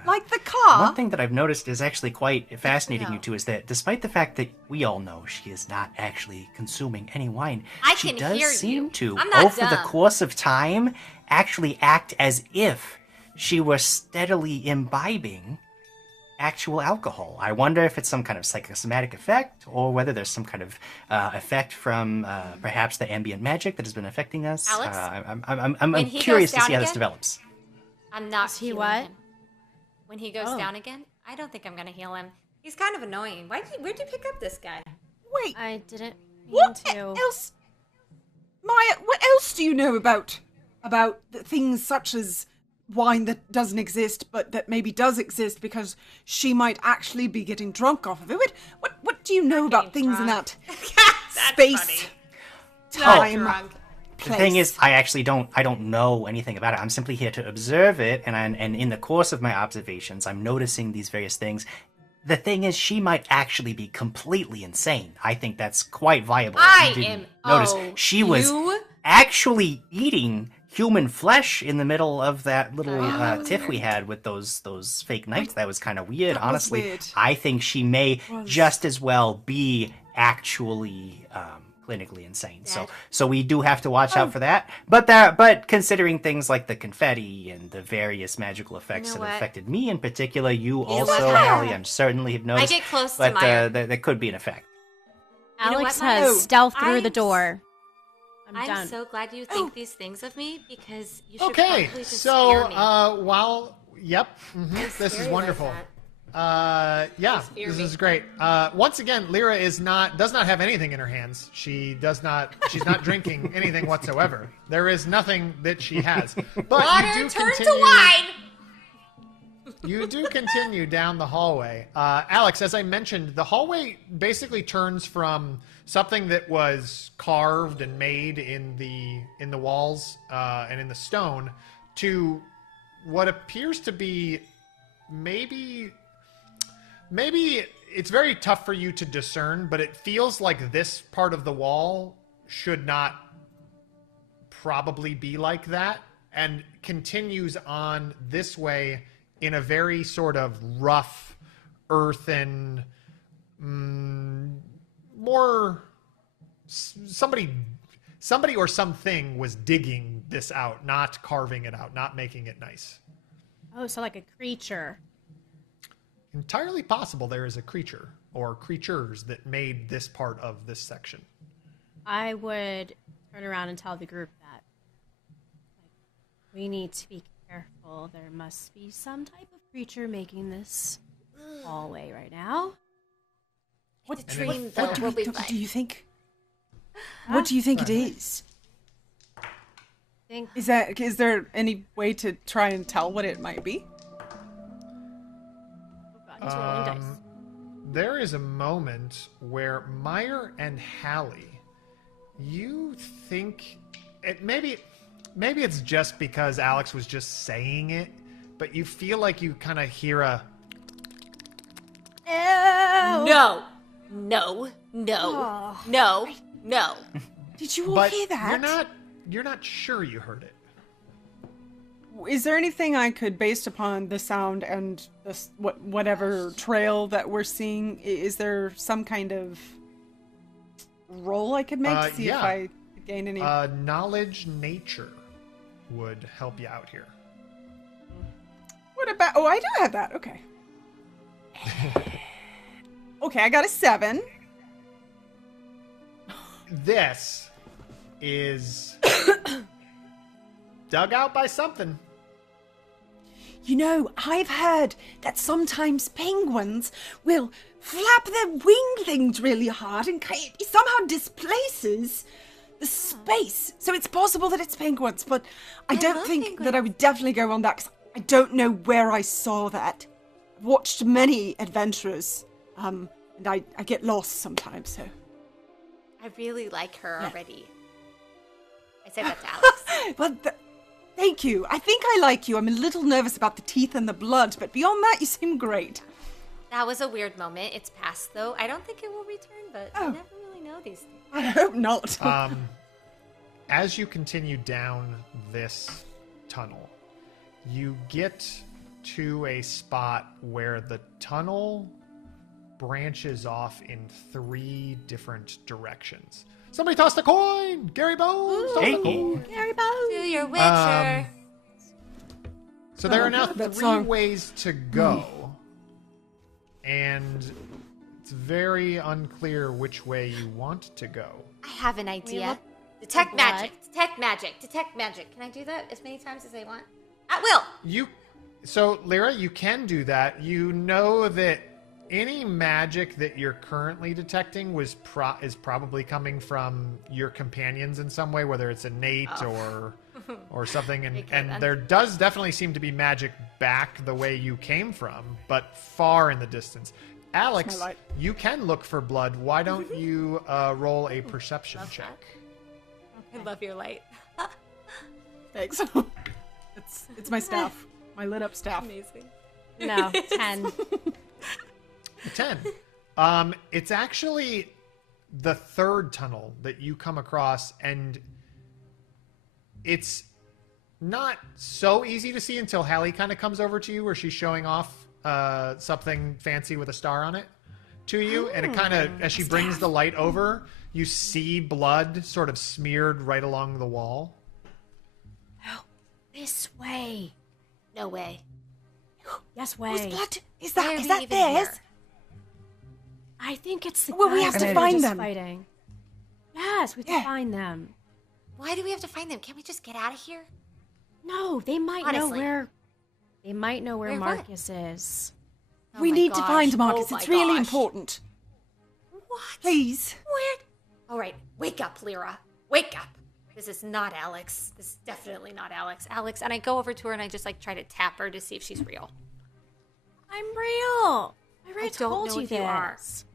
Like the car? One thing that I've noticed is actually quite fascinating, you two, is that despite the fact that we all know she is not actually consuming any wine, she does seem to, over the course of time, actually act as if she were steadily imbibing actual alcohol. I wonder if it's some kind of psychosomatic effect, or whether there's some kind of effect from perhaps the ambient magic that has been affecting us. Alex, I'm curious to see how this develops. I'm not healing him. When he goes down again, I don't think I'm gonna heal him. He's kind of annoying. Where'd you pick up this guy? Wait, I didn't mean what to. else? Maya, what else do you know about things such as wine that doesn't exist, but that maybe does exist because she might actually be getting drunk off of it? What do you know about things in that space, time? The thing is, I don't know anything about it. I'm simply here to observe it, and in the course of my observations, I'm noticing these various things. The thing is, she might actually be completely insane. I think that's quite viable. She was actually eating human flesh in the middle of that little tiff we had with those fake knights. That was kind of weird, honestly. Weird. I think she may just as well be actually clinically insane. So we do have to watch out for that. But considering things like the confetti and the various magical effects that affected me in particular, you also, Hallie, I'm certainly have noticed. I get close to Meyer. That could be an effect. Alex has stealth through the door. I'm done. so glad you think these things of me, because you should Okay, probably just so scare me. This is wonderful. This is great. Once again, Leera does not have anything in her hands. She's not drinking anything whatsoever. There is nothing that she has. But Water turned to wine. You do continue down the hallway. Alex, as I mentioned, the hallway basically turns from something that was carved and made in the walls and in the stone to what appears to be maybe it's very tough for you to discern, but it feels like this part of the wall should not probably be like that, and continues on this way in a very sort of rough, earthen, more somebody or something was digging this out, not carving it out, not making it nice. Oh, so like a creature. Entirely possible there is a creature or creatures that made this part of this section. I would turn around and tell the group that we need to be careful. There must be some type of creature making this hallway right now. What do you think? What do you think it is? Is there any way to try and tell what it might be? There is a moment where Meyer and Hallie, you think maybe it's just because Alex was just saying it, but you feel like you kind of hear a No, No. Oh. No. Did you all But hear that? you're not sure you heard it. Is there anything I could, based upon the sound and this whatever trail that we're seeing, is there some kind of roll I could make to see if I could gain any? Knowledge nature would help you out here. What about? Oh, I do have that. Okay. Okay, I got a 7. This is dug out by something. You know, I've heard that sometimes penguins will flap their wing things really hard and it somehow displaces the space. So it's possible that it's penguins, but I don't think that I would definitely go on that because I don't know where I saw that. I've watched many adventurers, and I get lost sometimes, so. I really like her already. I said that to Alex. But thank you. I think I like you. I'm a little nervous about the teeth and the blood, but beyond that, you seem great. That was a weird moment. It's past, though. I don't think it will return, but you never really know these things. I hope not. As you continue down this tunnel, you get to a spot where the tunnel branches off in 3 different directions. Somebody tossed a coin! Gary Bones tossed a coin! Gary Bones! Do your Witcher! So there are now 3 ways to go. And it's very unclear which way you want to go. I have an idea. Detect magic. Detect magic. Detect magic. Can I do that as many times as I want? At will! So, Leera, you can do that. You know that any magic that you're currently detecting is probably coming from your companions in some way, whether it's innate or something. And there does definitely seem to be magic back the way you came from, but far in the distance. Alex, you can look for blood. Why don't you roll a perception check? I love your light. Thanks. It's my staff. My lit up staff. Amazing. No, 10. 10. It's actually the 3rd tunnel that you come across, and it's not so easy to see until Hallie kind of comes over to you, where she's showing off something fancy with a star on it to you, and it kind of, as she brings the light over, you see blood sort of smeared right along the wall. Oh, this way. No way. Yes way. Whose blood? Is that theirs? I think it's the Well, we guys have to that are find just them. Fighting. Yes, we have to find them. Why do we have to find them? Can't we just get out of here? No, they might know Honestly. where. They might know where Where what? Marcus is. Oh We my need to gosh. find Marcus. Oh It's my really gosh. important. What? Please. Weird. All right, wake up, Leera. Wake up. This is not Alex. This is definitely not Alex. Alex, and I go over to her and I just try to tap her to see if she's real. I'm real. I already don't told know you if you are. this.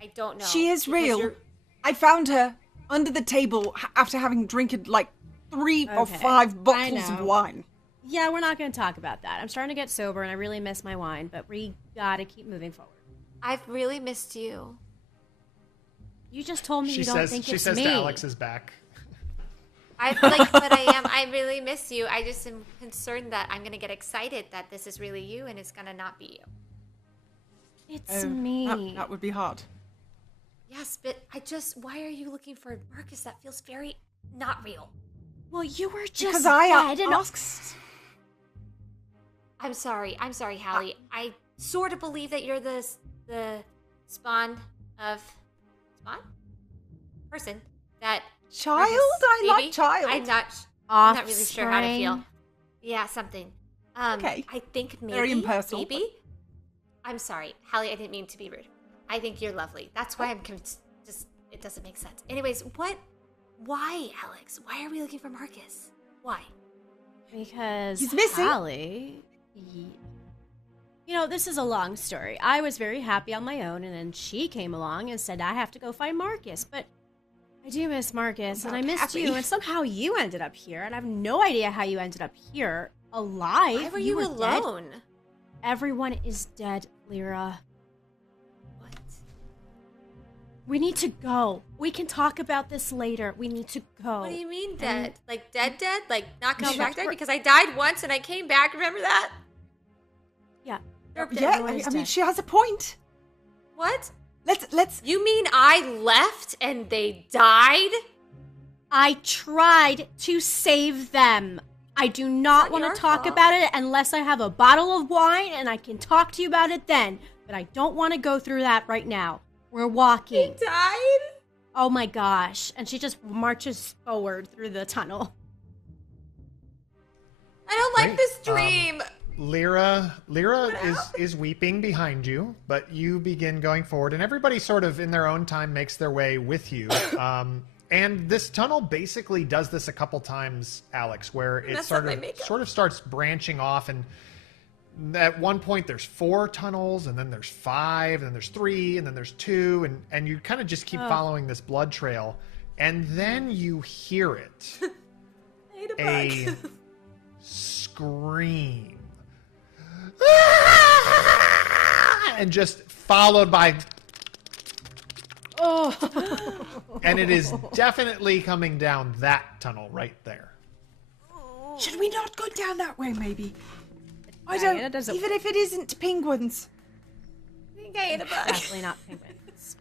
I don't know. She is because real. I found her under the table after having drinking like 3 or 5 bottles of wine. Yeah, we're not going to talk about that. I'm starting to get sober and I really miss my wine, but we gotta keep moving forward. I've really missed you. You just told me She you don't says, think she it's says me. to Alex's back. But I really miss you. I just am concerned that I'm going to get excited that this is really you and it's going to not be you. It's me. That would be hard. Yes, but why are you looking for Marcus? That feels very not real. Well, you were just Because I dead and asked. I'm sorry, Hallie. I sort of believe that you're the spawn person that Child? Marcus, I like maybe? child. I'm not really sure how to feel. Offspring. Yeah, something. Okay. I think maybe. Very impersonal. Maybe. I'm sorry, Hallie. I didn't mean to be rude. I think you're lovely. That's why I'm just. It doesn't make sense. Anyways, what? Why, Alex? Why are we looking for Marcus? Why? Because He's missing. Hallie, you know, this is a long story. I was very happy on my own, and then she came along and said I have to go find Marcus. But I do miss Marcus, and I missed you, and somehow you ended up here, and I have no idea how you ended up here alive. Why were you dead. alone? Everyone is dead, Leera. What? We need to go. We can talk about this later. We need to go. What do you mean dead? Like dead? Like not coming No, back dead? we're- Because I died once and I came back. Remember that? Yeah. Yeah, I mean, she has a point. What? Let's. You mean I left and they died? I tried to save them. I do not want to talk about it unless I have a bottle of wine and I can talk to you about it then. But I don't want to go through that right now. We're walking. They died? Oh my gosh. And she just marches forward through the tunnel. I don't like this dream. Leera is weeping behind you, but you begin going forward, and everybody sort of in their own time makes their way with you. And this tunnel basically does this a couple times, Alex, where it sort of starts branching off, and at one point there's 4 tunnels, and then there's 5, and then there's 3, and then there's 2, and you kind of just keep following this blood trail, and then you hear it. A scream. And just followed by... And it is definitely coming down that tunnel right there. Should we not go down that way, maybe? I don't... Even if it isn't penguins. I think I ate a bug. Definitely not penguins.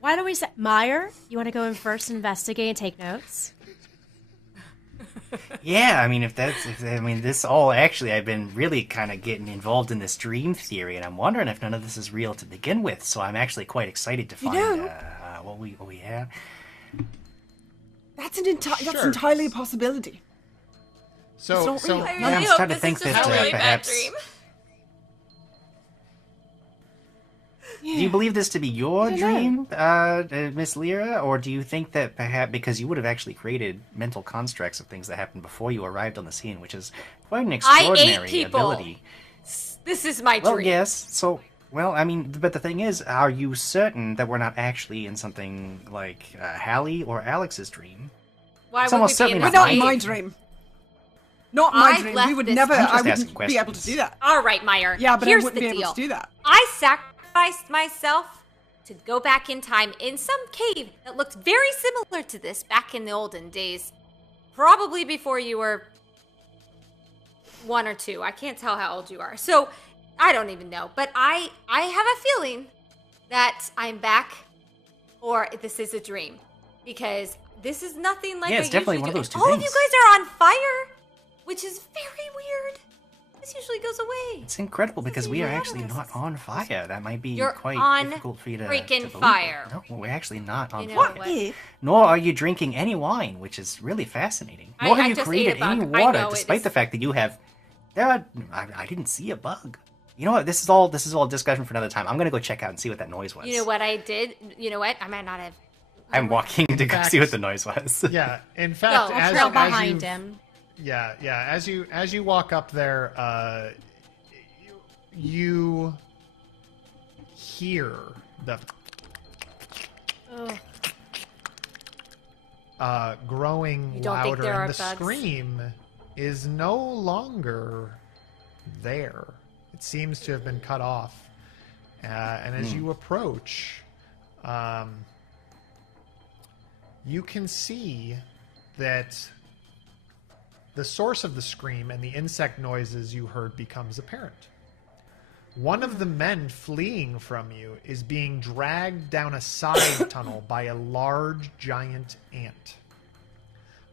Why don't we say... Meyer, you want to go in first, investigate, and take notes? Yeah, I mean, this all actually, I've been really kind of getting involved in this dream theory, and I'm wondering if none of this is real to begin with. So I'm actually quite excited to find what we have. That's entirely a possibility. So it's not real. I'm starting to think that perhaps. Do you believe this to be your dream, Miss Leera, or do you think that perhaps because you would have actually created mental constructs of things that happened before you arrived on the scene, which is quite an extraordinary ability? This is my Well, dream. yes. So, well, I mean, but the thing is, are you certain that we're not actually in something like Hallie or Alex's dream? Why It's would almost we be in certainly this Not dream? my dream. Not my I dream. left We would this never. I'm just I asking wouldn't be able to questions. do that. All right, Meyer. Yeah, but here's I wouldn't the be deal. able to do that. I sacrificed myself to go back in time in some cave that looked very similar to this back in the olden days. Probably before you were 1 or 2. I can't tell how old you are. So, I don't even know. But I have a feeling that I'm back or this is a dream. Because this is nothing like Yeah, it's I definitely usually one of do. those two All of you things. guys are on fire, which is very weird. This usually goes away. It's incredible because we are actually not on fire. That might be You're quite on difficult for you to freaking to believe. fire. No, we're actually not on You know fire. what? Nor are you drinking any wine, which is really fascinating. I Nor have you just created ate a bug. any I water, know it despite is- the fact that you have. I didn't see a bug. You know what? This is all discussion for another time. I'm gonna go check out and see what that noise was. You know what I did? You know what? I might not have. I'm walking to go see what the noise was. Yeah, in fact, I'll as trail as behind you- him. Yeah. As you walk up there, you hear the growing You don't think louder, there and are the bugs? scream is no longer there. It seems to have been cut off. And as you approach, you can see that the source of the scream and the insect noises you heard becomes apparent. One of the men fleeing from you is being dragged down a side tunnel by a large, giant ant.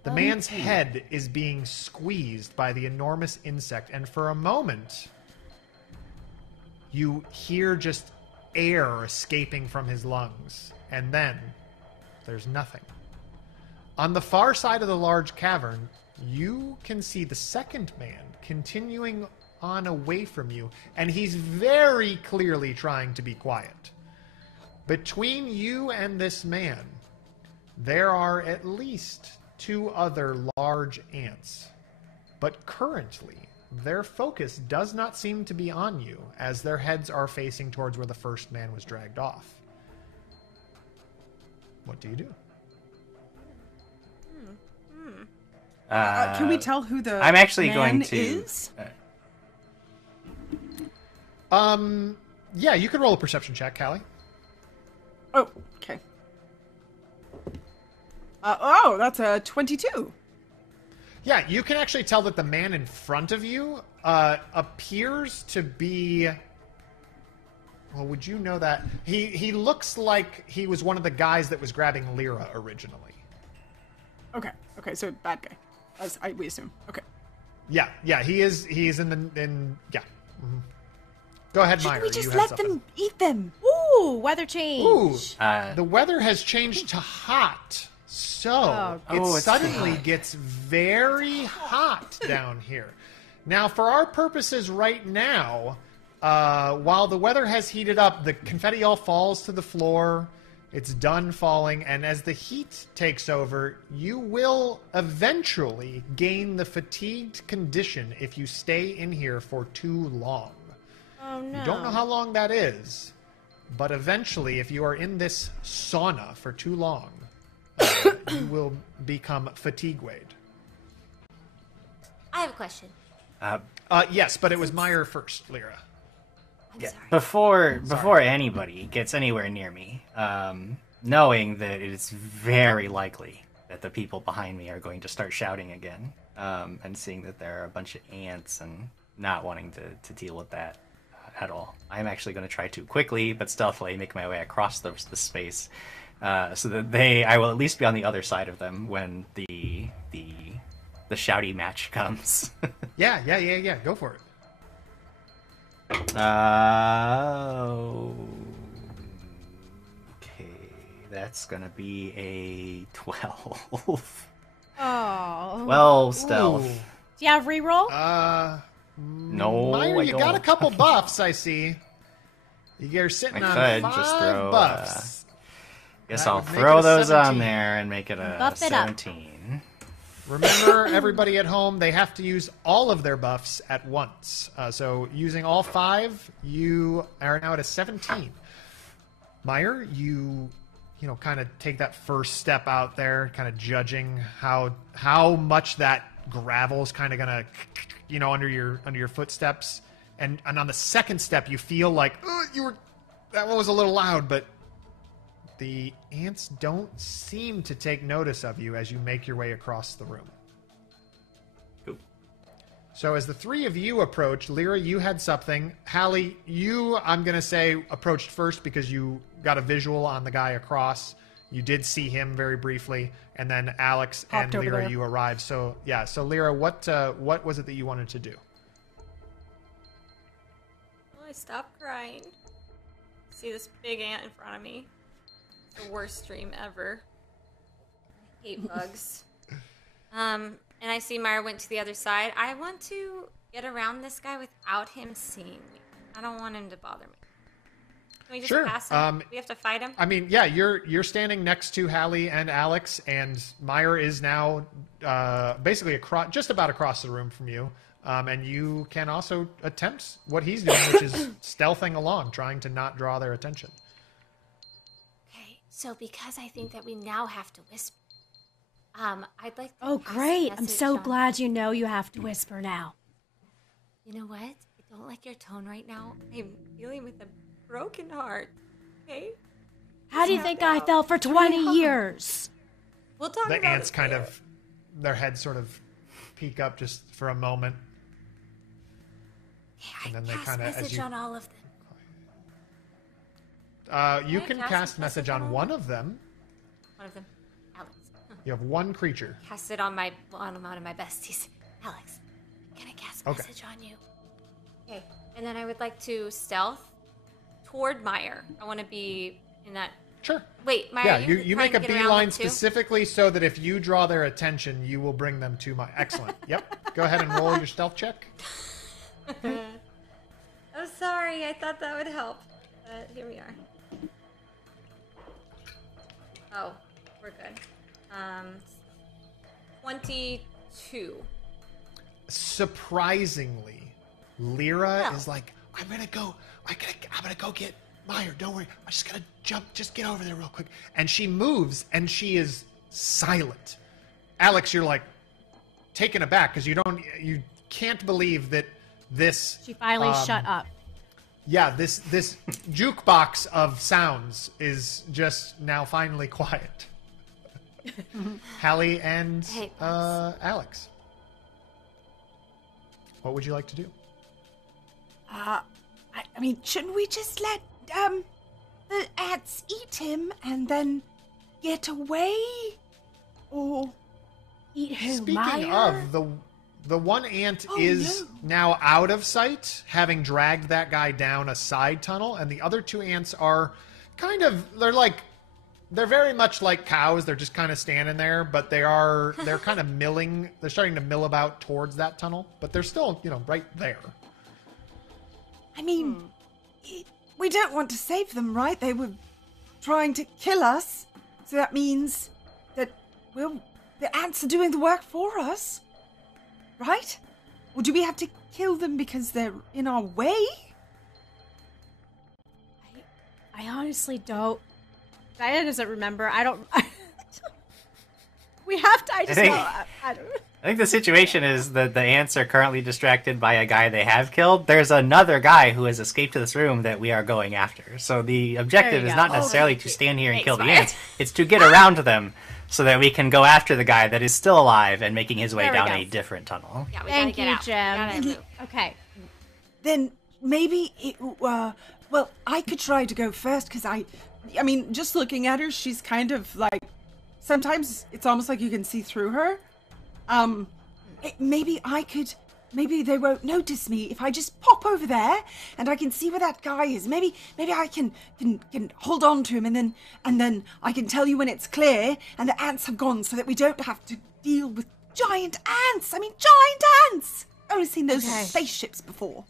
The man's head is being squeezed by the enormous insect, and for a moment, you hear just air escaping from his lungs, and then there's nothing. On the far side of the large cavern, you can see the second man continuing on away from you, and he's very clearly trying to be quiet. Between you and this man, there are at least 2 other large ants, but currently their focus does not seem to be on you, as their heads are facing towards where the first man was dragged off. What do you do? Can we tell who the I'm actually man going to. is? Yeah, you can roll a perception check, Hallie. Oh, okay. Oh, that's a 22. Yeah, you can actually tell that the man in front of you appears to be... Well, would you know that? He looks like he was one of the guys that was grabbing Leera originally. Okay, so bad guy, as we assume. Okay. Yeah, he is. He's in the yeah. Mm-hmm. Go ahead, Meyer. Should we just you had let something. them eat them? Ooh, weather change. Ooh, the weather has changed to hot, so it suddenly gets very hot down here. Now, for our purposes right now, while the weather has heated up, the confetti all falls to the floor. It's done falling, and as the heat takes over, you will eventually gain the fatigued condition if you stay in here for too long. Oh, no. You don't know how long that is, but eventually, if you are in this sauna for too long, you will become fatigue-weighed. I have a question. Yes, but it was Meyer first, Leera. Yeah. Before anybody gets anywhere near me, knowing that it is very likely that the people behind me are going to start shouting again, and seeing that there are a bunch of ants and not wanting to deal with that at all, I'm actually going to try to quickly but stealthily make my way across the space, so that I will at least be on the other side of them when the shouty match comes. Yeah. Go for it. Okay, that's gonna be a 12. Oh. 12 stealth. Do you have reroll? No, Meyer, I you don't. got a couple buffs, I see. You're sitting on I could 5 just throw, buffs. Guess That I'll would make throw it a those 17. on there and make it a Buff it up. 17. Remember, everybody at home, they have to use all of their buffs at once. So using all 5, you are now at a 17. Meyer, you kind of take that first step out there, kind of judging how much that gravel is kind of gonna, under your footsteps, and on the second step, you feel like that one was a little loud, but the ants don't seem to take notice of you as you make your way across the room. Cool. So as the 3 of you approach, Leera, you had something. Hallie, you, I'm going to say, approached first because you got a visual on the guy across. You did see him very briefly. And then Alex Hopped and over Leera, there. you arrived. So, yeah. So, Leera, what was it that you wanted to do? Well, I stopped crying. See this big ant in front of me. The worst dream ever. I hate bugs. And I see Meyer went to the other side. I want to get around this guy without him seeing me. I don't want him to bother me. Can we just Sure. pass him? We have to fight him? I mean, yeah, you're standing next to Hallie and Alex, and Meyer is now basically just about across the room from you. And you can also attempt what he's doing, which is stealthing along, trying to not draw their attention. Okay, so because I think that we now have to whisper, I'd like to Oh, pass a great. I'm message so on. glad you know you have to whisper now. You know what? I don't like your tone right now. I'm dealing with a broken heart. Okay? How do you think I felt for 20 years? We'll talk The about ants it kind later. of, their heads sort of peek up just for a moment. And then they Cast kind of, as message you, on all of them. you Can I can cast cast message on one of them. One of them, Alex. You have one creature. Cast it on one of my besties. Alex, can I cast Okay. message on you? Okay, and then I would like to stealth toward Meyer. I want to be in that. Sure. Wait, Meyer, Yeah, you, you trying make a to get around beeline them too? specifically so that if you draw their attention, you will bring them to my. Excellent. Yep. Go ahead and roll your stealth check. I'm sorry, I thought that would help. But here we are. Oh, we're good. 22. Surprisingly, Leera is like, I'm gonna go get Meyer. Don't worry. I'm just gonna jump. Just get over there real quick. And she moves, and she is silent. Alex, you're like taken aback because you can't believe that this. She finally shut up. Yeah, this jukebox of sounds is just now finally quiet. Hallie and Hey, Alex. What would you like to do? I mean, shouldn't we just let the ants eat him and then get away? Or eat who? Speaking of, the one ant is now out of sight, having dragged that guy down a side tunnel, and the other two ants are they're very much like cows. They're just kind of standing there, but they're kind of milling. They're starting to mill about towards that tunnel, but they're still, right there. I mean, we don't want to save them, right? They were trying to kill us, so that means that the ants are doing the work for us, right? Or do we have to kill them because they're in our way? I honestly don't. Diana doesn't remember. I don't. We have to. I just know. I don't. I think the situation is that the ants are currently distracted by a guy they have killed. There's another guy who has escaped to this room that we are going after. So the objective is not necessarily to stand here and kill the ants. It's to get around to them so that we can go after the guy that is still alive and making his way down a different tunnel. Yeah, we Thank gotta you, get out. Jim. Okay. Then maybe well, I could try to go first because I mean, just looking at her, she's kind of like, sometimes it's almost like you can see through her. Maybe they won't notice me if I just pop over there and I can see where that guy is. Maybe I can hold on to him and then I can tell you when it's clear and the ants have gone so that we don't have to deal with giant ants. I mean, giant ants! I've only seen those spaceships before.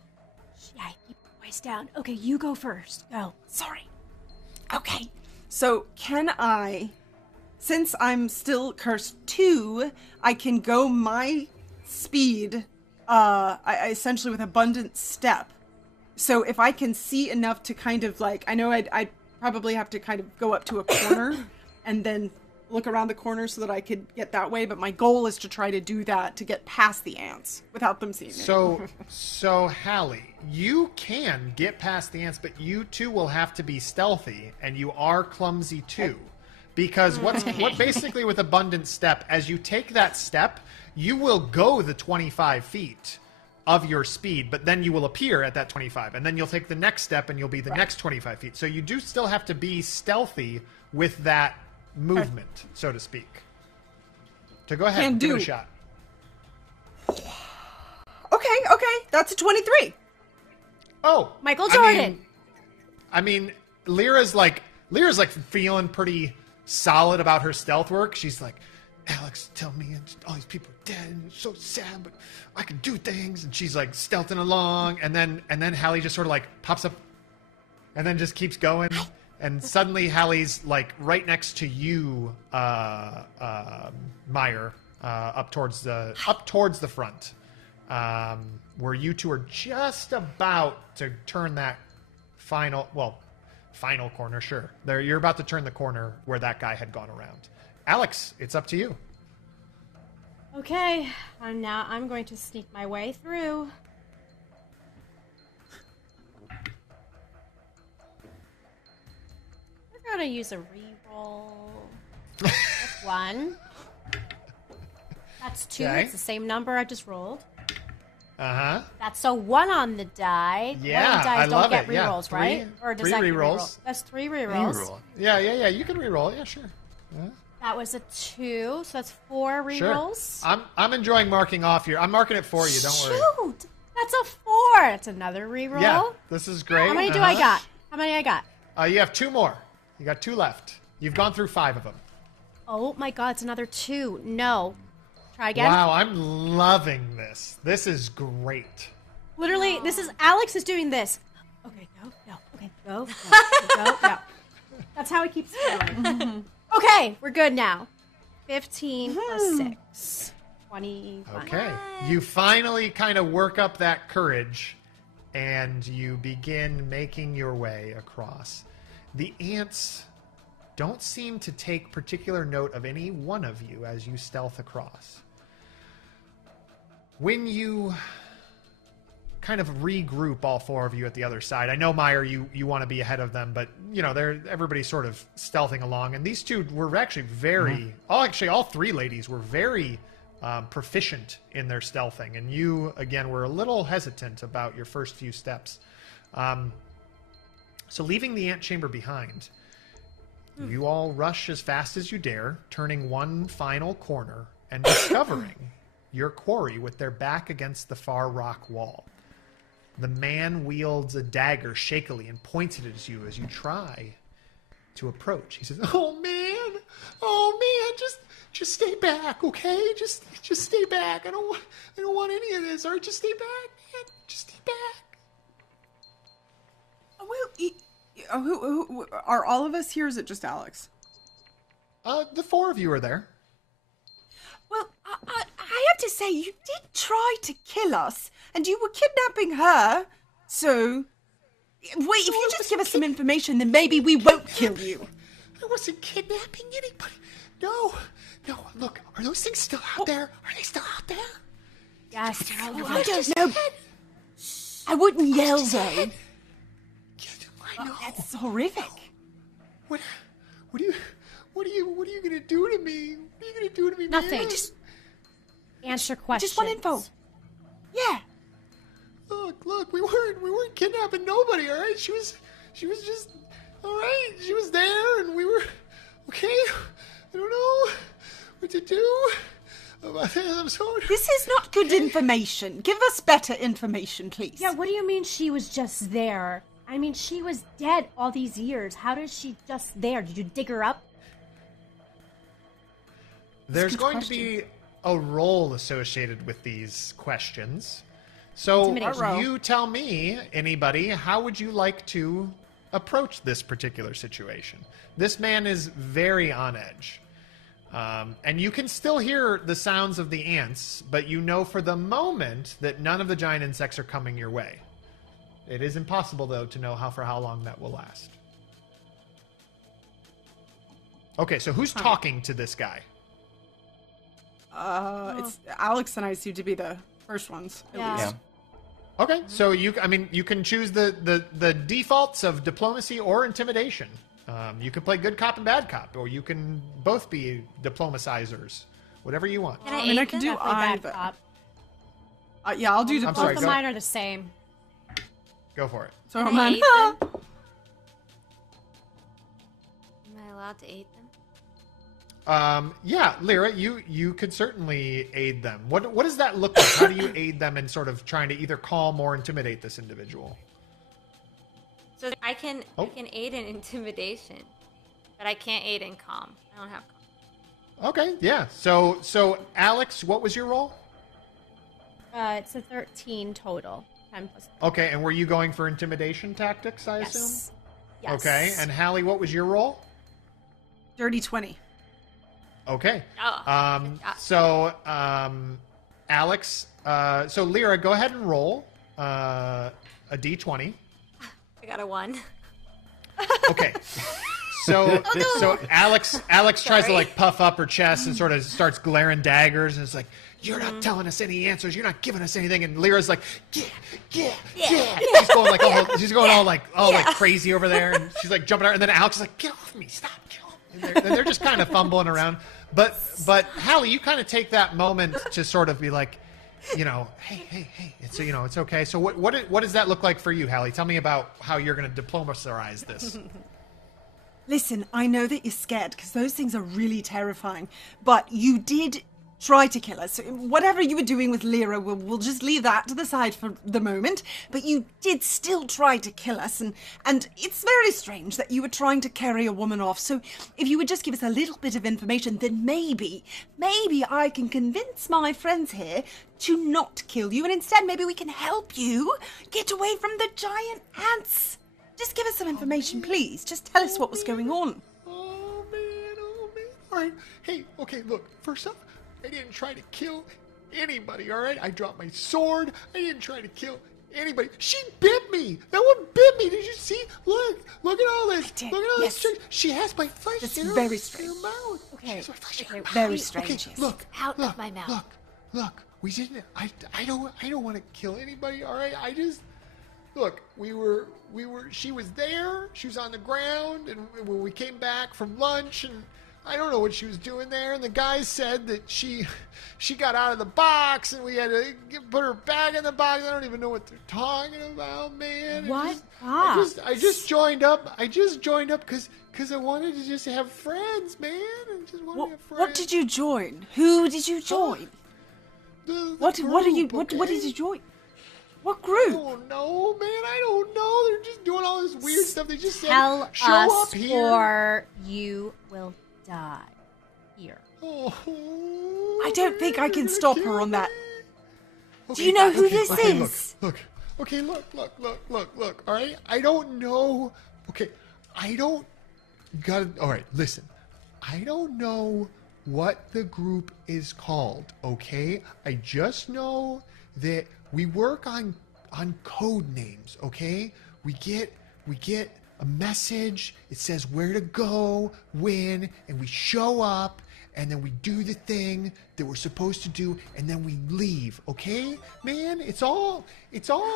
Yeah, keep your voice down. Okay, you go first. Go. Sorry. Okay, so can I, since I'm still cursed 2, I can go my speed, I essentially with abundant step. So if I can see enough to kind of like, I know I'd probably have to kind of go up to a corner and then look around the corner so that I could get that way, but my goal is to try to do that to get past the ants without them seeing me. So Hallie, you can get past the ants, but you too will have to be stealthy, and you are clumsy too. Because what basically with abundant step, as you take that step, you will go the 25 feet of your speed, but then you will appear at that 25, and then you'll take the next step and you'll be the next 25 feet. So you do still have to be stealthy with that movement, so to speak. So go ahead, give it a shot. Okay, that's a 23. Oh, Michael Jordan. I mean, Leera's like feeling pretty solid about her stealth work. She's like, Alex, tell me all these people are dead and it's so sad, but I can do things. And she's like stealthing along, and then Hallie just sort of like pops up and then just keeps going. And suddenly Hallie's like right next to you, Meyer, up towards the front, where you two are just about to turn that final corner. Sure, there you're about to turn the corner where that guy had gone around. Alex, it's up to you. Okay, I'm going to sneak my way through. We're gonna use a reroll. That's 1. That's 2. Okay. It's the same number I just rolled. That's a 1 on the die. Yeah, 1 on the dice I love don't get it. Yeah, rerolls, right? Or does 3 that get rerolls. reroll? That's 3 rerolls. Reroll. Yeah. You can reroll. Yeah, sure. Yeah. That was a 2, so that's 4 rerolls. Sure. I'm enjoying marking off here. I'm marking it for you. Don't worry. Shoot! That's a 4. That's another reroll. Yeah, this is great. How many do I got? How many I got? You have 2 more. You got 2 left. You've gone through 5 of them. Oh my god, it's another 2. No. Try again. Wow, I'm loving this. This is great. Literally, Alex is doing this. Okay, go. Okay, go. Go. That's how it keeps going. Okay, we're good now. 15 plus 6. 21. Okay. You finally kind of work up that courage, and you begin making your way across. The ants don't seem to take particular note of any one of you as you stealth across. When you kind of regroup all four of you at the other side. I know, Meyer, you want to be ahead of them, but everybody's sort of stealthing along, and these two were actually very all three ladies were very proficient in their stealthing, and you again were a little hesitant about your first few steps. So leaving the antchamber behind, you all rush as fast as you dare, turning one final corner and discovering your quarry with their back against the far rock wall. The man wields a dagger shakily and points it at you as you try to approach. He says, "Oh man, just stay back, okay? Just stay back. I don't want any of this. All right, just stay back, man. Just stay back." Who are all of us here? Or is it just Alex? The four of you are there. Well, I have to say, you did try to kill us, and you were kidnapping her. So, wait, if you just give us some information, then maybe we won't kill you. I wasn't kidnapping anybody. No. Look, are those things still out there? Are they still out there? Yes. I don't know. I wouldn't yell, though. I know. That's horrific. What are you gonna do to me? What are you gonna do to me? Nothing. Man? Just answer questions. Just want info. Yeah. Look, we weren't kidnapping nobody, all right? She was just, all right? She was there, and we were, okay? I don't know what to do. I'm sorry. This is not good information. Give us better information, please. Yeah, what do you mean she was just there? I mean, she was dead all these years. How is she just there? Did you dig her up? There's going to be a roll associated with these questions. So you tell me, anybody, how would you like to approach this particular situation? This man is very on edge. And you can still hear the sounds of the ants, but you know for the moment that none of the giant insects are coming your way. It is impossible, though, to know for how long that will last. Okay, so who's talking to this guy? It's Alex and I seem to be the first ones, at least. Yeah. Okay, so you can choose the defaults of diplomacy or intimidation. You can play good cop and bad cop, or you can both be diplomacizers. Whatever you want. I can do either. Yeah, I'll do diplomacy. Both of mine are the same. Go for it. So Can am I I. aid them? Am I allowed to aid them? Yeah, Leera, you could certainly aid them. What does that look like? How do you aid them in sort of trying to either calm or intimidate this individual? So I can aid in intimidation, but I can't aid in calm. I don't have calm. Okay, yeah. So Alex, what was your roll? It's a 13 total. 10 plus 3. Okay, and were you going for intimidation tactics, I assume? Yes. Okay, and Hallie, what was your roll? Dirty 20. Okay. Oh. Alex, so Leera, go ahead and roll a d20. I got a 1. Okay. So Alex tries to like puff up her chest and sort of starts glaring daggers and it's like, "You're not telling us any answers. You're not giving us anything." And Lyra's like, yeah. She's going all like crazy over there, and she's like jumping out. And then Alex is like, "Get off me! Stop!" And they're just kind of fumbling around. But Hallie, you kind of take that moment to sort of be like, hey, it's okay. So what does that look like for you, Hallie? Tell me about how you're going to diplomatize this. Listen, I know that you're scared because those things are really terrifying, but you did try to kill us. So whatever you were doing with Leera, we'll just leave that to the side for the moment, but you did still try to kill us, and it's very strange that you were trying to carry a woman off. So if you would just give us a little bit of information, then maybe I can convince my friends here to not kill you, and instead maybe we can help you get away from the giant ants. Just give us some information, please. Just tell us what was going on. Oh, man. All right. Hey, okay, look. First up, I didn't try to kill anybody, all right? I dropped my sword. I didn't try to kill anybody. She bit me. That one bit me. Did you see? Look at all this. Look at all this. She has my flesh in her mouth. Okay. She has my flesh in her mouth. Very strange. Okay, look. Out of my mouth. Look. We didn't. I don't want to kill anybody. All right. I just look. We were. She was there. She was on the ground, and when we came back from lunch, and I don't know what she was doing there. And the guy said that she got out of the box, and we had to put her back in the box. I don't even know what they're talking about, man. What? I just joined up. I just joined up because I wanted to just have friends, man. I just wanted to have friends. What did you join? Who did you join? What did you join? What group? I don't know, man. I don't know. They're just doing all this weird stuff. They just said, Tell show us up here. or you will die here. Oh, I don't think I can stop her on that. Okay, Do you know who this okay, is? Look. Okay, look. All right, I don't know. Okay, I don't. All right, listen. I don't know what the group is called. Okay, I just know that we work on code names. Okay, we get a message. It says where to go, when, and we show up. And then we do the thing that we're supposed to do, and then we leave. Okay, man? It's all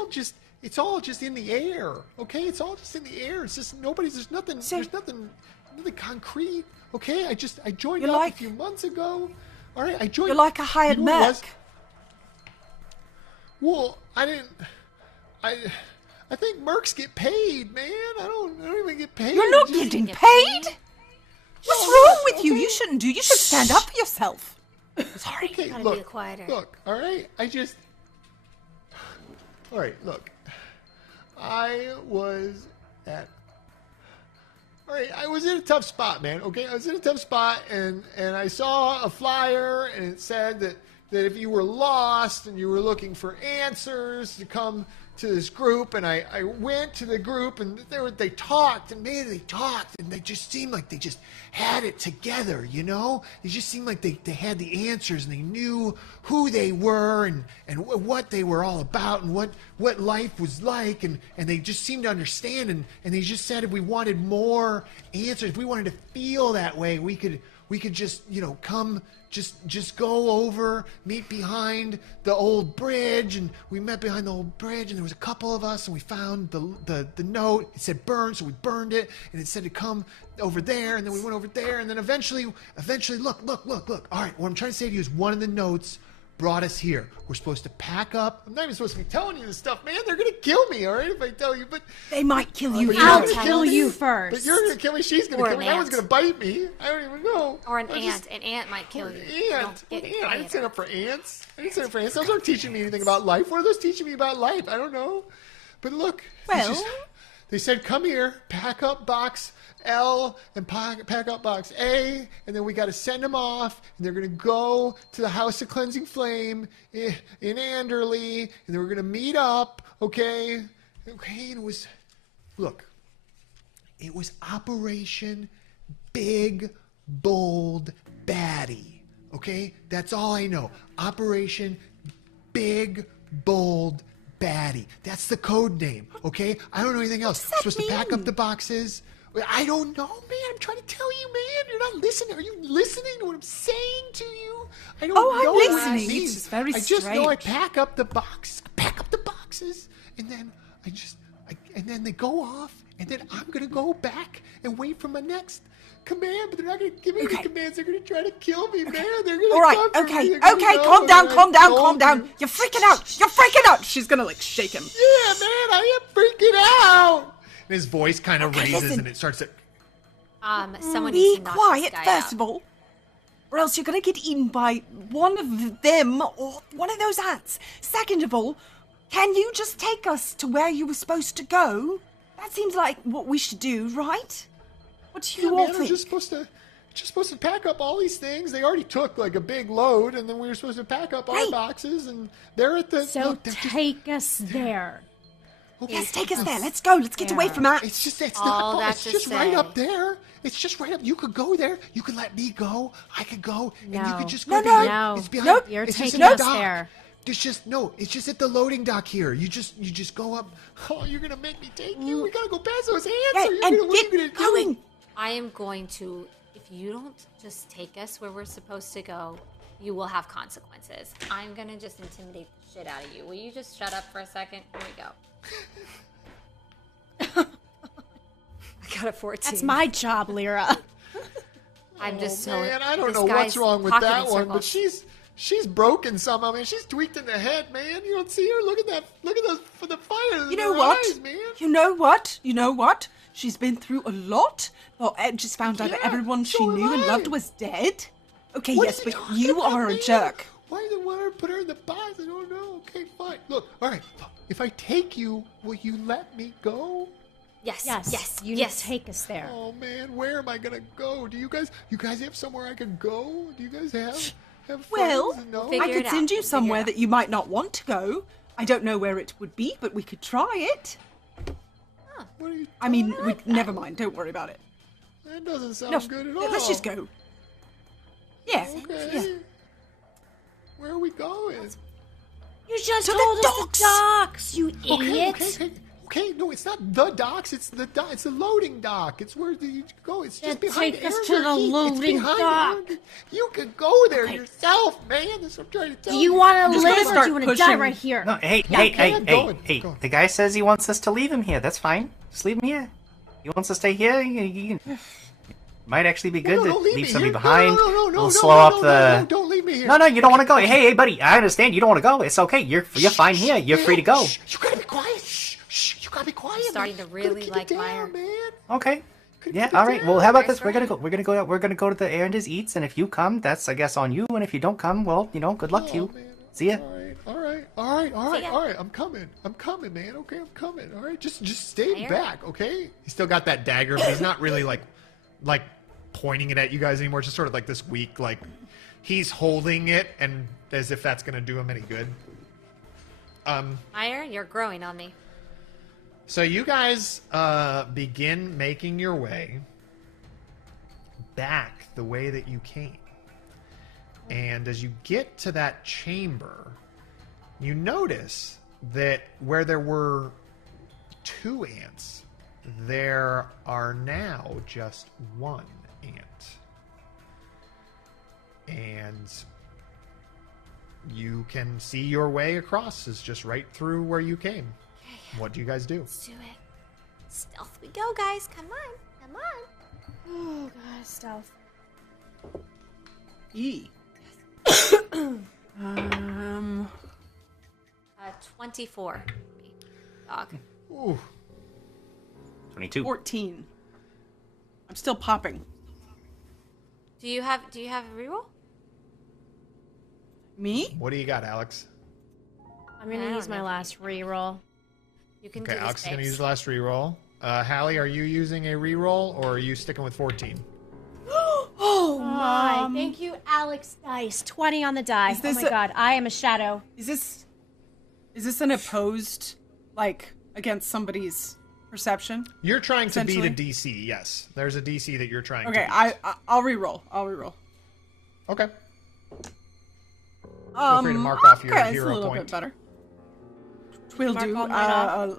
just in the air. Okay, it's all just in the air. It's just there's nothing concrete. Okay, I joined up a few months ago. All right, I joined. You're like a hired merc. Well, I didn't. I think mercs get paid, man. I don't even get paid. You're not getting paid. What's wrong with you? You shouldn't do. You should stand up for yourself. Sorry. Okay, Gotta look, be quieter. Look, all right? All right, look. I was in a tough spot, man, okay? I was in a tough spot, and I saw a flyer, and it said that if you were lost and you were looking for answers to come to this group, and I went to the group, and they talked, and they just seemed like they just had it together, you know? It just seemed like they had the answers, and they knew who they were and what they were all about and what life was like, and they just seemed to understand, and they just said if we wanted more answers, if we wanted to feel that way, we could just, come, just go over, meet behind the old bridge, and we met behind the old bridge, and there was a couple of us, and we found the note. It said burn, so we burned it, and it said to come over there, and then we went over there, and then eventually, look. All right, what I'm trying to say to you is one of the notes brought us here. We're supposed to pack up. I'm not even supposed to be telling you this stuff, man. They're going to kill me, all right, if I tell you. But they might kill you. I'll tell you first. But you're going to kill me. She's going to kill me. That one's going to bite me. I don't even know. Or an ant. An ant might kill you. Ant. I didn't sign up for ants. Those aren't teaching me anything about life. What are those teaching me about life? I don't know. But look. Well. They said, come here, pack up box L and pack up box A, and then we got to send them off, and they're going to go to the House of Cleansing Flame in Anderley, and then we're going to meet up, okay? Okay, and it was Operation Big Bold Baddie, okay? That's all I know. Operation Big Bold Baddie. That's the code name, okay? I don't know anything else. We're supposed to pack up the boxes. I don't know, man. I'm trying to tell you, man. You're not listening. Are you listening to what I'm saying to you? I don't know. I'm what listening. it means. It's very I just strange. know I pack up the boxes, and then and then they go off, and then I'm gonna go back and wait for my next command, but they're not going to give me any commands. They're going to try to kill me, man. They're going to All right, okay, calm down. You're freaking out. She's going to, shake him. Yeah, man, I am freaking out. And his voice kind of raises, and it starts to... Someone Be needs to knock quiet, this guy first out. of all, or else you're going to get eaten by one of them or one of those ants. Second of all, can you just take us to where you were supposed to go? That seems like what we should do, right? What do you all think? I'm just supposed to pack up all these things. They already took like a big load, and then we were supposed to pack up all the boxes, and they're at the... So take us there. Okay. Yes, take us there. Let's go. Let's get away from that. It's just right up there. It's just right up. You could go there. You could let me go. I could go, and you could just go behind. No. It's behind. Nope. You're taking us there. It's just at the loading dock here. You just go up. Oh, you're gonna make me take you. We gotta go past those ants. Yeah, what are you gonna going. I am going to, if you don't just take us where we're supposed to go, you will have consequences. I'm gonna just intimidate the shit out of you. Will you just shut up for a second? Here we go. I got a 14. That's my job, Leera. I'm just so. Man, I don't this know what's guy's wrong with talking that in one, but circles. she's broken somehow, man. She's tweaked in the head, man. You don't see her? Look at that. Look at those for the fire. You know in her what? eyes, man. You know what? You know what? She's been through a lot. Well, Ed just found out that everyone she knew and loved was dead. Okay, What yes, are you but talking you about, are a man? jerk. Why do they want her to put her in the box? I don't know. Okay, fine. Look, all right. If I take you, will you let me go? Yes. You need to take us there. Oh man, where am I gonna go? Do you guys have somewhere I can go? Do you guys have friends? Well, No? I could send you somewhere that you might not want to go. I don't know where it would be, but we could try it. What are you I mean, never mind. Don't worry about it. That doesn't sound No, good at yeah, all. let's just go. Yeah. Okay. Yeah. Where are we going? You just To the told us docks. the docks, you Okay, idiot. okay. No, it's not the docks. It's the it's the loading dock. It's where you go. It's just Then behind take us Air to the Gate. It's loading behind dock. Air Gate. You could go there yourself, man. That's what I'm trying to tell Do you. you want to just gonna live or start do you want to die pushing- right here? No, hey. Go on. The guy says he wants us to leave him here. That's fine. Just leave him here. He wants to stay here. Might actually be good No, to don't leave me somebody here. behind. No, It'll slow up the. No, don't leave me here. No, you don't want to go. Hey, buddy, I understand you don't want to go. It's okay. You're fine here. You're free to go. Shh, you gotta be quiet. Shh, you gotta be quiet. I'm starting to really like Meyer. man. Okay. Yeah. keep it All right. down. Well, how about this? Nice We're gonna go to the Errander's Eats, and if you come, that's I guess on you. And if you don't come, well, good luck to you. Man. See ya. All right. I'm coming, man. Okay, I'm coming. All right, just stay Meyer? back, okay? He's still got that dagger, but he's not really like pointing it at you guys anymore. It's just sort of like this weak, like he's holding it, and as if that's gonna do him any good. Meyer, you're growing on me. So you guys begin making your way back the way that you came. And as you get to that chamber, you notice that where there were 2 ants, there are now just 1 ant. And you can see your way across is just right through where you came. What do you guys do? Let's do it. Stealth we go, guys. Come on. Oh, God, stealth. E. 24. Dog. Ooh. 22. 14. I'm still popping. Do you have a reroll? Me? What do you got, Alex? I'm going to use my last reroll. You can Okay, do Alex is going to space. use the last reroll. Hallie, are you using a reroll, or are you sticking with 14? Oh, my. Thank you, Alex Dice. 20 on the die. Is Oh, this my a- God. I am a shadow. Is this an opposed, like, against somebody's perception? You're trying to beat a Essentially? DC, yes. There's a DC that you're trying Okay, to beat. I'll reroll. Okay. Feel free to mark off your okay, hero it's a little point. bit better. Will Mark do. all mine off.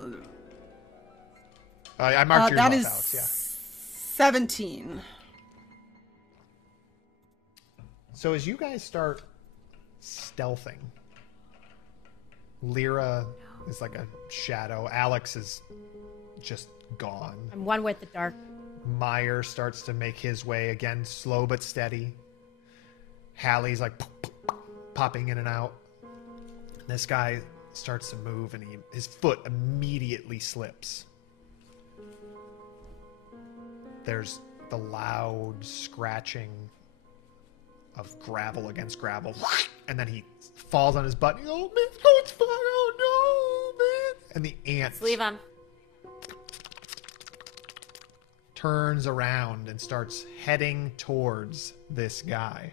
I marked yours that off, is Alex, yeah. 17. So as you guys start stealthing, Leera is like a shadow. Alex is just gone. I'm one with the dark. Meyer starts to make his way again, slow but steady. Hallie's like popping in and out. This guy starts to move, and his foot immediately slips. There's the loud scratching of gravel against gravel, and then he falls on his butt. Oh man, it's fire! Oh no, man! And the ant Let's leave him. turns around and starts heading towards this guy.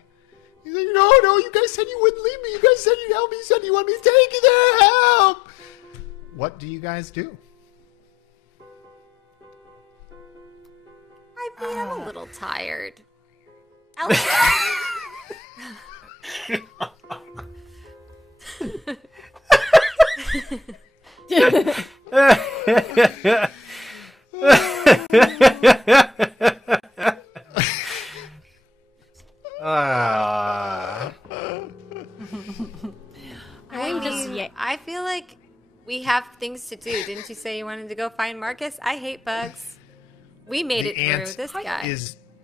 He's like, no, you guys said you wouldn't leave me. You guys said you'd help me. You said you want me to take you there. Help! What do you guys do? I mean, I'm a little tired. feel like we have things to do. Didn't you say you wanted to go find Marcus? I hate bugs. We made it through. This guy.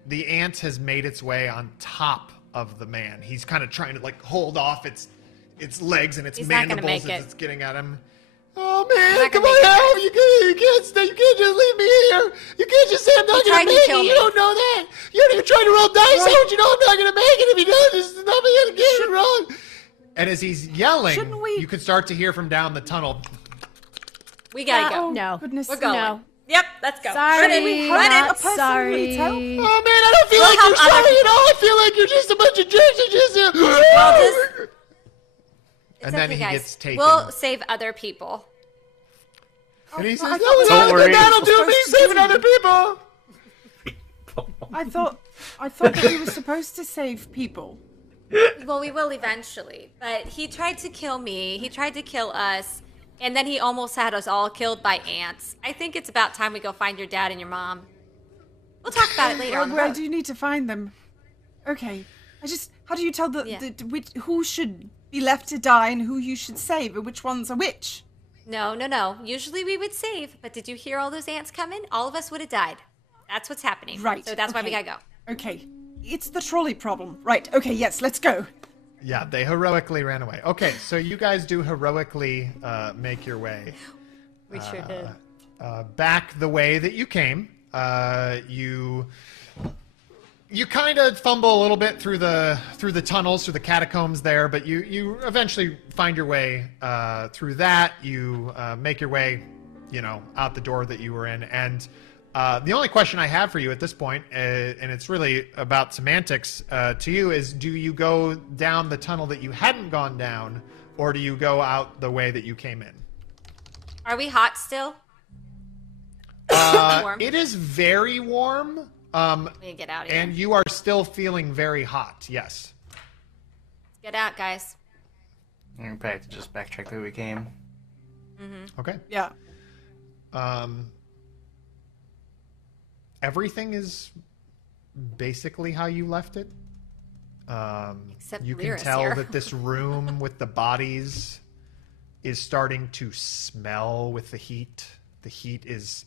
The ant has made its way on top of the man. He's kind of trying to like hold off its legs and its mandibles as it's getting at him. Oh man, come on out! You can't stay. You can't just leave me here. You can't just say I'm not gonna make it. You don't know that. You don't even try to roll dice. How would you know I'm not gonna make it if you don't? This is not gonna get it wrong. And as he's yelling, you can start to hear from down the tunnel. We gotta go. No, goodness, we're going. No. Yep, let's go. Sorry, not sorry. Oh man, I don't feel like you're sorry at all. I feel like you're just a bunch of jerks. And then okay, he guys. gets taken. We'll save other people. And he says, Don't worry. that'll do me saving other people. I thought that we were supposed to save people. Well, we will eventually. But he tried to kill me. He tried to kill us. And then he almost had us all killed by ants. I think it's about time we go find your dad and your mom. We'll talk about it later on the Where road. do you need to find them? Okay. How do you tell who should be left to die and who you should save, and which ones are which? No. Usually we would save, but did you hear all those ants coming? All of us would have died. That's what's happening. Right. So that's why we gotta go. Okay. It's the trolley problem. Right. Okay, yes, let's go. Yeah, they heroically ran away. Okay, so you guys do heroically make your way. We sure did. Back the way that you came. You kind of fumble a little bit through the tunnels, through the catacombs there, but you eventually find your way through that. You make your way, out the door that you were in. And the only question I have for you at this point, and it's really about semantics to you, is do you go down the tunnel that you hadn't gone down, or do you go out the way that you came in? Are we hot still? It is very warm. We get out of here. And you are still feeling very hot, yes. Get out, guys. We're back to just backtrack the way we came. Mm-hmm. Okay. Yeah. Everything is basically how you left it. Except you can Leera's tell here. that this room with the bodies is starting to smell with the heat. The heat is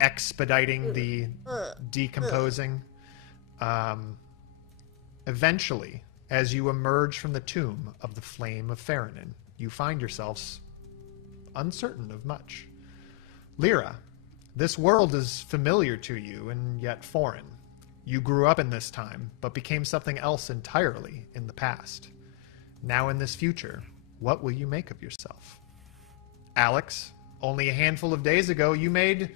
expediting the decomposing. Eventually, as you emerge from the tomb of the Flame of Ferinin, you find yourselves uncertain of much. Leera, this world is familiar to you and yet foreign. You grew up in this time, but became something else entirely in the past. Now in this future, what will you make of yourself? Alex, only a handful of days ago, you'd made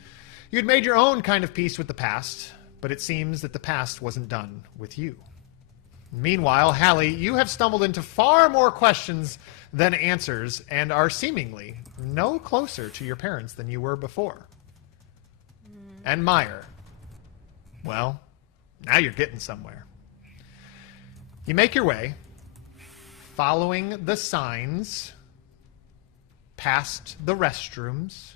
your own kind of peace with the past, but it seems that the past wasn't done with you. Meanwhile, Hallie, you have stumbled into far more questions than answers and are seemingly no closer to your parents than you were before. And Meyer, well, now you're getting somewhere. You make your way, following the signs, past the restrooms,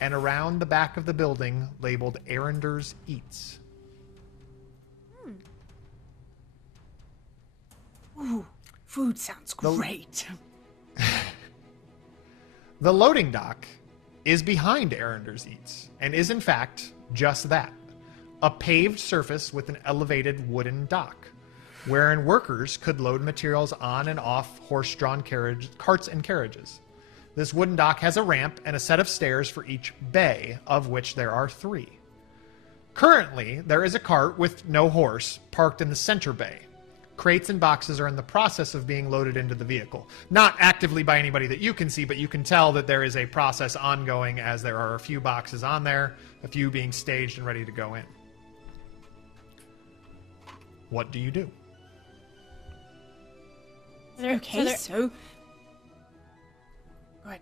and around the back of the building labeled Arrender's Eats. Ooh, food sounds great. The loading dock is behind Arrender's Eats, and is in fact just that. A paved surface with an elevated wooden dock, wherein workers could load materials on and off horse-drawn carts and carriages. This wooden dock has a ramp and a set of stairs for each bay, of which there are 3. Currently, there is a cart with no horse parked in the center bay. Crates and boxes are in the process of being loaded into the vehicle. Not actively by anybody that you can see, but you can tell that there is a process ongoing as there are a few boxes on there, a few being staged and ready to go in. What do you do? Okay, so... Go ahead.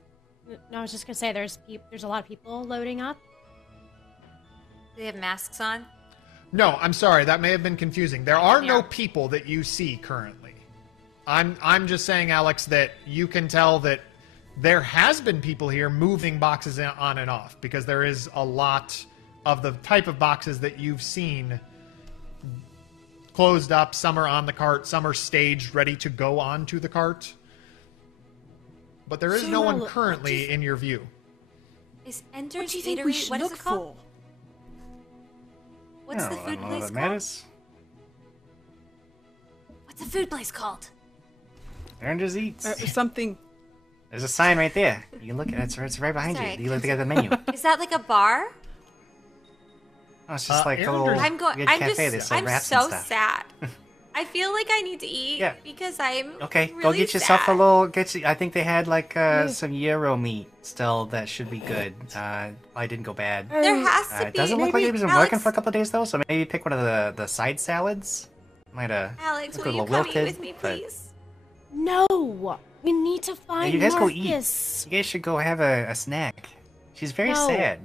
No, I was just going to say there's a lot of people loading up. Do they have masks on? No, I'm sorry. That may have been confusing. There are no people that you see currently. I'm just saying, Alex, that you can tell that there has been people here moving boxes on and off, because there is a lot of the type of boxes that you've seen closed up. Some are on the cart, some are staged, ready to go onto the cart. but there is no one currently in your view. Is Ender's What do you think Eatery, we should what is look it called? for? What's the food place called? What's the food place called? Oranges Eats. Something. There's a sign right there. You can look at it. It's right behind Sorry, you. You look at the menu. Is that like a bar? Oh, it's just like a little I'm good cafe. They sell I'm wraps and so stuff. sad. I feel like I need to eat because I'm Okay, really go get yourself sad. a little. I think they had like some gyro meat still that should be good. I didn't go bad. There has to It be. doesn't look like it was Alex, working for a couple of days though, so maybe pick one of the side salads. Might have. Alex, look will a you little come eat wilted, with me, but- please? No, we need to Yeah, find you guys go Marcus. eat. You guys should go have a snack. She's very No. sad.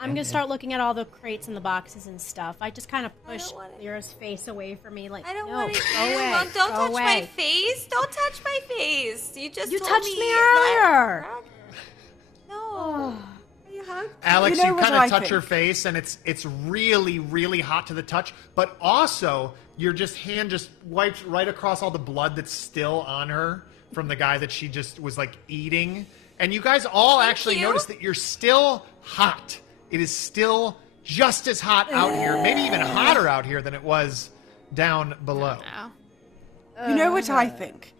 I'm gonna start looking at all the crates and the boxes and stuff. I just kind of push Lyra's face away from me, like, I don't no, want to. go away, Don't go touch away. my face. Don't touch my face. You just You told touched me earlier. No. You hugged. Alex, You know you what kind I of touch think? her face, and it's really, really hot to the touch. But also, your hand just wipes right across all the blood that's still on her from the guy that she just was like eating. And you guys all actually notice that you're still hot. It is still just as hot out here, maybe even hotter out here than it was down below. You know what I think?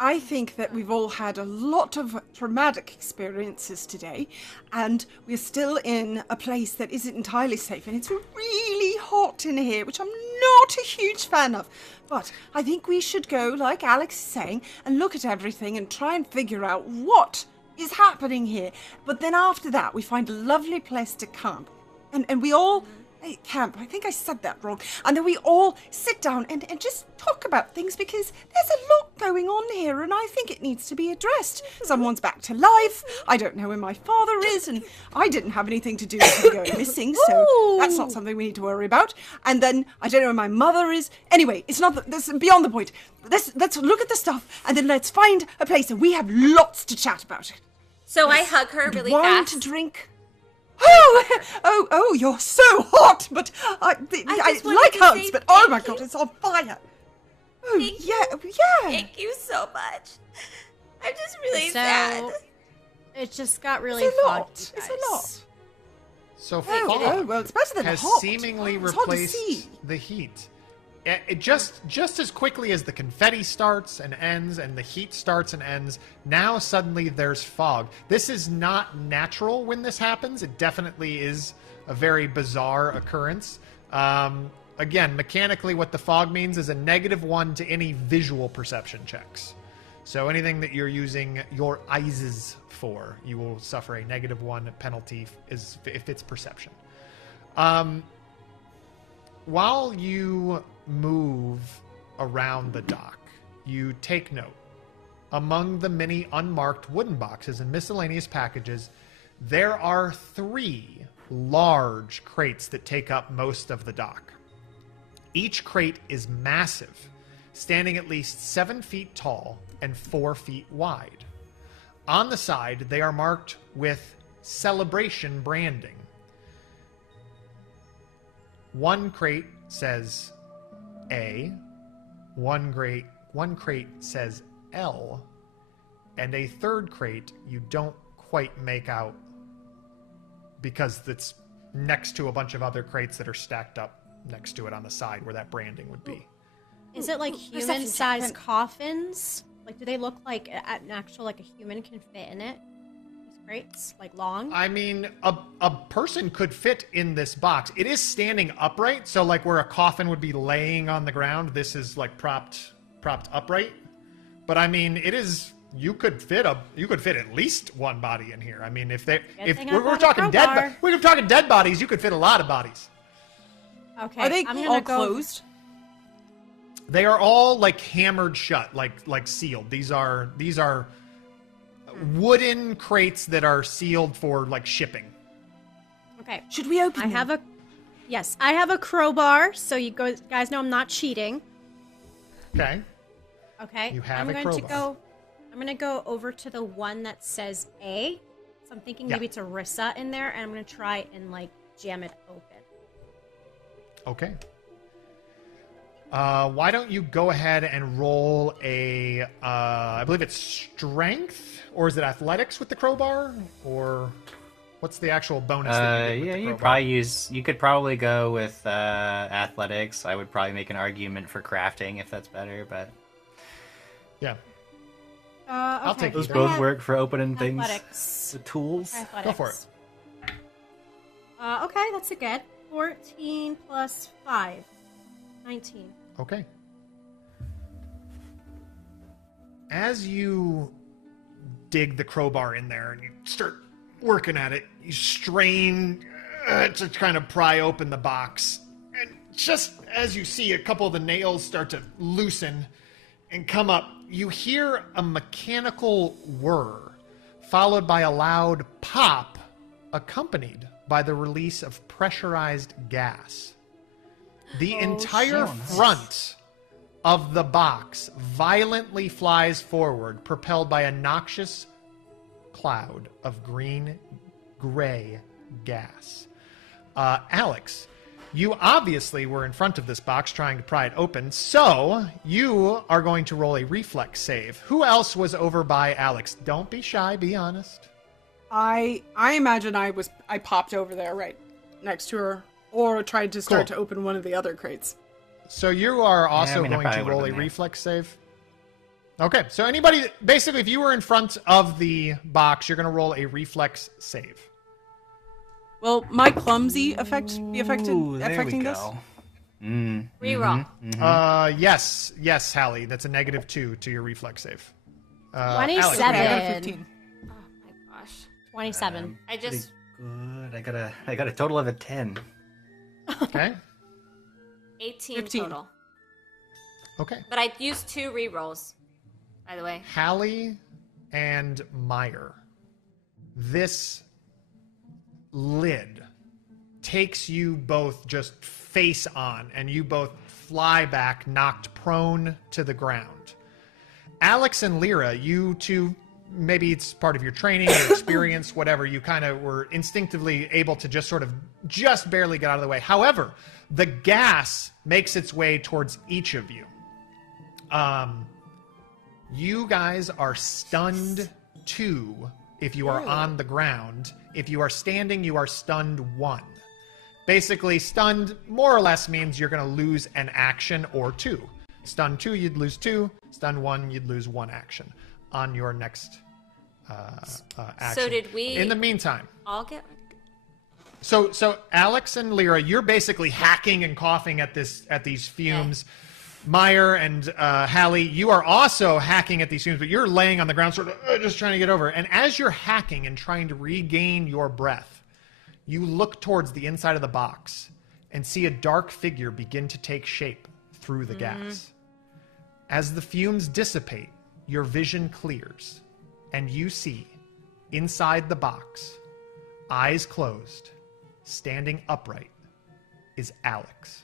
I think that we've all had a lot of traumatic experiences today, and we're still in a place that isn't entirely safe, and it's really hot in here, which I'm not a huge fan of. But I think we should go, like Alex is saying, and look at everything and try and figure out what is happening here. But then after that, we find a lovely place to camp. And we all camp. I think I said that wrong. And then we all sit down and just talk about things, because there's a lot going on here and I think it needs to be addressed. Someone's back to life. I don't know where my father is, and I didn't have anything to do with him going missing, so that's not something we need to worry about. And then I don't know where my mother is. Anyway, it's not this is beyond the point. Let's look at the stuff and then let's find a place, and we have lots to chat about it. So I hug her really wine fast. to drink. Oh, you're so hot, but I like hugs, but oh my god, it's on fire. Oh, yeah. Thank you so much. I'm just really So, sad. It just got really It's a fogged, lot. you It's guys. a lot. So Oh, fog well, it's better than has hot. seemingly It's hard to replaced see. the heat. It just as quickly as the confetti starts and ends and the heat starts and ends, now suddenly there's fog. This is not natural when this happens. It definitely is a very bizarre occurrence. Again, mechanically what the fog means is a -1 to any visual perception checks. So anything that you're using your eyes for, you will suffer a -1 penalty if it's perception. While you move around the dock, you take note. Among the many unmarked wooden boxes and miscellaneous packages, there are 3 large crates that take up most of the dock. Each crate is massive, standing at least 7 feet tall and 4 feet wide. On the side, they are marked with celebration branding. One crate says A, one crate says L, and a third crate you don't quite make out because it's next to a bunch of other crates that are stacked up next to it on the side where that branding would be. Is it like human-sized coffins? Like, do they look like an actual, like a human can fit in it? These crates, like long? I mean, a person could fit in this box. It is standing upright, so like where a coffin would be laying on the ground, this is like propped upright. But I mean, it is. You could fit at least one body in here. I mean, if we're talking dead bodies, you could fit a lot of bodies. Okay, Are they I'm all gonna go. closed? They are all like hammered shut, like sealed. These are wooden crates that are sealed for like shipping. Okay. Should we open them? Yes, I have a crowbar, so you guys know I'm not cheating. Okay. Okay. You have a I'm crowbar. going to go over to the one that says A. So I'm thinking maybe it's a Rissa in there, and I'm going to try and like jam it open. Okay. Why don't you go ahead and roll a, I believe it's strength, or is it athletics with the crowbar, or what's the actual bonus that you get with the crowbar? You could probably go with athletics. I would probably make an argument for crafting if that's better, but yeah. I'll take those either. both work for opening things. Athletics. The tools. Athletics. Go for it. Okay, that's a good. 14 plus 5. 19. Okay. As you dig the crowbar in there and you start working at it, you strain to kind of pry open the box. And just as you see a couple of the nails start to loosen and come up, you hear a mechanical whir, followed by a loud pop, accompanied by the release of pressurized gas. The entire front of the box violently flies forward, propelled by a noxious cloud of green-gray gas. Alex, you obviously were in front of this box trying to pry it open, so you are going to roll a reflex save. Who else was over by Alex? Don't be shy, be honest. I imagine I popped over there right next to her, or tried to start to open one of the other crates. So you are also going to roll a reflex save? Okay, so anybody, basically if you were in front of the box, you're going to roll a reflex save. Will my clumsy affecting this? Reroll. Yes, Hallie, that's a -2 to your reflex save. 27. Alex, 15. Oh my gosh. 27. I just... Good. I got a total of a 10. Okay. 18 15. total. Okay. But I used 2 rerolls, by the way. Hallie and Meyer. This lid takes you both just face on, and you both fly back, knocked prone to the ground. Alex and Leera, you two, maybe it's part of your training, your experience, whatever, you kind of were instinctively able to just sort of just barely get out of the way. However, the gas makes its way towards each of you. You guys are stunned 2 if you are on the ground. If you are standing, you are stunned 1. Basically, stunned more or less means you're going to lose an action or 2. Stun 2, you'd lose 2. Stun 1, you'd lose 1 action on your next action. So did we... In the meantime... all get... So Alex and Leera, you're basically hacking and coughing at these fumes. Okay. Meyer and Hallie, you are also hacking at these fumes, but you're laying on the ground sort of just trying to get over. And as you're hacking and trying to regain your breath, you look towards the inside of the box and see a dark figure begin to take shape through the gas. As the fumes dissipate, your vision clears, and you see, inside the box, eyes closed, standing upright, is Alex.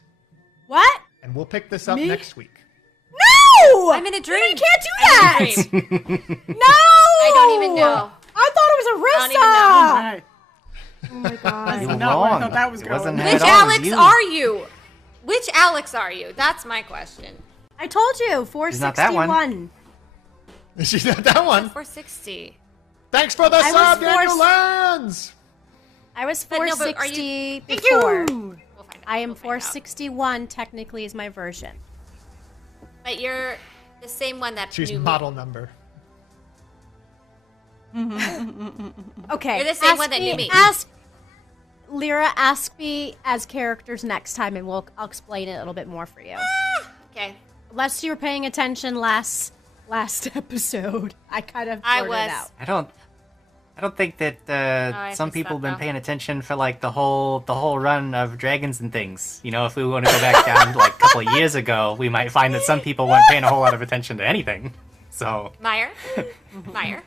What? And we'll pick this up next week. No! I'm in a dream. You can't do that! No! I don't even know. I thought it was I don't even know. Right. Oh my god. You That's were not where I wrong. thought that was It going. wasn't Which at all Alex you. are you? Which Alex are you? That's my question. I told you, 461. not that one. She's not that one. 460. Thanks for the I was sub, Daniel Lands! I was But no, but 460 are before. We'll find out. I am We'll find out. 461 technically is my version. But you're the same one that She's knew model number. Okay. You're the same one that knew me. Leera, ask me as characters next time, and I'll explain it a little bit more for you. Okay. Unless you were paying attention last episode, I kind of blurted was. out. I don't think that I some missed people have that, been though. paying attention for like the whole run of dragons and things. You know, if we want to go back down to like a couple of years ago, we might find that some people weren't paying a whole lot of attention to anything. So Meyer? Meyer?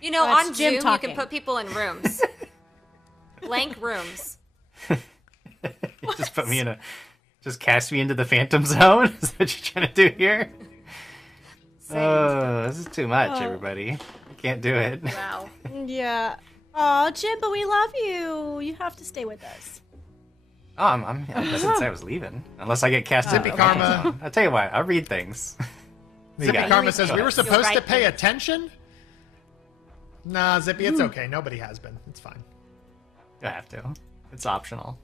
You know, That's on Jim Zoom, talking. you can put people in rooms. Blank rooms. just cast me into the Phantom Zone. Is that what you're trying to do here? Oh, this is too much, everybody. I can't do it. Wow. Yeah. Oh, Jim, but we love you. You have to stay with us. Oh, I didn't say I was leaving. Unless I get cast Zippy Karma. I'll tell you what, I'll read things. Zippy Karma says, we were supposed to right pay attention? Nah, Zippy, it's okay. Nobody has been. It's fine. You have to. It's optional.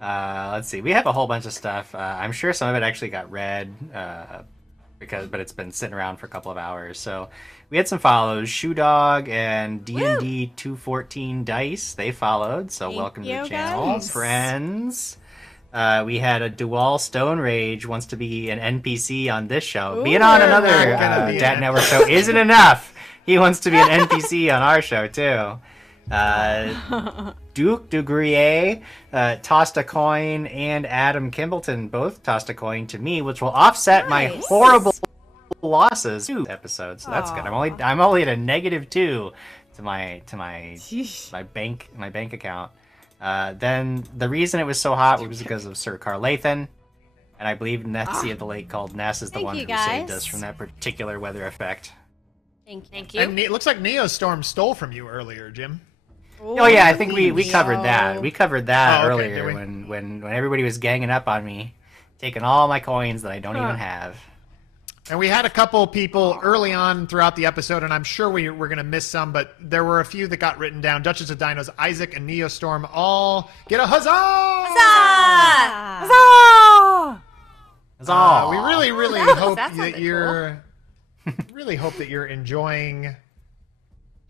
Let's see. We have a whole bunch of stuff. I'm sure some of it actually got read, but it's been sitting around for a couple of hours. So we had some follows. Shoe Dog and D&D 214 Dice. They followed. So welcome to the channel, guys. friends. We had a Dual Stone Rage wants to be an NPC on this show. Being on another Dat Network show isn't enough. He wants to be an NPC on our show too. Duke Dugrier tossed a coin, and Adam Kimbleton both tossed a coin to me, which will offset my horrible losses. 2 episodes, so that's good. I'm only at a -2 to my bank account. Then the reason it was so hot was because of Sir Carlathan, and I believe Nessie of the Lake called Ness is the one who saved us from that particular weather effect. Thank you. And it looks like Neostorm stole from you earlier, Jim. Oh yeah, I think we covered that. We covered that okay, earlier when everybody was ganging up on me, taking all my coins that I don't even have. And we had a couple people early on throughout the episode, and I'm sure we're going to miss some, but there were a few that got written down. Duchess of Dinos, Isaac, and Neostorm all get a huzzah! Huzzah! Huzzah! Huzzah! We really hope that you're enjoying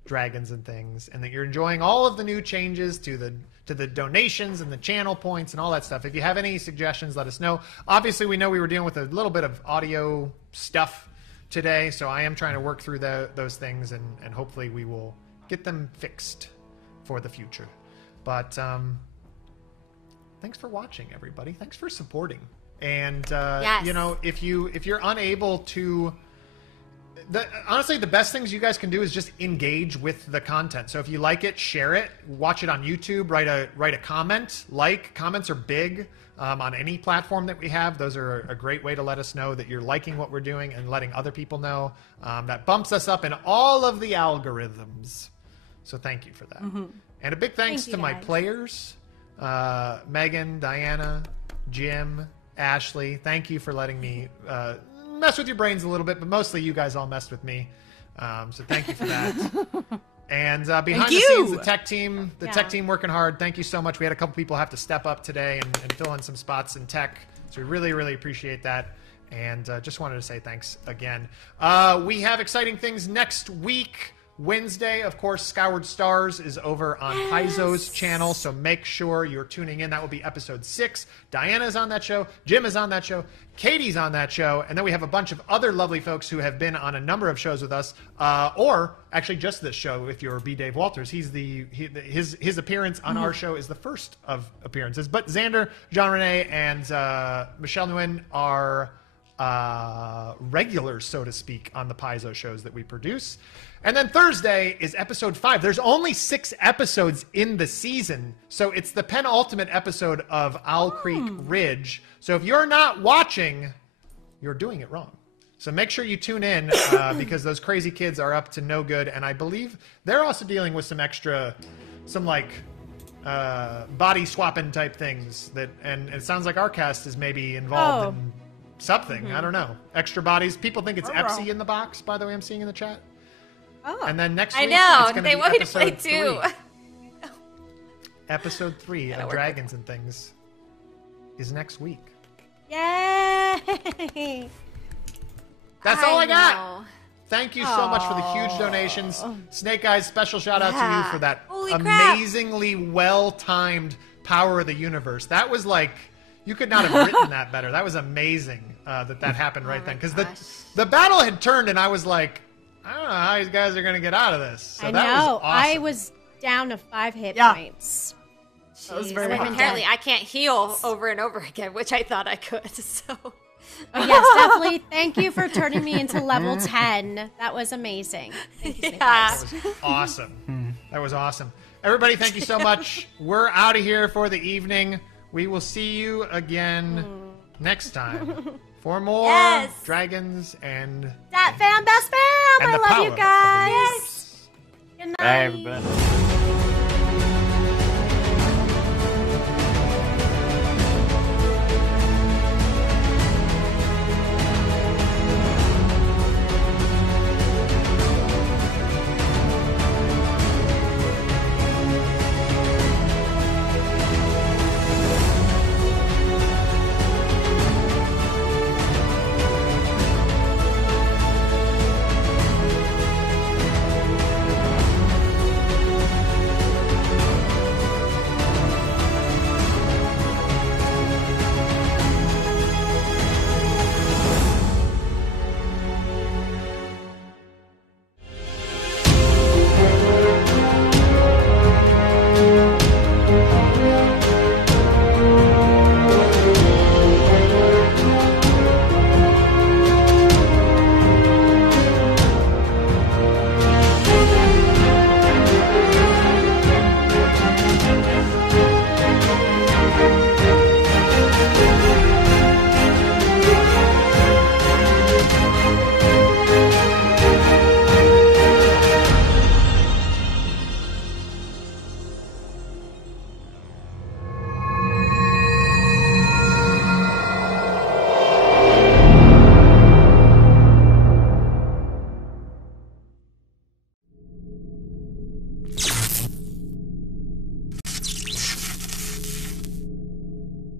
Dragons and things, and that you're enjoying all of the new changes to the donations and the channel points and all that stuff. If you have any suggestions, let us know. Obviously, we know we were dealing with a little bit of audio stuff today, so I am trying to work through those things, and hopefully we will get them fixed for the future. But thanks for watching, everybody. Thanks for supporting. And you know, if you're unable to, honestly, the best things you guys can do is just engage with the content. So if you like it, share it, watch it on YouTube, write a comment. Comments are big on any platform that we have. Those are a great way to let us know that you're liking what we're doing and letting other people know. That bumps us up in all of the algorithms. So thank you for that. And a big thanks to my players, Megan, Diana, Jim, Ashley. Thank you for letting me mess with your brains a little bit, but mostly you guys all messed with me. So thank you for that. And behind the scenes, the tech team working hard. Thank you so much. We had a couple people have to step up today and fill in some spots in tech. So we really appreciate that. And just wanted to say thanks again. We have exciting things next week. Wednesday, of course, Skyward Stars is over on Paizo's channel, so make sure you're tuning in. That will be episode 6. Diana's on that show. Jim is on that show. Katie's on that show. And then we have a bunch of other lovely folks who have been on a number of shows with us, or actually just this show if you're B. Dave Walters. His appearance on our show is the first of appearances. But Xander, Jean-Rene, and Michelle Nguyen are regulars, so to speak, on the Paizo shows that we produce. And then Thursday is episode 5. There's only 6 episodes in the season, so it's the penultimate episode of Owl Creek Ridge. So if you're not watching, you're doing it wrong. So make sure you tune in because those crazy kids are up to no good, and I believe they're also dealing with some body swapping type things and it sounds like our cast is maybe involved in something. I don't know. Extra bodies. People think it's Epsi in the box, by the way, I'm seeing in the chat. And then next week, it's going to be want me to episode play 3. too. Episode 3 of Dragons and Things is next week. Yay! That's all I got. Thank you so much for the huge donations. Snake Eyes, special shout out to you for that amazingly well-timed Power of the Universe. That was like, you could not have written that better. That was amazing that happened right then. Because the battle had turned and I was like, I don't know how these guys are going to get out of this. So I that know. was awesome. I was down to 5 hit points. That was very hard. Apparently, I can't heal over and over again, which I thought I could. So, yes, definitely. Thank you for turning me into level 10. That was amazing. Thank you, That was awesome. That was awesome. Everybody, thank you so much. We're out of here for the evening. We will see you again next time for more Dragons and that fam, best fam. I love you guys. Good night. Bye, everybody.